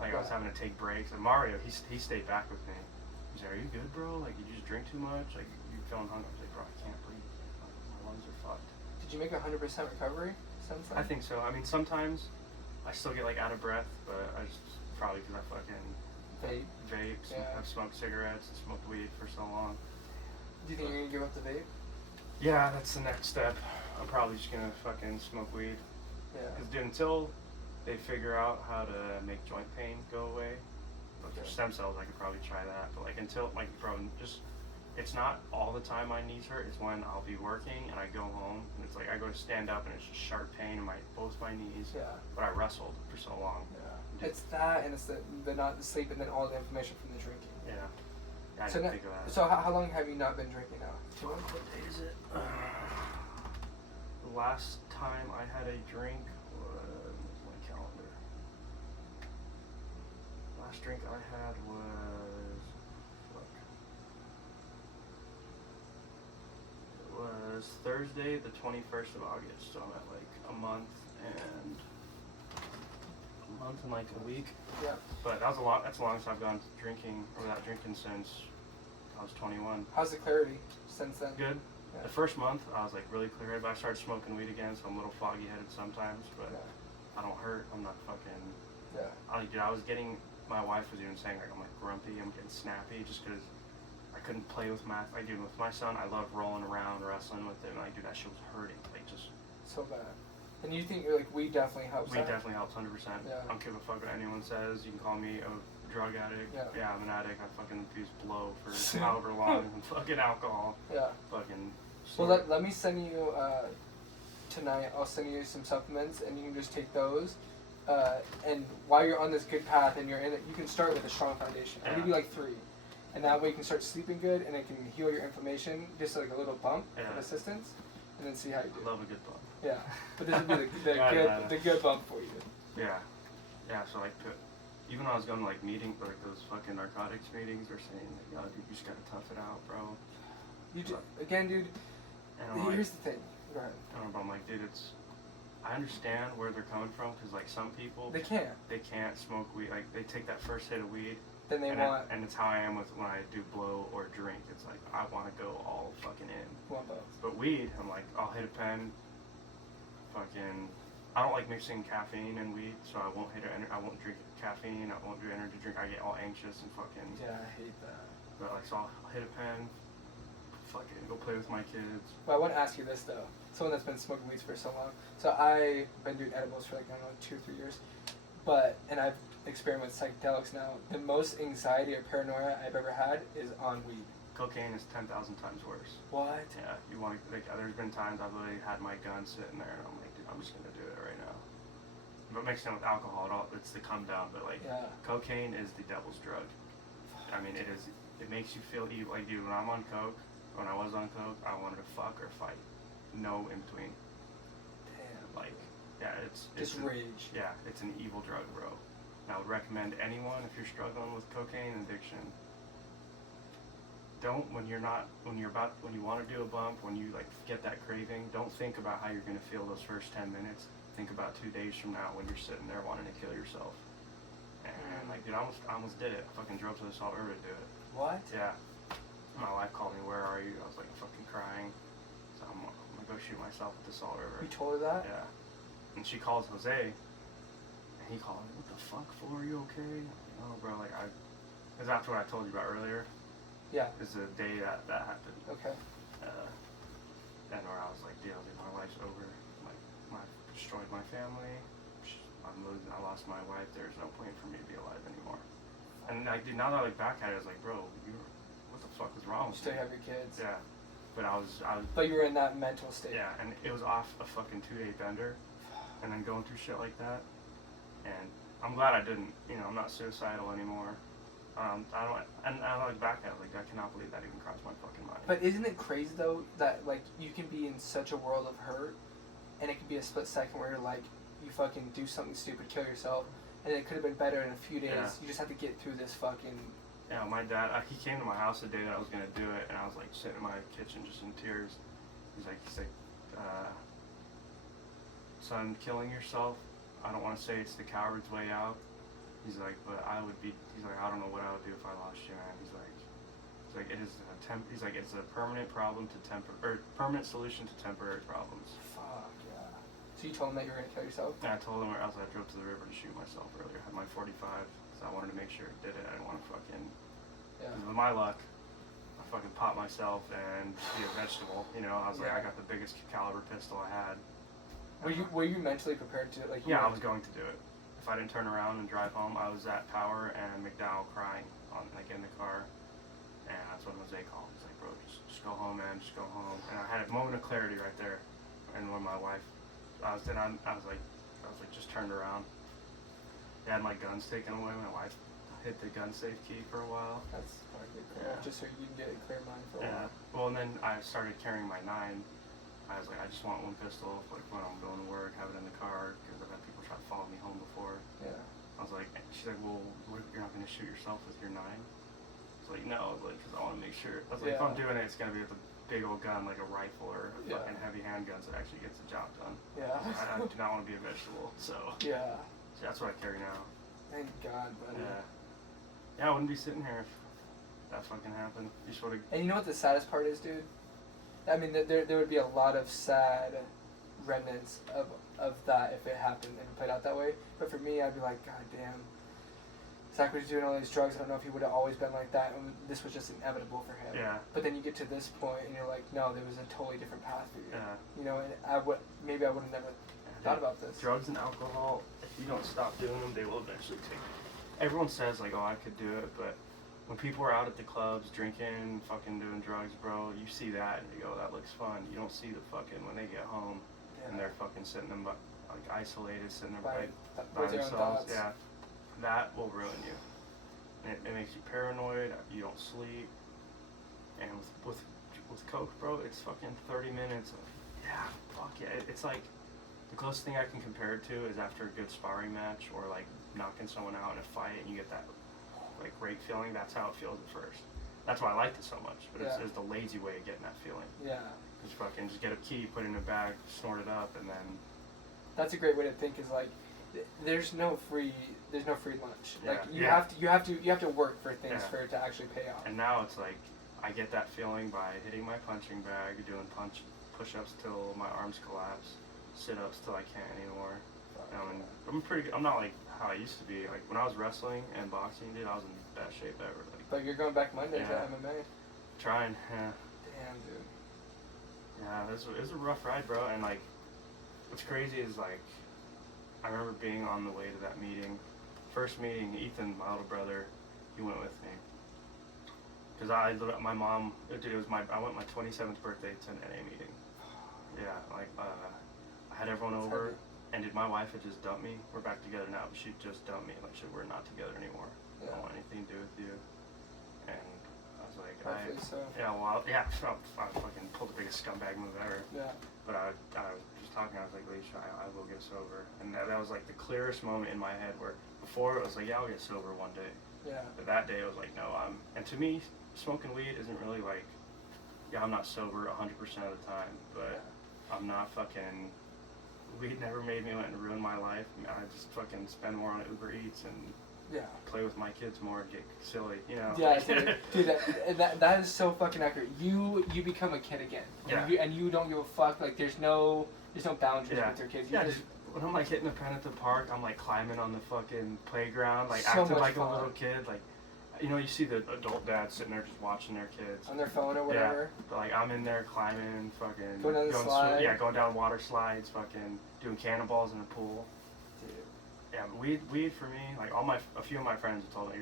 I was having to take breaks. And Mario, he stayed back with me. He's like, are you good, bro? Did you just drink too much? You feeling hungry? I was like, bro, I can't breathe. My lungs are fucked. Did you make 100% recovery? I think so. I mean, sometimes I still get out of breath, but I just probably because I fucking vape. I've smoked cigarettes and smoked weed for so long. Do you think you're gonna give up the vape? Yeah, that's the next step. I'm probably just gonna fucking smoke weed. Yeah. Because until they figure out how to make joint pain go away, for stem cells, I could probably try that. But until it's not all the time my knees hurt. It's when I'll be working and I go home and it's I go to stand up and it's just sharp pain in both my knees. Yeah. But I wrestled for so long. Yeah. It's that, and it's the not the sleep, and then all the inflammation from the drinking. Yeah. I didn't think of that. So how long have you not been drinking now? What day is it? The last time I had a drink last drink I had was Thursday, the 21st of August. So I'm at like a month and like a week. Yeah. But that was a lot. That's the longest I've gone drinking or without drinking since I was 21. How's the clarity since then? Good. Yeah. The first month I was like really clear headed, but I started smoking weed again, so I'm a little foggy headed sometimes. But I don't hurt. I'm not fucking. Yeah. I was getting. My wife was even saying like I'm like grumpy. I'm getting snappy just because I couldn't play with math. Like dude, with my son, I love rolling around, wrestling with him. Like dude, that shit was hurting. Like just. So bad. And you think like weed definitely helps? Weed definitely helps, 100%. Yeah. I don't give a fuck what anyone says. You can call me a drug addict. Yeah, I'm an addict. I fucking abuse blow for however long. And fucking alcohol. Yeah. Fucking. Well, let me send you tonight. I'll send you some supplements, and you can just take those. And while you're on this good path and you're in it, you can start with a strong foundation. I'll give you like 3, and that way you can start sleeping good, and it can heal your inflammation. Just like a little bump of assistance, and then see how you do. Love a good bump. Yeah, but this would be the good bump for you. Yeah, yeah. So like, even when I was going to like meetings, like those fucking narcotics meetings, they're saying, like, "Yo, dude, you just gotta tough it out, bro." You do, again, dude. Here's the thing. Go ahead. I don't know, but I'm like, dude, I understand where they're coming from because like some people they can't smoke weed. Like they take that first hit of weed. Then they want. And it's how I am with when I do blow or drink. It's like I want to go all fucking in. Want both. But weed, I'm like, I'll hit a pen. Fucking, I don't like mixing caffeine and weed, so I won't I won't drink caffeine. I won't do energy drink. I get all anxious and fucking. Yeah, I hate that. But like, so I'll hit a pen. Fucking go play with my kids. But I want to ask you this though. Someone that's been smoking weeds for so long. So I've been doing edibles for like I don't know 2 or 3 years, and I've experimented with psychedelics now. The most anxiety or paranoia I've ever had is on weed. Cocaine is 10,000 times worse. What? Yeah, you want to, like, there's been times I've literally had my gun sitting there and I'm like, dude, I'm just gonna do it right now. But mixed in with alcohol, it's the come down. But like, cocaine is the devil's drug. I mean, it is. It makes you feel evil. Like, dude, when I'm on coke, when I was on coke, I wanted to fuck or fight. No in between. Damn. Like, yeah, it's just rage. Yeah, it's an evil drug, bro. And I would recommend anyone if you're struggling with cocaine addiction. Don't when you want to do a bump, when you like get that craving, don't think about how you're gonna feel those first 10 minutes. Think about 2 days from now when you're sitting there wanting to kill yourself. And like, dude, I almost did it. I fucking drove to the Salt River to do it. What? Yeah. My wife called me, "Where are you?" I was like fucking crying. So I'm gonna go shoot myself at the Salt River. You told her that? Yeah. And she calls Jose, and he called me, "What the fuck, for? Are you okay?" I'm like, "No, bro, like because after what I told you about earlier. Yeah. Is the day that happened. Okay. And where I was like, dude, my life's over. My destroyed my family. I lost my wife. There's no point for me to be alive anymore. And like, dude, now that I look back at it, I was like, bro, what the fuck was wrong with me? You still have your kids. Yeah. But I was. But you were in that mental state. Yeah, and it was off a fucking 2-day bender, and then going through shit like that. And I'm glad I didn't. You know, I'm not suicidal anymore. I look back at it, like, I cannot believe that even crossed my fucking mind. But isn't it crazy though that like you can be in such a world of hurt, and it can be a split second where you're like, you fucking do something stupid, kill yourself, and it could have been better in a few days. Yeah. You just have to get through this fucking. Yeah, my dad, he came to my house the day that I was gonna do it, and I was like sitting in my kitchen just in tears. He's like, son, killing yourself, I don't want to say it's the coward's way out. He's like, but I don't know what I would do if I lost you, man. He's like, it is it's a permanent problem to permanent solution to temporary problems. Fuck, yeah. So you told him that you were gonna kill yourself? Yeah, I told him I drove to the river to shoot myself earlier. I had my 45, so I wanted to make sure it did it. I didn't want to fucking, with my luck, I fucking popped myself and be a vegetable, you know. I was like, I got the biggest caliber pistol I had. Were you mentally prepared to, like? Yeah, I was going to do it. If I didn't turn around and drive home, I was at Power and McDowell crying in the car, and that's when Jose called. He's like, "Bro, just go home, man. Just go home." And I had a moment of clarity right there. And when my wife, I was like, just turned around. They had my guns taken away. My wife hit the gun safe key for a while. That's hardly cool. Yeah. Just so you can get a clear mind for a while. Well, and then I started carrying my 9. I was like, I just want one pistol, like when I'm going to work, have it in the car, because I've had people try to follow me home before. Yeah. I was like, she's like, well, you're not going to shoot yourself with your 9? I was like, no, like, because I want to make sure. I was like, if I'm doing it, it's going to be with a big old gun, like a rifle or a fucking heavy handgun, so it actually gets the job done. Yeah. I do not want to be a vegetable, so. Yeah. So that's what I carry now. Thank God, buddy. Yeah. Yeah, I wouldn't be sitting here if that fucking happened. You sort of. And you know what the saddest part is, dude? I mean, there would be a lot of sad remnants of that if it happened and it played out that way. But for me, I'd be like, God damn, Zach was doing all these drugs. I don't know if he would have always been like that. And this was just inevitable for him. Yeah. But then you get to this point and you're like, no, there was a totally different path for you. Yeah. You know, and I would have never thought about this. Drugs and alcohol, if you don't stop doing them, they will eventually take you. Everyone says like, oh, I could do it, but when people are out at the clubs drinking, fucking doing drugs, bro, you see that and you go, that looks fun. You don't see the fucking when they get home and they're fucking sitting them like isolated, sitting there by themselves. Yeah, that will ruin you. And it makes you paranoid. You don't sleep. And with coke, bro, it's fucking 30 minutes. Of, yeah, fuck yeah. It's like the closest thing I can compare it to is after a good sparring match or like knocking someone out in a fight and you get that like great feeling. That's how it feels at first. That's why I liked it so much. But it's the lazy way of getting that feeling. Yeah. Just fucking just get a key, put it in a bag, snort it up, and then. That's a great way to think. Is like, there's no free lunch. Yeah. Like you have to work for things for it to actually pay off. And now it's like I get that feeling by hitting my punching bag, doing push-ups till my arms collapse, sit-ups till I can't anymore. I'm not like how I used to be. Like when I was wrestling and boxing, dude, I was in the best shape ever. Like, but you're going back Monday to MMA. Trying, yeah. Damn, dude. Yeah, it was a rough ride, bro. And like, what's crazy is like, I remember being on the way to that meeting. First meeting, Ethan, my little brother, he went with me. Cause my mom, dude, I went my 27th birthday to an NA meeting. Yeah, like I had everyone over. And dude, my wife had just dumped me. We're back together now, but she just dumped me. Like, we're not together anymore. I don't want anything to do with you. And I was like, I fucking pulled the biggest scumbag move ever. Yeah. But I was just talking, I was like, Leisha, I will get sober. And that was like the clearest moment in my head where before it was like, yeah, I'll get sober one day. Yeah. But that day it was like, no, and to me, smoking weed isn't really like, yeah, I'm not sober 100% of the time, but I'm not fucking. Weed never made me want to ruin my life. I just fucking spend more on Uber Eats and play with my kids more and get silly, you know. Yeah, dude, that is so fucking accurate. You become a kid again. And you don't give a fuck. Like there's no boundaries with your kids. When I'm like hitting the pen at the park, I'm like climbing on the fucking playground, like so acting like a little kid, like. You know, you see the adult dads sitting there just watching their kids. On their phone or whatever. Yeah, but like I'm in there climbing, fucking... Going down water slides, fucking doing cannonballs in the pool. Dude. Yeah, but weed for me, like a few of my friends have told me,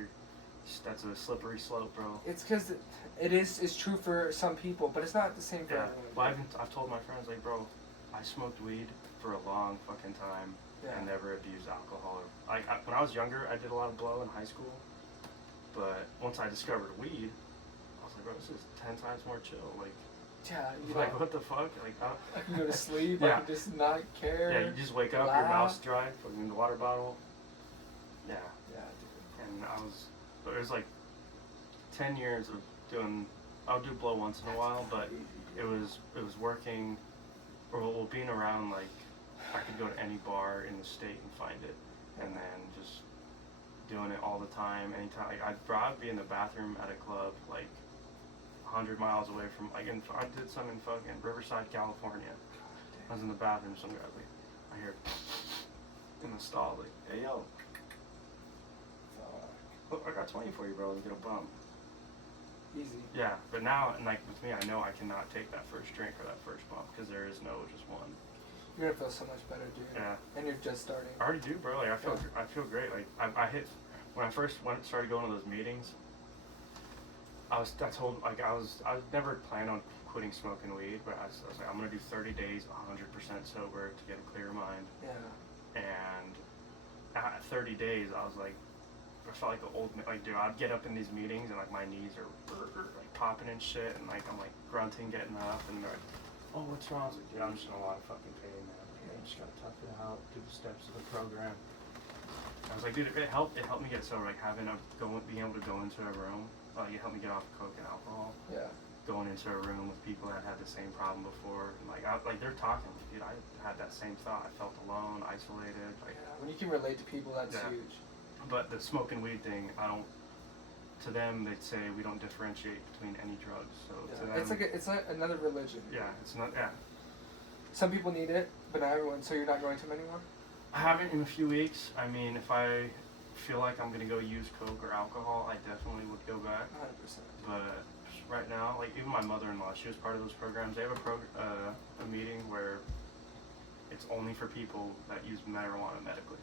that's a slippery slope, bro. It's because it's true for some people, but it's not the same for everyone. Well, I've told my friends, like, bro, I smoked weed for a long fucking time and never abused alcohol. Like, when I was younger, I did a lot of blow in high school. But once I discovered weed, I was like, bro, this is 10 times more chill. Like, like what the fuck? Like, I can go to sleep. I can just not care. Yeah, you just wake up, your mouth's dry, fucking the water bottle. Yeah. Yeah, dude. And it was like 10 years of doing. I'll do blow once in a while, but it was working, or being around. Like, I could go to any bar in the state and find it, and then just. Doing it all the time, anytime. Like, I'd be in the bathroom at a club like 100 miles away from. Like, I did some in fucking Riverside, California. I was in the bathroom. Some guy like, I hear in the stall like, "Hey yo, look, I got 20 for you, bro. Let's get a bump." Easy. Yeah, but now, and like with me, I know I cannot take that first drink or that first bump because there is no just one. You're gonna feel so much better, dude. Yeah. And you're just starting. I already do, bro. Like I feel great. Like I hit when I first started going to those meetings. I never planned on quitting smoking weed, but I was like, I'm gonna do 30 days, 100% sober to get a clear mind. Yeah. And at 30 days, I was like, I felt like an old man. Like, dude, I'd get up in these meetings and like my knees are like popping and shit, and like I'm like grunting, getting up, and they're like, oh, what's wrong? I was like, dude, I'm just in a lot of fucking pain, man. I just gotta tough it out, do the steps of the program. I was like, dude, it helped me get sober, like being able to go into a room, it helped me get off coke and alcohol. Yeah. Going into a room with people that had the same problem before, and they're talking, dude, I had that same thought. I felt alone, isolated. When you can relate to people, that's huge. But the smoking weed thing, to them, they'd say we don't differentiate between any drugs. So to them, it's like another religion. Yeah, it's not. Yeah. Some people need it, but not everyone. So you're not going to them anymore? I haven't in a few weeks. I mean, if I feel like I'm gonna go use coke or alcohol, I definitely would go back. 100%. But right now, like even my mother-in-law, she was part of those programs. They have a meeting where it's only for people that use marijuana medically.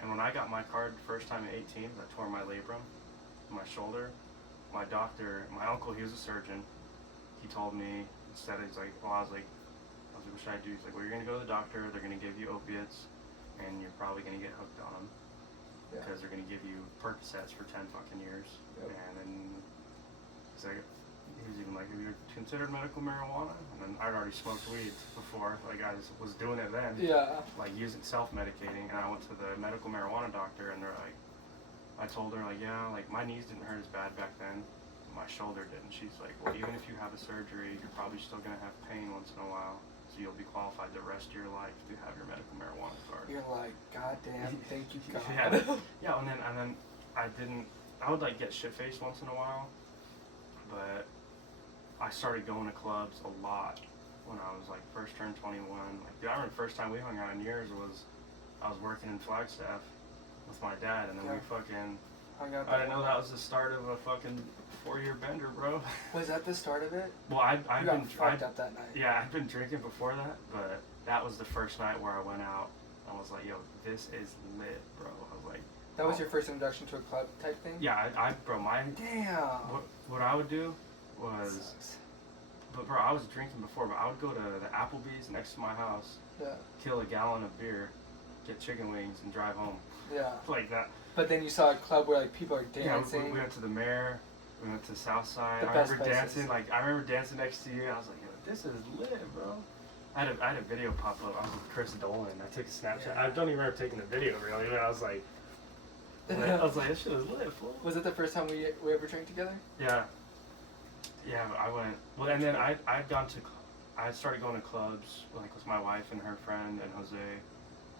And when I got my card first time at 18, I tore my labrum, my shoulder. My doctor, my uncle, he was a surgeon. He told me instead, he's like, well, I was like, what should I do? He's like, well, you're gonna go to the doctor. They're gonna give you opiates, and you're probably gonna get hooked on them because they're gonna give you Percocets for 10 fucking years. Yep. And then he's like, he was even like, have you considered medical marijuana? And then I'd already smoked weed before, like I was doing it then. Yeah. Like self-medicating, and I went to the medical marijuana doctor, and they're like, I told her like, yeah, like my knees didn't hurt as bad back then, my shoulder did, and she's like, well, even if you have a surgery, you're probably still gonna have pain once in a while, so you'll be qualified the rest of your life to have your medical marijuana card. You're like, God damn, thank you, God. Yeah, and then I would like get shit-faced once in a while, but I started going to clubs a lot when I was like first turned 21. Like, dude, I remember the first time we hung out in years was I was working in Flagstaff with my dad, and then we fucking hung out. I didn't know that was the start of a fucking 4-year bender, bro. Was that the start of it? Well, I'd been fucked up that night. Yeah, I'd been drinking before that, but that was the first night where I went out. I was like, yo, this is lit, bro. I was like, that was your first introduction to a club type thing? Yeah, bro, damn. What I would do was, but bro, I was drinking before, but I would go to the Applebee's next to my house, kill a gallon of beer, get chicken wings, and drive home. Yeah. Like that. But then you saw a club where like people are dancing. Yeah, we went to the Mare, we went to Southside. I remember dancing, I remember dancing next to you. I was like, yo, this is lit, bro. I had a video pop up. I was with Chris Dolan. I took a Snapchat. I don't even remember taking the video really, but I was like, this shit was lit, fool. Was it the first time we ever drank together? Yeah. Yeah, but I went. Well, and then I started going to clubs like with my wife and her friend and Jose,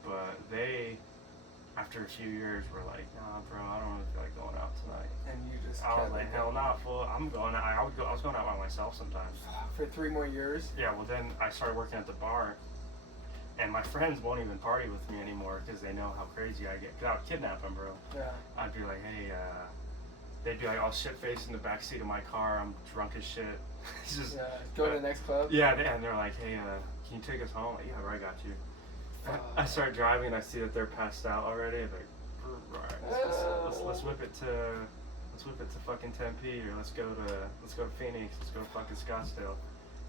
but they, after a few years, were like, nah, bro, I don't really feel like going out tonight. And you just. I was like, hell nah, fool. I'm going out. I was going out by myself sometimes. For 3 more years. Yeah. Well, then I started working at the bar, and my friends won't even party with me anymore because they know how crazy I get. Cause I would kidnap them, bro. Yeah. I'd be like, hey. They'd be like all shit-faced in the backseat of my car. I'm drunk as shit. It's just go to the next club. Yeah, and they're like, "Hey, can you take us home?" Like, yeah, bro, I got you. I start driving, and I see that they're passed out already. I'm like, right, let's whip it to fucking Tempe, or let's go to Phoenix. Let's go to fucking Scottsdale.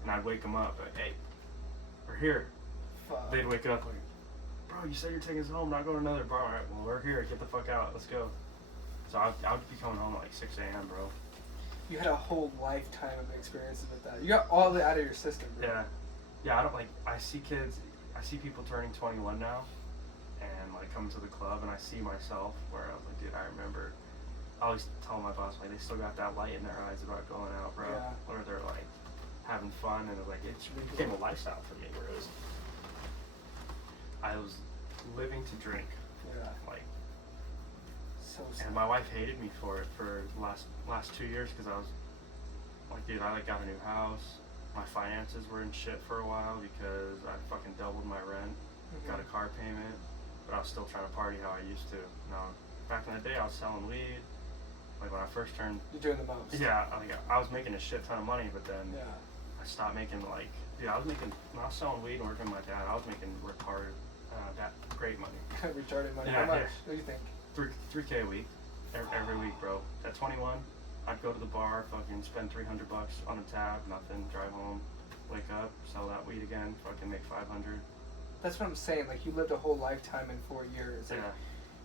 And I'd wake them up, like, hey, we're here. They'd wake up like, bro, you said you're taking us home. Not going to another bar. All right, well, we're here. Get the fuck out. Let's go. So I would be coming home at like 6 a.m., bro. You had a whole lifetime of experiences with that. You got all of it out of your system, bro. Yeah. Yeah, I see people turning 21 now, and like come to the club, and I see myself where I was like, dude, I remember, I always tell my boss, like, they still got that light in their eyes about going out, bro. Yeah. Or they're like having fun, and like it became a lifestyle for me, where I was living to drink. Yeah. Like, and my wife hated me for it for the last 2 years because I was like, dude, I like got a new house. My finances were in shit for a while because I fucking doubled my rent, got a car payment, but I was still trying to party how I used to. Now, back in the day, I was selling weed. Like when I first turned. You're doing the most. Yeah, I was making a shit ton of money, but then I stopped making when I was selling weed and working with my dad, I was making retarded, that great money. Retarded money. How much? What do you think? $3K a week, every week, bro. At 21, I'd go to the bar, fucking spend $300 on a tab, nothing, drive home, wake up, sell that weed again, fucking make $500. That's what I'm saying. Like, you lived a whole lifetime in 4 years. Like,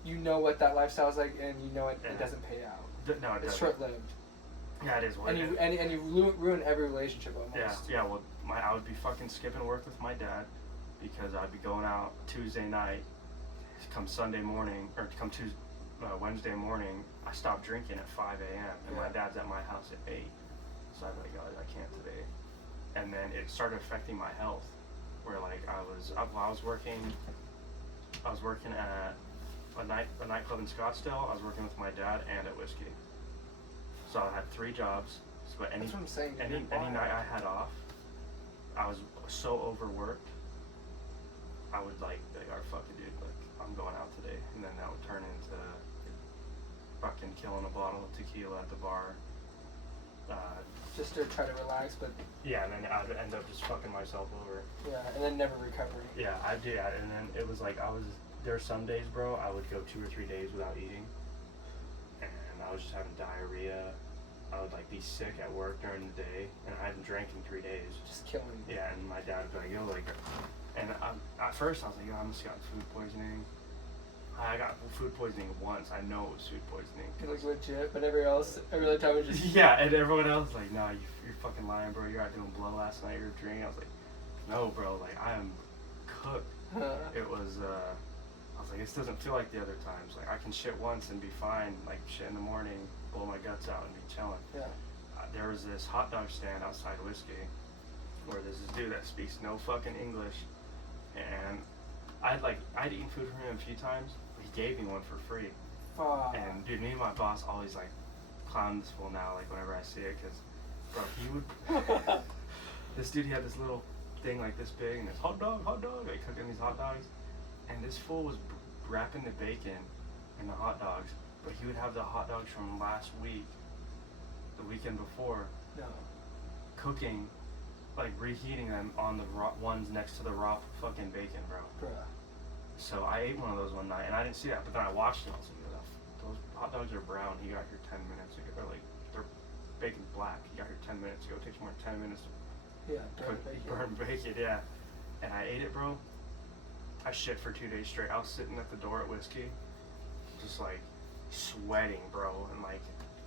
you know what that lifestyle is like, and you know it doesn't pay out. No, it doesn't. It's short-lived. Yeah, it is. And you ruin every relationship almost. Yeah. Well, I would be fucking skipping work with my dad because I'd be going out Tuesday night, come Sunday morning, or come Wednesday morning, I stopped drinking at 5 a.m. and my dad's at my house at 8. So I'd be like, oh, I can't today. And then it started affecting my health, where like I was working at a nightclub in Scottsdale. I was working with my dad and at Whiskey. So I had 3 jobs. So any That's what I'm saying. any night I had off, I was so overworked. I would like be like, all right, fuck it, dude. Like I'm going out today, and then that would turn into fucking killing a bottle of tequila at the bar. Just to try to relax, but yeah, and then I'd end up just fucking myself over. Yeah, and then never recovering. Yeah, I did, and then it was like there were some days, bro, I would go 2 or 3 days without eating, and I was just having diarrhea. I would like be sick at work during the day, and I hadn't drank in 3 days. Just killing me. Yeah, and my dad would be like, yo, like, and at first I was like, yo, I must have gotten food poisoning. I got food poisoning once. I know it was food poisoning. It was legit, but every other time it was just... Yeah, and everyone else was like, nah, you're fucking lying, bro. You're out doing blow last night. You're drinking. I was like, no, bro. Like, I am cooked. It was, I was like, this doesn't feel like the other times. Like, I can shit once and be fine. Like, shit in the morning, blow my guts out and be chilling. Yeah. There was this hot dog stand outside Whiskey where there's this dude that speaks no fucking English. And I'd eaten food from him a few times. He gave me one for free. And dude, me and my boss always like clown this fool now, like whenever I see it, cause bro, he would. This dude, he had this little thing like this big, and this hot dog, like cooking these hot dogs, and this fool was wrapping the bacon in the hot dogs, but he would have the hot dogs from last week, the weekend before, cooking, like reheating them on the raw ones next to the raw fucking bacon, bro. Bruh. So I ate one of those one night, and I didn't see that, but then I watched it, and I was like, those hot dogs are brown, he got here 10 minutes ago, or like, they're bacon's black, he got here 10 minutes ago, it takes more than 10 minutes to burn bacon, yeah. And I ate it, bro. I shit for 2 days straight. I was sitting at the door at Whiskey, just like, sweating, bro, and like,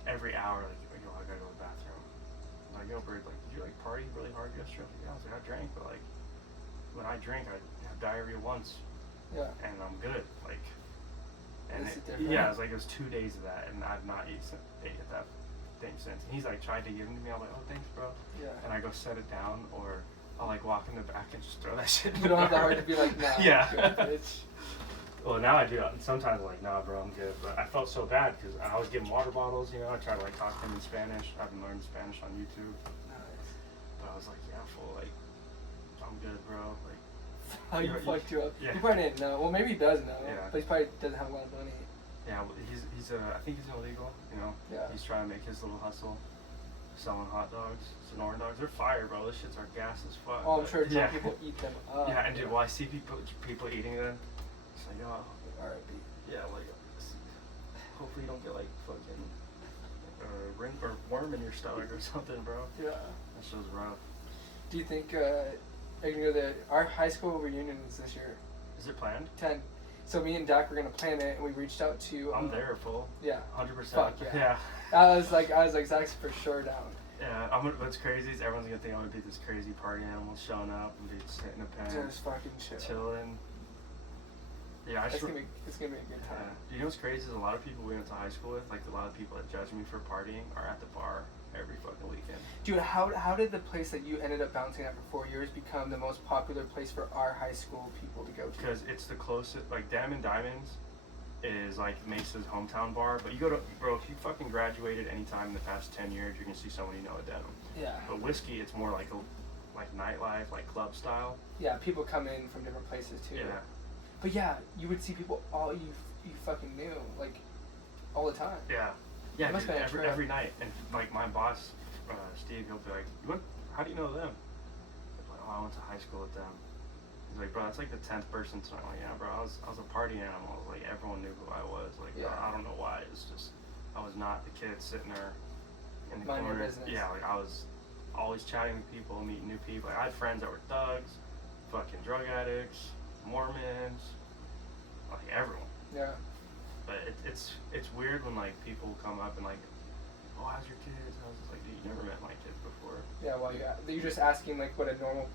every hour, like, yo, I gotta go to the bathroom. I'm like, yo, Bird, like, did you like party really hard yesterday? Yeah, I was like, I drank, but like, when I drink, I have diarrhea once. Yeah. And I'm good, like, and it was like it was 2 days of that, and I've not ate that thing since. And he's like tried to give them to me. I'm like, oh, thanks, bro. Yeah. And I go set it down, or I'll like walk in the back and just throw that shit. You don't have the heart to be like, nah. Yeah. Good, bitch. Well, now I do. Sometimes I'm like, nah, bro, I'm good. But I felt so bad because I was getting water bottles. You know, I try to like talk to him in Spanish. I've been learning Spanish on YouTube. Nice. But I was like, yeah, fool, like, I'm good, bro. Like. How you fucked you up? Yeah. He probably didn't know. Well, maybe he does know. Yeah. But he probably doesn't have a lot of money. Yeah, well, I think he's illegal. You know. Yeah. He's trying to make his little hustle, selling hot dogs, Sonoran dogs. They're fire, bro. Those shits are gas as fuck. Oh, I'm sure some people eat them up. Yeah, and dude, I see people eating them. It's like, oh. R.I.P. Yeah, like, hopefully you don't get like fucking ring or worm in your stomach or something, bro. Yeah. That shit's rough. Do you think? Are you gonna go our high school reunion is this year? Is it planned? 10. So me and Dak were gonna plan it, and we reached out to. I'm there, fool. Yeah. 100%. Fuck yeah. Yeah. I was like, Zach's for sure down. Yeah. What's crazy is everyone's gonna think I'm gonna be this crazy party animal showing up and be sitting in a pen, Just fucking chilling. Yeah, it's gonna be a good time. You know what's crazy is a lot of people we went to high school with, like a lot of people that judge me for partying, are at the bar every fucking weekend. Dude, how did the place that you ended up bouncing at for 4 years become the most popular place for our high school people to go to? Because it's the closest, like Denim and Diamonds is like Mesa's hometown bar, but you go to, bro, if you fucking graduated anytime in the past 10 years, you're gonna see someone you know at Denim. Yeah. But Whiskey, it's more like nightlife, like club style. Yeah, people come in from different places too. Yeah. But yeah, you would see people all you fucking knew, like, all the time. Yeah. Yeah, dude, every night. And like my boss, Steve, he'll be like, how do you know them? I'm like, oh, I went to high school with them. He's like, bro, that's like the 10th person. So I'm like, yeah, bro, I was a party animal. Like, everyone knew who I was. Like, yeah. I don't know why. It's just, I was not the kid sitting there in the Mind corner. your business. Yeah, like I was always chatting with people, meeting new people. Like, I had friends that were thugs, fucking drug addicts, Mormons, like everyone. Yeah. But it's weird when like people come up and like, oh, how's your kids? I was just like, dude, you never met my kids before. Yeah, well, yeah, you're just asking like what a normal.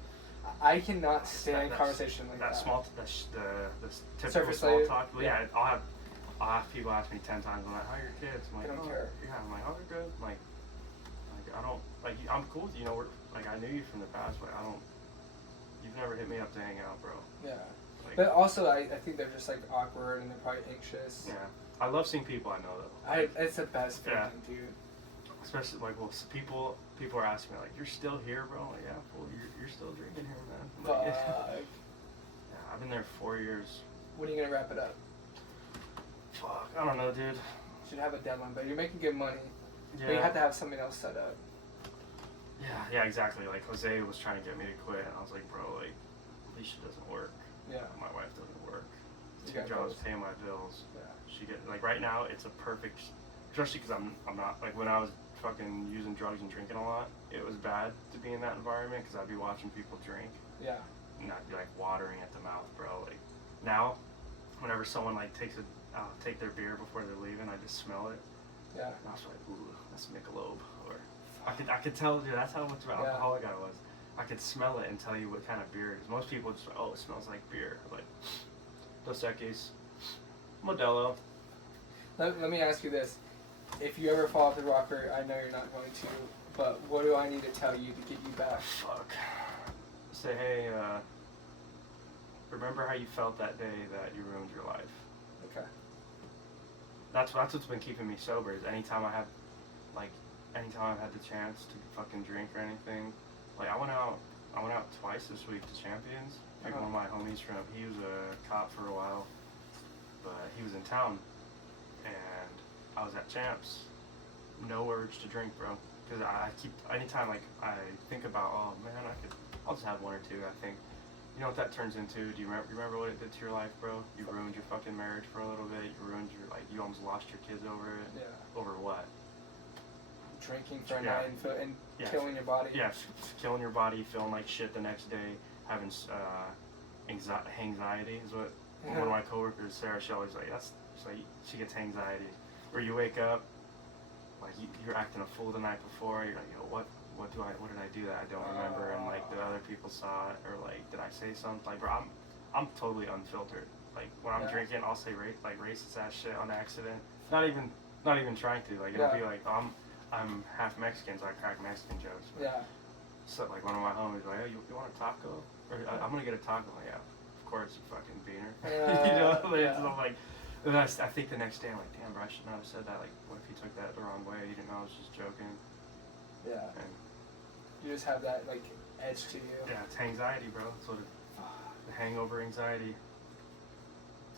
I cannot stand conversation like that. The typical Surface small level, talk. Yeah, I'll have people ask me 10 times, I'm like, how are your kids? I'm like, I don't care. Yeah, I'm like, oh, they're good. Like I don't, like, I'm cool with you, know, like, I knew you from the past, but you've never hit me up to hang out, bro. Yeah. Like, but also, I think they're just, like, awkward and they're probably anxious. Yeah. I love seeing people I know, though. Like, it's the best feeling, dude. Especially, like, well, people are asking me, like, you're still here, bro? I'm like, yeah, well, you're still drinking here, man. Like, yeah, I've been there 4 years. When are you going to wrap it up? Fuck, I don't know, dude. Should have a deadline, but you're making good money. Yeah. But you have to have something else set up. Yeah, exactly. Like, Jose was trying to get me to quit, and I was like, bro, like, Alicia doesn't work. Yeah. My wife doesn't work. You 2 jobs, pay my bills. Yeah. She like, right now, it's a perfect, especially because I'm not, like, when I was fucking using drugs and drinking a lot, it was bad to be in that environment, because I'd be watching people drink. Yeah. And I'd be, like, watering at the mouth, bro. Like, now, whenever someone, like, take their beer before they're leaving, I just smell it. Yeah. And I was like, ooh, that's Michelob. Or I could tell, dude, that's how much of alcoholic I was. I could smell it and tell you what kind of beer it is. Most people just like, oh, it smells like beer. I'm like, Dos Equis, Modelo. Let me ask you this. If you ever fall off the rocker, I know you're not going to, but what do I need to tell you to get you back? Fuck. Say, hey, remember how you felt that day that you ruined your life? Okay. That's what's been keeping me sober, is anytime I've had the chance to fucking drink or anything. Like, I went out twice this week to Champions. Like, one of my homies he was a cop for a while, but he was in town, and I was at Champs. No urge to drink, bro. Because anytime, like, I think about, oh man, I'll just have 1 or 2, I think. You know what that turns into? Do you remember what it did to your life, bro? You ruined your fucking marriage for a little bit. You almost lost your kids over it. Yeah. Over what? Drinking for a night and killing your body. Yeah, killing your body, feeling like shit the next day, having anxiety is what one of my coworkers, Sarah, she always she gets anxiety. Or you wake up, like you're acting a fool the night before. You're like, yo, what did I do that I don't remember? And like the other people saw it, or like, did I say something? Like, bro, I'm totally unfiltered. Like, when I'm drinking, I'll say racist ass shit on accident. Not even trying to. Like, it'll be like, I'm half Mexican, so I crack Mexican jokes. But so, like, one of my homies like, hey, you want a taco? Or I'm gonna get a taco. I'm like, yeah, of course, you fucking beaner. You know? So I'm like, and I think the next day, I'm like, damn, bro, I should not have said that. Like, what if he took that the wrong way? He didn't know I was just joking. Yeah. And you just have that, like, edge to you. Yeah, it's anxiety, bro. It's the hangover anxiety.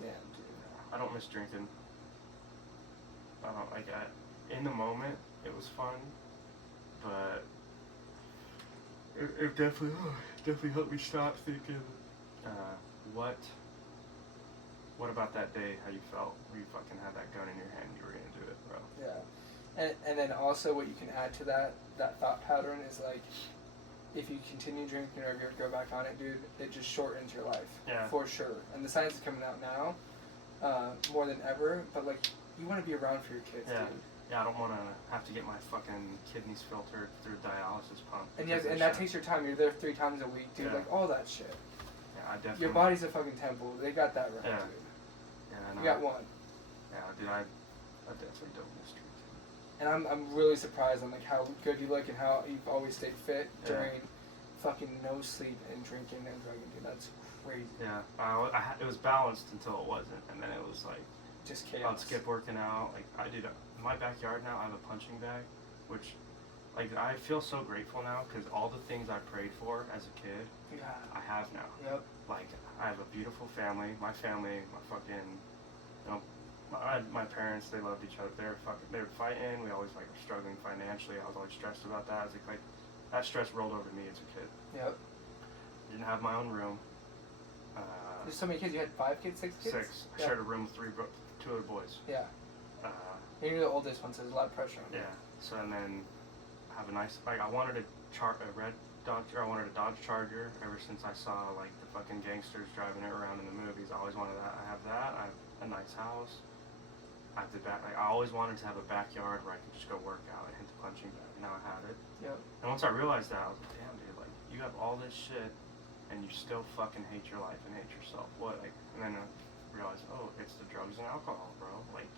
Damn, dude. I don't miss drinking. I don't, like, in the moment, it was fun, but it definitely helped me stop thinking, what about that day, how you felt, where you fucking had that gun in your hand and you were gonna do it, bro. Yeah. And then also what you can add to that thought pattern is, like, if you continue drinking or you go back on it, dude, it just shortens your life. Yeah. For sure. And the science is coming out now, more than ever, but, like, you want to be around for your kids, dude. Yeah, I don't want to have to get my fucking kidneys filtered through a dialysis pump. And that takes your time. You're there 3 times a week, dude. Like, all that shit. Yeah, I definitely. Your body's a fucking temple. They got that right, dude. Yeah, I know. You got one. Yeah, dude, I definitely don't miss drinking. And I'm really surprised on, like, how good you look and how you've always stayed fit during fucking no sleep and drinking and drugging, dude. That's crazy. Yeah, it was balanced until it wasn't, and then it was like just chaos. I'd skip working out. Like, I did in my backyard now. I have a punching bag, which, like, I feel so grateful now because all the things I prayed for as a kid, I have now. Yep. Like, I have a beautiful family. My family, my fucking, my parents, they loved each other. They were fighting. We always, like, were struggling financially. I was always stressed about that. I was like that stress rolled over to me as a kid. Yep. Didn't have my own room. There's so many kids. You had 5 kids, 6 kids? 6. I shared a room with 2 other boys. Yeah. You're the oldest one, so there's a lot of pressure on you. Yeah. So, and then have a nice, like, I wanted a Dodge Charger ever since I saw, like, the fucking gangsters driving it around in the movies. I always wanted that. I have that. I have a nice house. I always wanted to have a backyard where I could just go work out and hit the punching bag. Now I have it. Yep. And once I realized that, I was like, damn, dude, like, you have all this shit, and you still fucking hate your life and hate yourself. What, like, and then I realized, oh, it's the drugs and alcohol, bro. Like,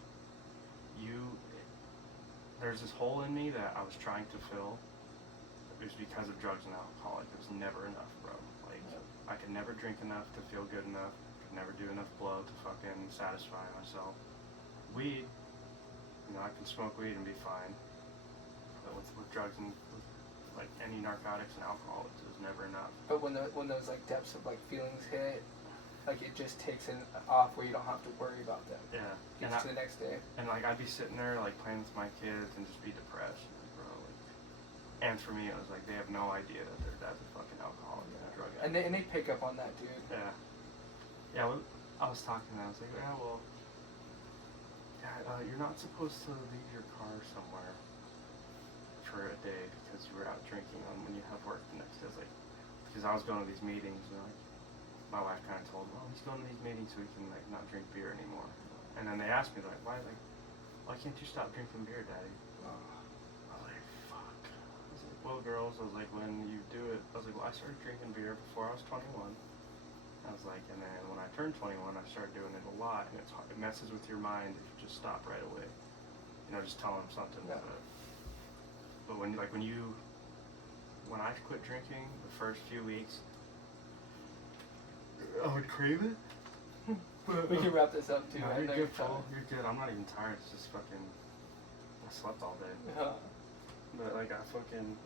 there's this hole in me that I was trying to fill. It was because of drugs and alcohol. Like, it was never enough, bro. Like, I could never drink enough to feel good enough. Could never do enough blow to fucking satisfy myself. Weed, you know, I can smoke weed and be fine. But with drugs and with, like, any narcotics and alcohol, it was never enough. But when those like depths of like feelings hit, like it just takes it off where you don't have to worry about them. Yeah. Get to the next day. And like I'd be sitting there like playing with my kids and just be depressed, bro. Like, and for me, it was like they have no idea that their dad's a fucking alcoholic and a drug addict. And they pick up on that, dude. Yeah. Yeah. Well, I was talking to them. I was like, yeah, well, you're not supposed to leave your car somewhere for a day because you were out drinking on when you have work the next day. It's like, because I was going to these meetings and like my wife kind of told me, well, he's going to these meetings so he can like not drink beer anymore. And then they asked me like, why can't you stop drinking beer, Daddy? I was like, fuck. I was like, well, girls, I was like, when you do it, I was like, well, I started drinking beer before I was 21. I was like, and then when I turned 21, I started doing it a lot, and it messes with your mind if you just stop right away. You know, just tell them something. Yeah. But when I quit drinking the first few weeks, I would crave it. We can wrap this up too. No, you're good, Paul. You're good. I'm not even tired. It's just fucking. I slept all day. But like I fucking.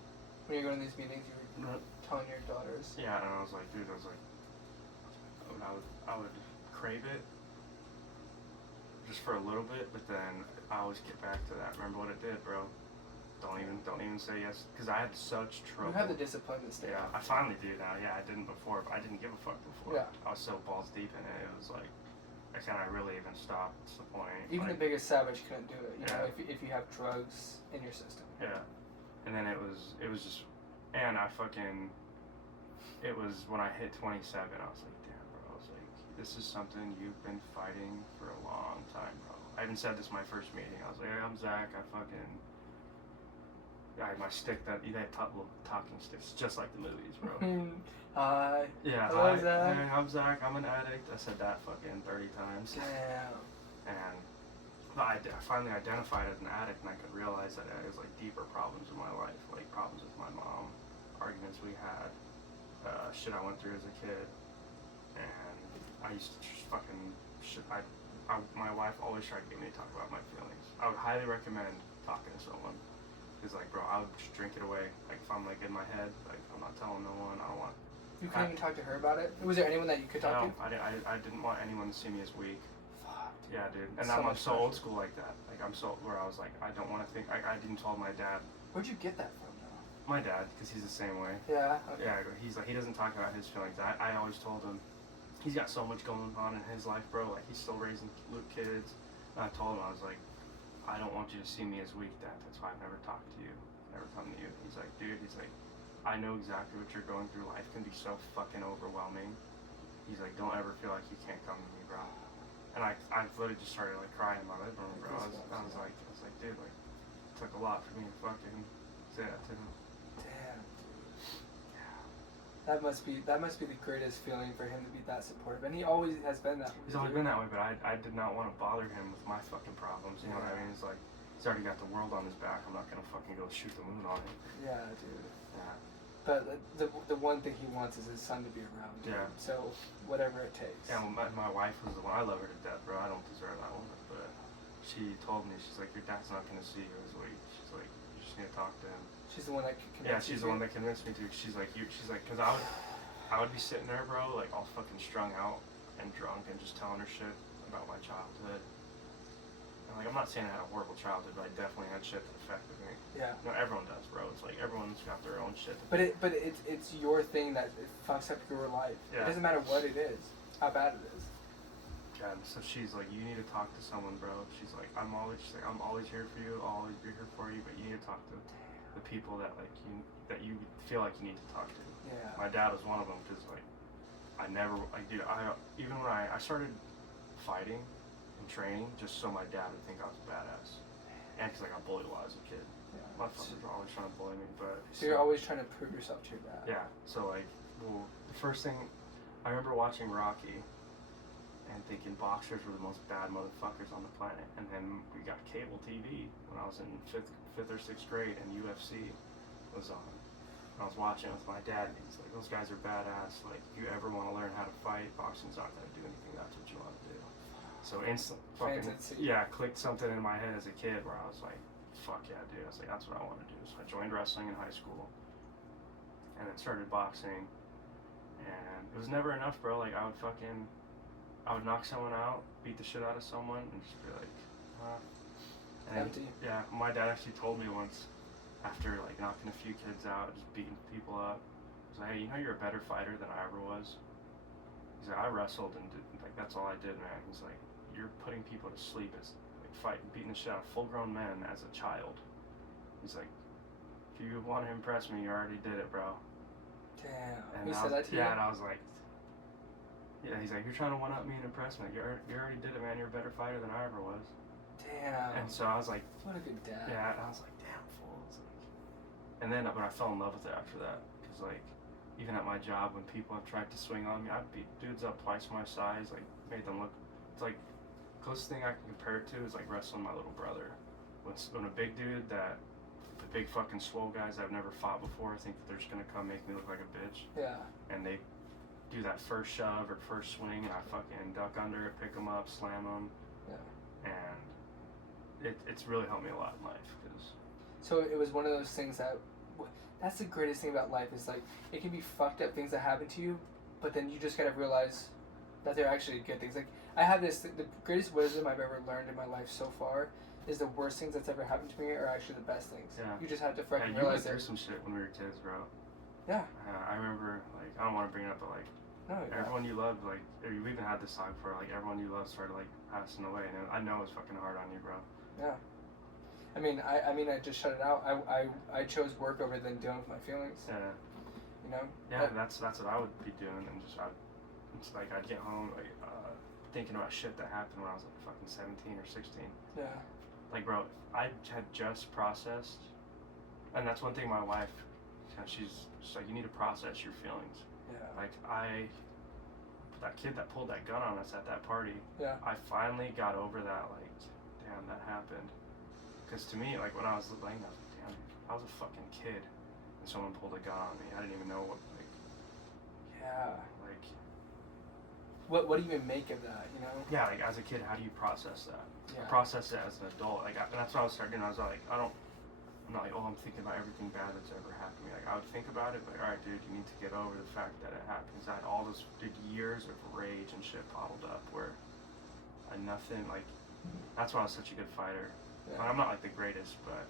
When you're going to these meetings, you were telling your daughters. Yeah, and I was like, dude, I would crave it just for a little bit, but then I always get back to that. Remember what it did, bro? Don't even say yes, because I had such trouble. You have the discipline to stay. Yeah, I finally do now. Yeah, I didn't before, but I didn't give a fuck before. Yeah. I was so balls deep in it. It was like, can I really even stop? That's the point. Even like, the biggest savage couldn't do it. You Yeah. know, if you have drugs in your system. Yeah, and then it was just, and it was when I hit 27. I was like, damn, bro. I was like, this is something you've been fighting for a long time, bro. I even said this in my first meeting. I was like, hey, I'm Zach. I had my stick that they had little talking sticks, just like the movies, bro. Hi. Yeah. Hello, Zach. Hey, I'm Zach. I'm an addict. I said that fucking 30 times. Damn. And I finally identified as an addict, and I could realize that it was like deeper problems in my life, like problems with my mom, arguments we had, shit I went through as a kid, and I used to just fucking shit. My wife always tried to get me to talk about my feelings. I would highly recommend talking to someone. Because, like, bro, I would just drink it away. Like, if I'm, like, in my head, like, I'm not telling no one. I don't want... You couldn't even talk to her about it? Was there anyone that you could talk to? No, I didn't want anyone to see me as weak. Fuck. Yeah, dude. And So I'm much so pressure. old school like that. Like, I'm so... Where I was like, I don't want to think... I didn't tell my dad. Where'd you get that from, though? My dad, because he's the same way. Yeah? Okay. Yeah, he's like... He doesn't talk about his feelings. I always told him... He's got so much going on in his life, bro. Like, he's still raising kids. And I told him, I was like, I don't want you to see me as weak, Dad. That's why I've never talked to you. Never come to you. He's like, dude, I know exactly what you're going through. Life can be so fucking overwhelming. He's like, don't ever feel like you can't come to me, bro. And I literally just started like crying in my bedroom, bro. I was like, dude, like, it took a lot for me to fucking say that to him. Damn, dude. That must be the greatest feeling for him to be that supportive, and he always has been that way. He's always been that way, but I did not want to bother him with my fucking problems. You know what I mean? It's like, he's already got the world on his back. I'm not gonna fucking go shoot the moon on him. Yeah, dude. Yeah. But the one thing he wants is his son to be around. Dude. Yeah. So whatever it takes. Yeah, well, my wife was the one. I love her to death, bro. I don't deserve that woman, but she told me, she's like, your dad's not gonna see you as weak. She's like, you just need to talk to him. She's the one that convinced you. Yeah, she's the one that convinced me to. She's like, cause I would be sitting there, bro, like all fucking strung out and drunk and just telling her shit about my childhood. And like, I'm not saying I had a horrible childhood, but I definitely had shit that affected me. Yeah. No, everyone does, bro. It's like everyone's got their own shit. But it's your thing that it fucks up your life. Yeah. It doesn't matter what it is, how bad it is. Yeah, and so she's like, you need to talk to someone, bro. She's like, I'm always here for you. I'll always be here for you. But you need to talk to the people that you feel like you need to talk to. Yeah. My dad was one of them, because like, even when I started fighting and training just so my dad would think I was a badass, and because I got bullied a lot as a kid. Yeah. My fathers were always trying to bully me, but So you're always trying to prove yourself to your dad. yeah. So like, well, the first thing, I remember watching Rocky and thinking boxers were the most bad motherfuckers on the planet. And then we got cable TV when I was in fifth or sixth grade, and UFC was on. I was watching it with my dad, and he's like, those guys are badass. Like, if you ever want to learn how to fight, boxing's not going to do anything. That's what you want to do. So instant fucking, clicked something in my head as a kid where I was like, fuck yeah, dude. I was like, that's what I want to do. So I joined wrestling in high school and then started boxing. And it was never enough, bro. Like, I would knock someone out, beat the shit out of someone, and just be like, empty. Yeah, my dad actually told me once, after like knocking a few kids out, just beating people up, he's like, hey, you know you're a better fighter than I ever was? He's like, I wrestled and did, like, that's all I did, man. He's like, you're putting people to sleep as like fighting, beating the shit out of full-grown men as a child. He's like, if you want to impress me, you already did it, bro. Damn. And He said that to you? Yeah, and I was like, yeah, he's like, you're trying to one-up me and impress me. You already did it, man. You're a better fighter than I ever was. Damn. And so I was like, what a good dad. Yeah, and I was like, damn, fool. It's like, and then when I fell in love with it after that, because like, even at my job, when people have tried to swing on me, I'd beat dudes up twice my size, like made them look. It's like closest thing I can compare it to is like wrestling my little brother. When a big dude the big fucking swole guys I've never fought before think that they're just gonna come make me look like a bitch. Yeah. And they do that first shove or first swing, and I fucking duck under it, pick them up, slam them. Yeah. And it's really helped me a lot in life. So it was one of those things that's the greatest thing about life is like, it can be fucked up things that happen to you, but then you just gotta realize that they're actually good things. Like, I have the greatest wisdom I've ever learned in my life so far is the worst things that's ever happened to me are actually the best things. Yeah. You just have to fucking you realize went through some shit when we were kids, bro. Yeah. I remember, like, I don't want to bring it up, but like, everyone you loved, like, we even had this song for, like, everyone you loved started, like, passing away, and I know it's fucking hard on you, bro. Yeah. I mean, I just shut it out. I chose work over than dealing with my feelings. Yeah. You know? Yeah, that's what I would be doing, and it's like, I'd get home, like, thinking about shit that happened when I was, like, fucking 17 or 16. Yeah. Like, bro, I had just processed, and that's one thing my wife, she's like, you need to process your feelings. Yeah. Like, that kid that pulled that gun on us at that party, yeah. I finally got over that, like, damn, that happened. Because to me, like, when I was laying there, I was like, damn, I was a fucking kid, and someone pulled a gun on me. I didn't even know what, like... Yeah. Like... What do you even make of that, you know? Yeah, like, as a kid, how do you process that? Yeah. I process it as an adult. Like, and that's what I was starting doing. I was like, I'm not like, oh, I'm thinking about everything bad that's ever happened to me. Like, I would think about it, but all right, dude, you need to get over the fact that it happens. I had all this years of rage and shit bottled up where nothing, like, that's why I was such a good fighter. Yeah. And I'm not, like, the greatest, but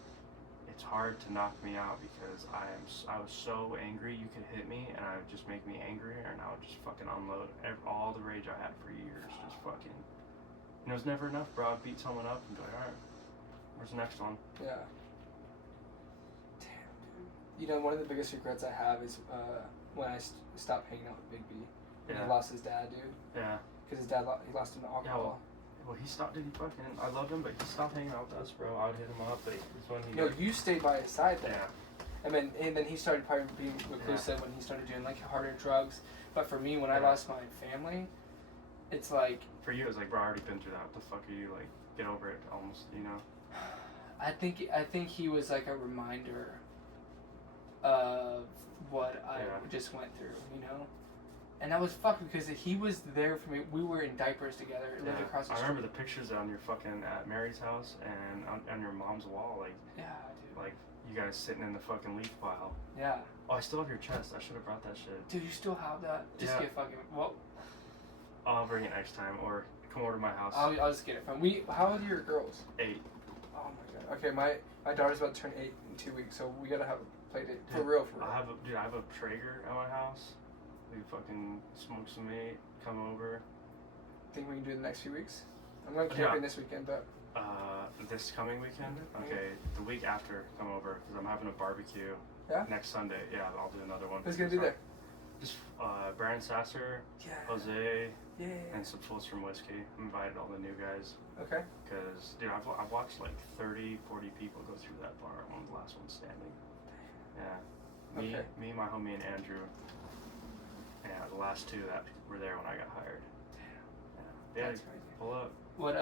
it's hard to knock me out because I was so angry you could hit me, and I would just make me angrier, and I would just fucking unload all the rage I had for years, just fucking. And it was never enough, bro. I'd beat someone up and be like, all right, where's the next one? Yeah. Damn, dude. You know, one of the biggest regrets I have is when I stopped hanging out with Big B. And he lost his dad, dude. Yeah. Because his dad, he lost him to alcohol. Well, he stopped, I love him, but he stopped hanging out with us, bro. I would hit him up, but it's when he... No, you stayed by his side then. Yeah. And then he started probably being reclusive when he started doing, like, harder drugs. But for me, when I lost my family, it's like... For you, it's like, bro, I already been through that. What the fuck are you, like, get over it, almost, you know? I think he was, like, a reminder of what I just went through, you know? And that was fucked because he was there for me. We were in diapers together, lived across the street. I remember the pictures on your fucking, at Mary's house and on your mom's wall, like... Yeah, dude. Like, you guys sitting in the fucking leaf pile. Yeah. Oh, I still have your chest. I should have brought that shit. Dude, you still have that? Just get fucking... Well... I'll bring it next time, or come over to my house. I'll just get it from... How old are your girls? 8. Oh my god. Okay, my daughter's about to turn 8 in 2 weeks, so we gotta have a play date. For real. I have a Traeger at my house. We fucking smoke some meat, come over. Think we can do it the next few weeks? I'm going camping this weekend, but... This coming weekend? Okay, the week after, come over, because I'm having a barbecue next Sunday. Yeah, I'll do another one. Who's going to be there? Just Brian Sasser, Jose, and some fools from Whiskey. I invited all the new guys. Okay. Because, dude, I've watched like 30, 40 people go through that bar. I'm the last one standing. Yeah. Me, my homie, and Andrew. Yeah, the last 2 that were there when I got hired. Yeah, that's crazy. Pull up. What,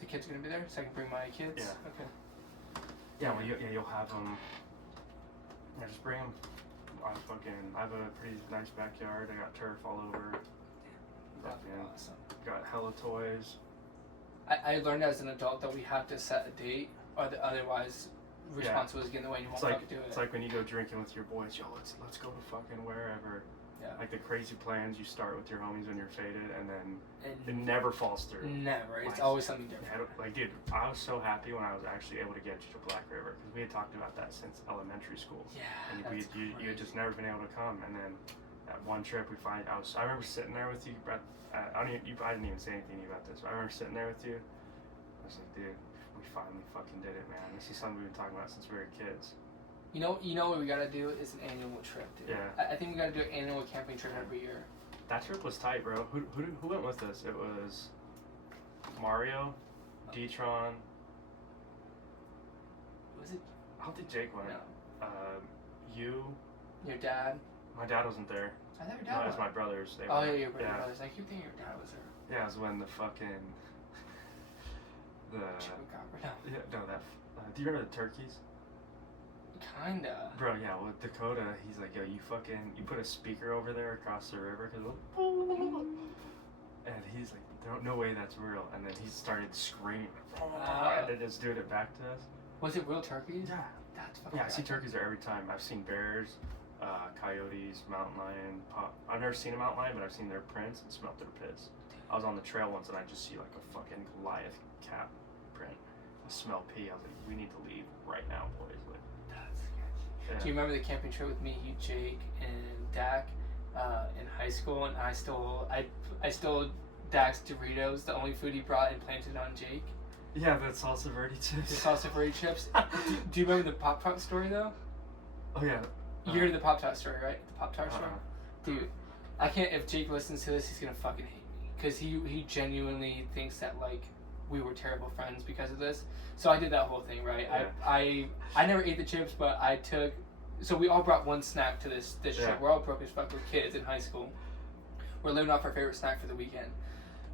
the kids are gonna be there, so I can bring my kids? Yeah. Okay. Yeah, well, you'll have them. Yeah, just bring them. I have a pretty nice backyard. I got turf all over. That'd be awesome. Got hella toys. I learned as an adult that we have to set a date, or otherwise responsibilities get in the way and you won't fucking do it. It's like when you go drinking with your boys, yo, let's go to fucking wherever. Yeah. Like the crazy plans you start with your homies when you're faded, and then it never falls through. Never. It's always something different. Like, dude, I was so happy when I was actually able to get you to Black River, because we had talked about that since elementary school. Yeah. And you had just never been able to come, and then that one trip I remember sitting there with you, Brett. I didn't even say anything about this, but I remember sitting there with you. I was like, dude, we finally fucking did it, man. This is something we've been talking about since we were kids. You know what we gotta do is an annual trip, dude. Yeah. I think we gotta do an annual camping trip every year. That trip was tight, bro. Who went with us? It was Mario, D-Tron. Was it? I don't think Jake went. No. You. Your dad. My dad wasn't there. I thought your dad No, it was. was my brothers. Oh yeah, your brothers. I keep thinking your dad was there. Yeah, it was when the fucking Chupacabra. Yeah, no, that. Do you remember the turkeys? Kinda. Bro, yeah, with Dakota, he's like, yo, you put a speaker over there across the river, and he's like, no way that's real. And then he started screaming, and then just doing it back to us. Was it real turkeys? Yeah. That's fucking. Yeah, I see turkeys there every time. I've seen bears, coyotes, mountain lion. I've never seen a mountain lion, but I've seen their prints and smelt their piss. I was on the trail once and I just see like a fucking Goliath cap print. I smell pee. I was like, we need to leave right now, boys. Like, that's sketchy. Yeah. Do you remember the camping trip with me, you, Jake, and Dak in high school? And I stole Dak's Doritos, the only food he brought, and planted it on Jake. Yeah, the salsa verde chips. The salsa verde chips. Do you remember the Pop-Tart story though? Oh yeah. You heard the Pop-Tart story, right? The Pop-Tart story? Dude, I can't, if Jake listens to this, he's gonna fucking hate me. Because he genuinely thinks that, like, we were terrible friends because of this. So I did that whole thing, right? Yeah. I never ate the chips, but I took, so we all brought one snack to this trip. We're all broke as fuck with kids in high school. We're living off our favorite snack for the weekend.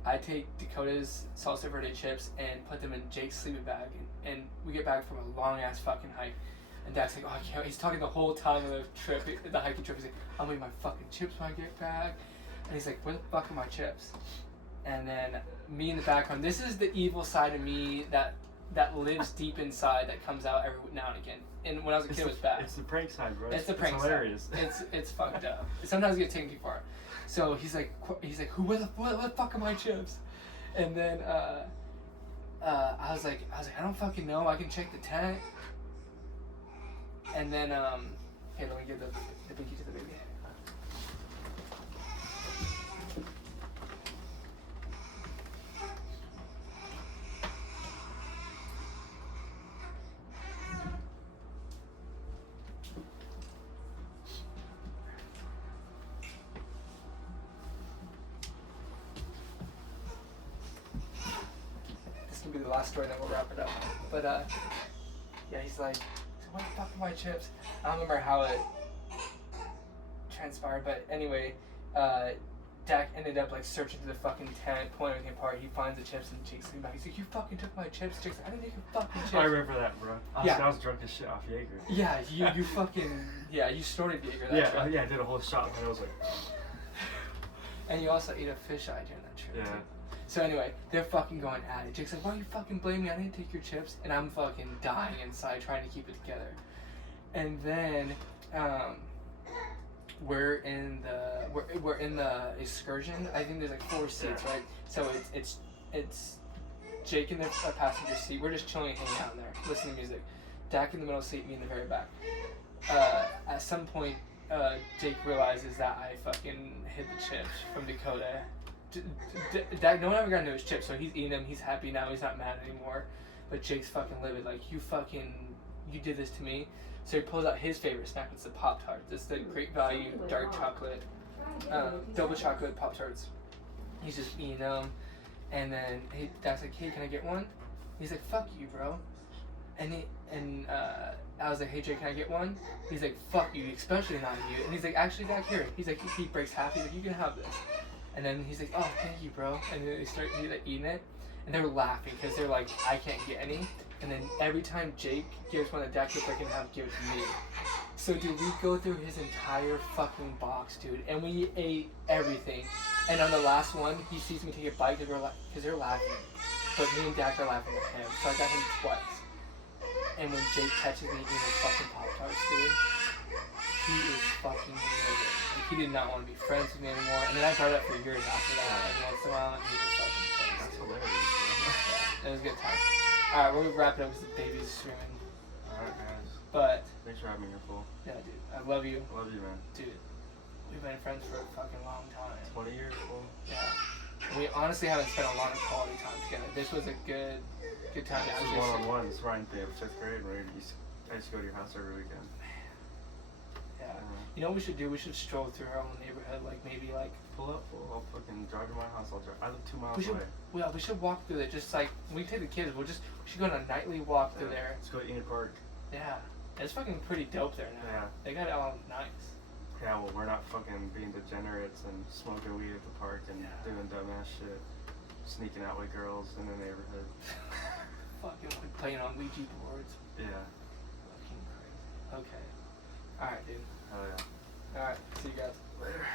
I take Dakota's salsa verde chips and put them in Jake's sleeping bag, and we get back from a long ass fucking hike. And Dad's like, oh, I can't. He's talking the whole time of the trip, the hiking trip. He's like, I'll make my fucking chips when I get back. And he's like, where the fuck are my chips? And then me in the background. This is the evil side of me that lives deep inside, that comes out every now and again. And when I was a kid, it was bad. It's the prank side, bro. It's the prank side. Hilarious. It's fucked up. Sometimes it gets taken too far. So he's like, where the fuck are my chips? And then I was like, I don't fucking know. I can check the tent. And then here, let me give the binky to the baby. This will be the last story, then we'll wrap it up. But yeah, he's like, what the fuck are my chips? I don't remember how it transpired, but anyway, Dak ended up like searching through the fucking tent, pulling everything apart. He finds the chips and Jake's leaning back. He's like, you fucking took my chips. Jake's like, I didn't take your fucking chips. I remember that, bro. I was drunk as shit off Jaeger. Yeah, you fucking, you snorted Jaeger that trip. Yeah, I did a whole shot and I was like... And you also ate a fisheye during that trip. Yeah. Too. So anyway, they're fucking going at it. Jake's like, why you fucking blame me? I didn't take your chips. And I'm fucking dying inside trying to keep it together. And then we're in the excursion. I think there's like 4 seats, right? So it's Jake in the passenger seat. We're just chilling and hanging out in there, listening to music. Dak in the middle seat, me in the very back. At some point, Jake realizes that I fucking hid the chips from Dakota. Dak, no one ever got into his chips, so he's eating them. He's happy now. He's not mad anymore. But Jake's fucking livid. Like, you did this to me. So he pulls out his favorite snack. It's the Pop-Tarts. It's the Great Value dark chocolate, double chocolate Pop-Tarts. He's just eating them. And then Dak's like, hey, can I get one? He's like, fuck you, bro. And I was like, hey Jake, can I get one? He's like, fuck you, especially not you. And he's like, actually back here. He's like, he breaks half. He's like, you can have this. And then he's like, oh, thank you, bro. And then they start eating it, and they were laughing because they're like, I can't get any. And then every time Jake gives one to Dak, they're gonna have to give it to me. So dude, we go through his entire fucking box, dude, and we ate everything. And on the last one, he sees me take a bite because they're laughing, but me and Dak are laughing at him. So I got him twice. And when Jake catches me eating the fucking Pop-Tarts, dude, he is fucking livid. Like, he did not want to be friends with me anymore. And then I brought it up for years after that. Like, once in a while, and he just fucking pissed. That's hilarious, bro. Yeah, it was a good time. Alright, we're gonna wrap it up because the baby's screaming. Alright, guys. But thanks for having me here, fool. yeah, dude, I love you. I love you, man. Dude, we've been friends for a fucking long time. 20 years, fool. Yeah. And we honestly haven't spent a lot of quality time together. This was a good time to This actually was one-on-one. This is right in the 5th grade, right? I used to go to your house every weekend. Yeah. You know what we should do? We should stroll through our own neighborhood, like maybe like Pull up, fool. I'll fucking drive to my house. I live 2 miles away. we should walk through it. Just like when we take the kids, we should go on a nightly walk through there. Let's go to Enid Park. Yeah. It's fucking pretty dope there now. Yeah. They got it all nice. Yeah, well, we're not fucking being degenerates and smoking weed at the park and doing dumbass shit. Sneaking out with girls in the neighborhood. Fucking like playing on Ouija boards. Yeah. Fucking crazy. Okay. Alright, dude. Hell yeah. Alright, see you guys. Later.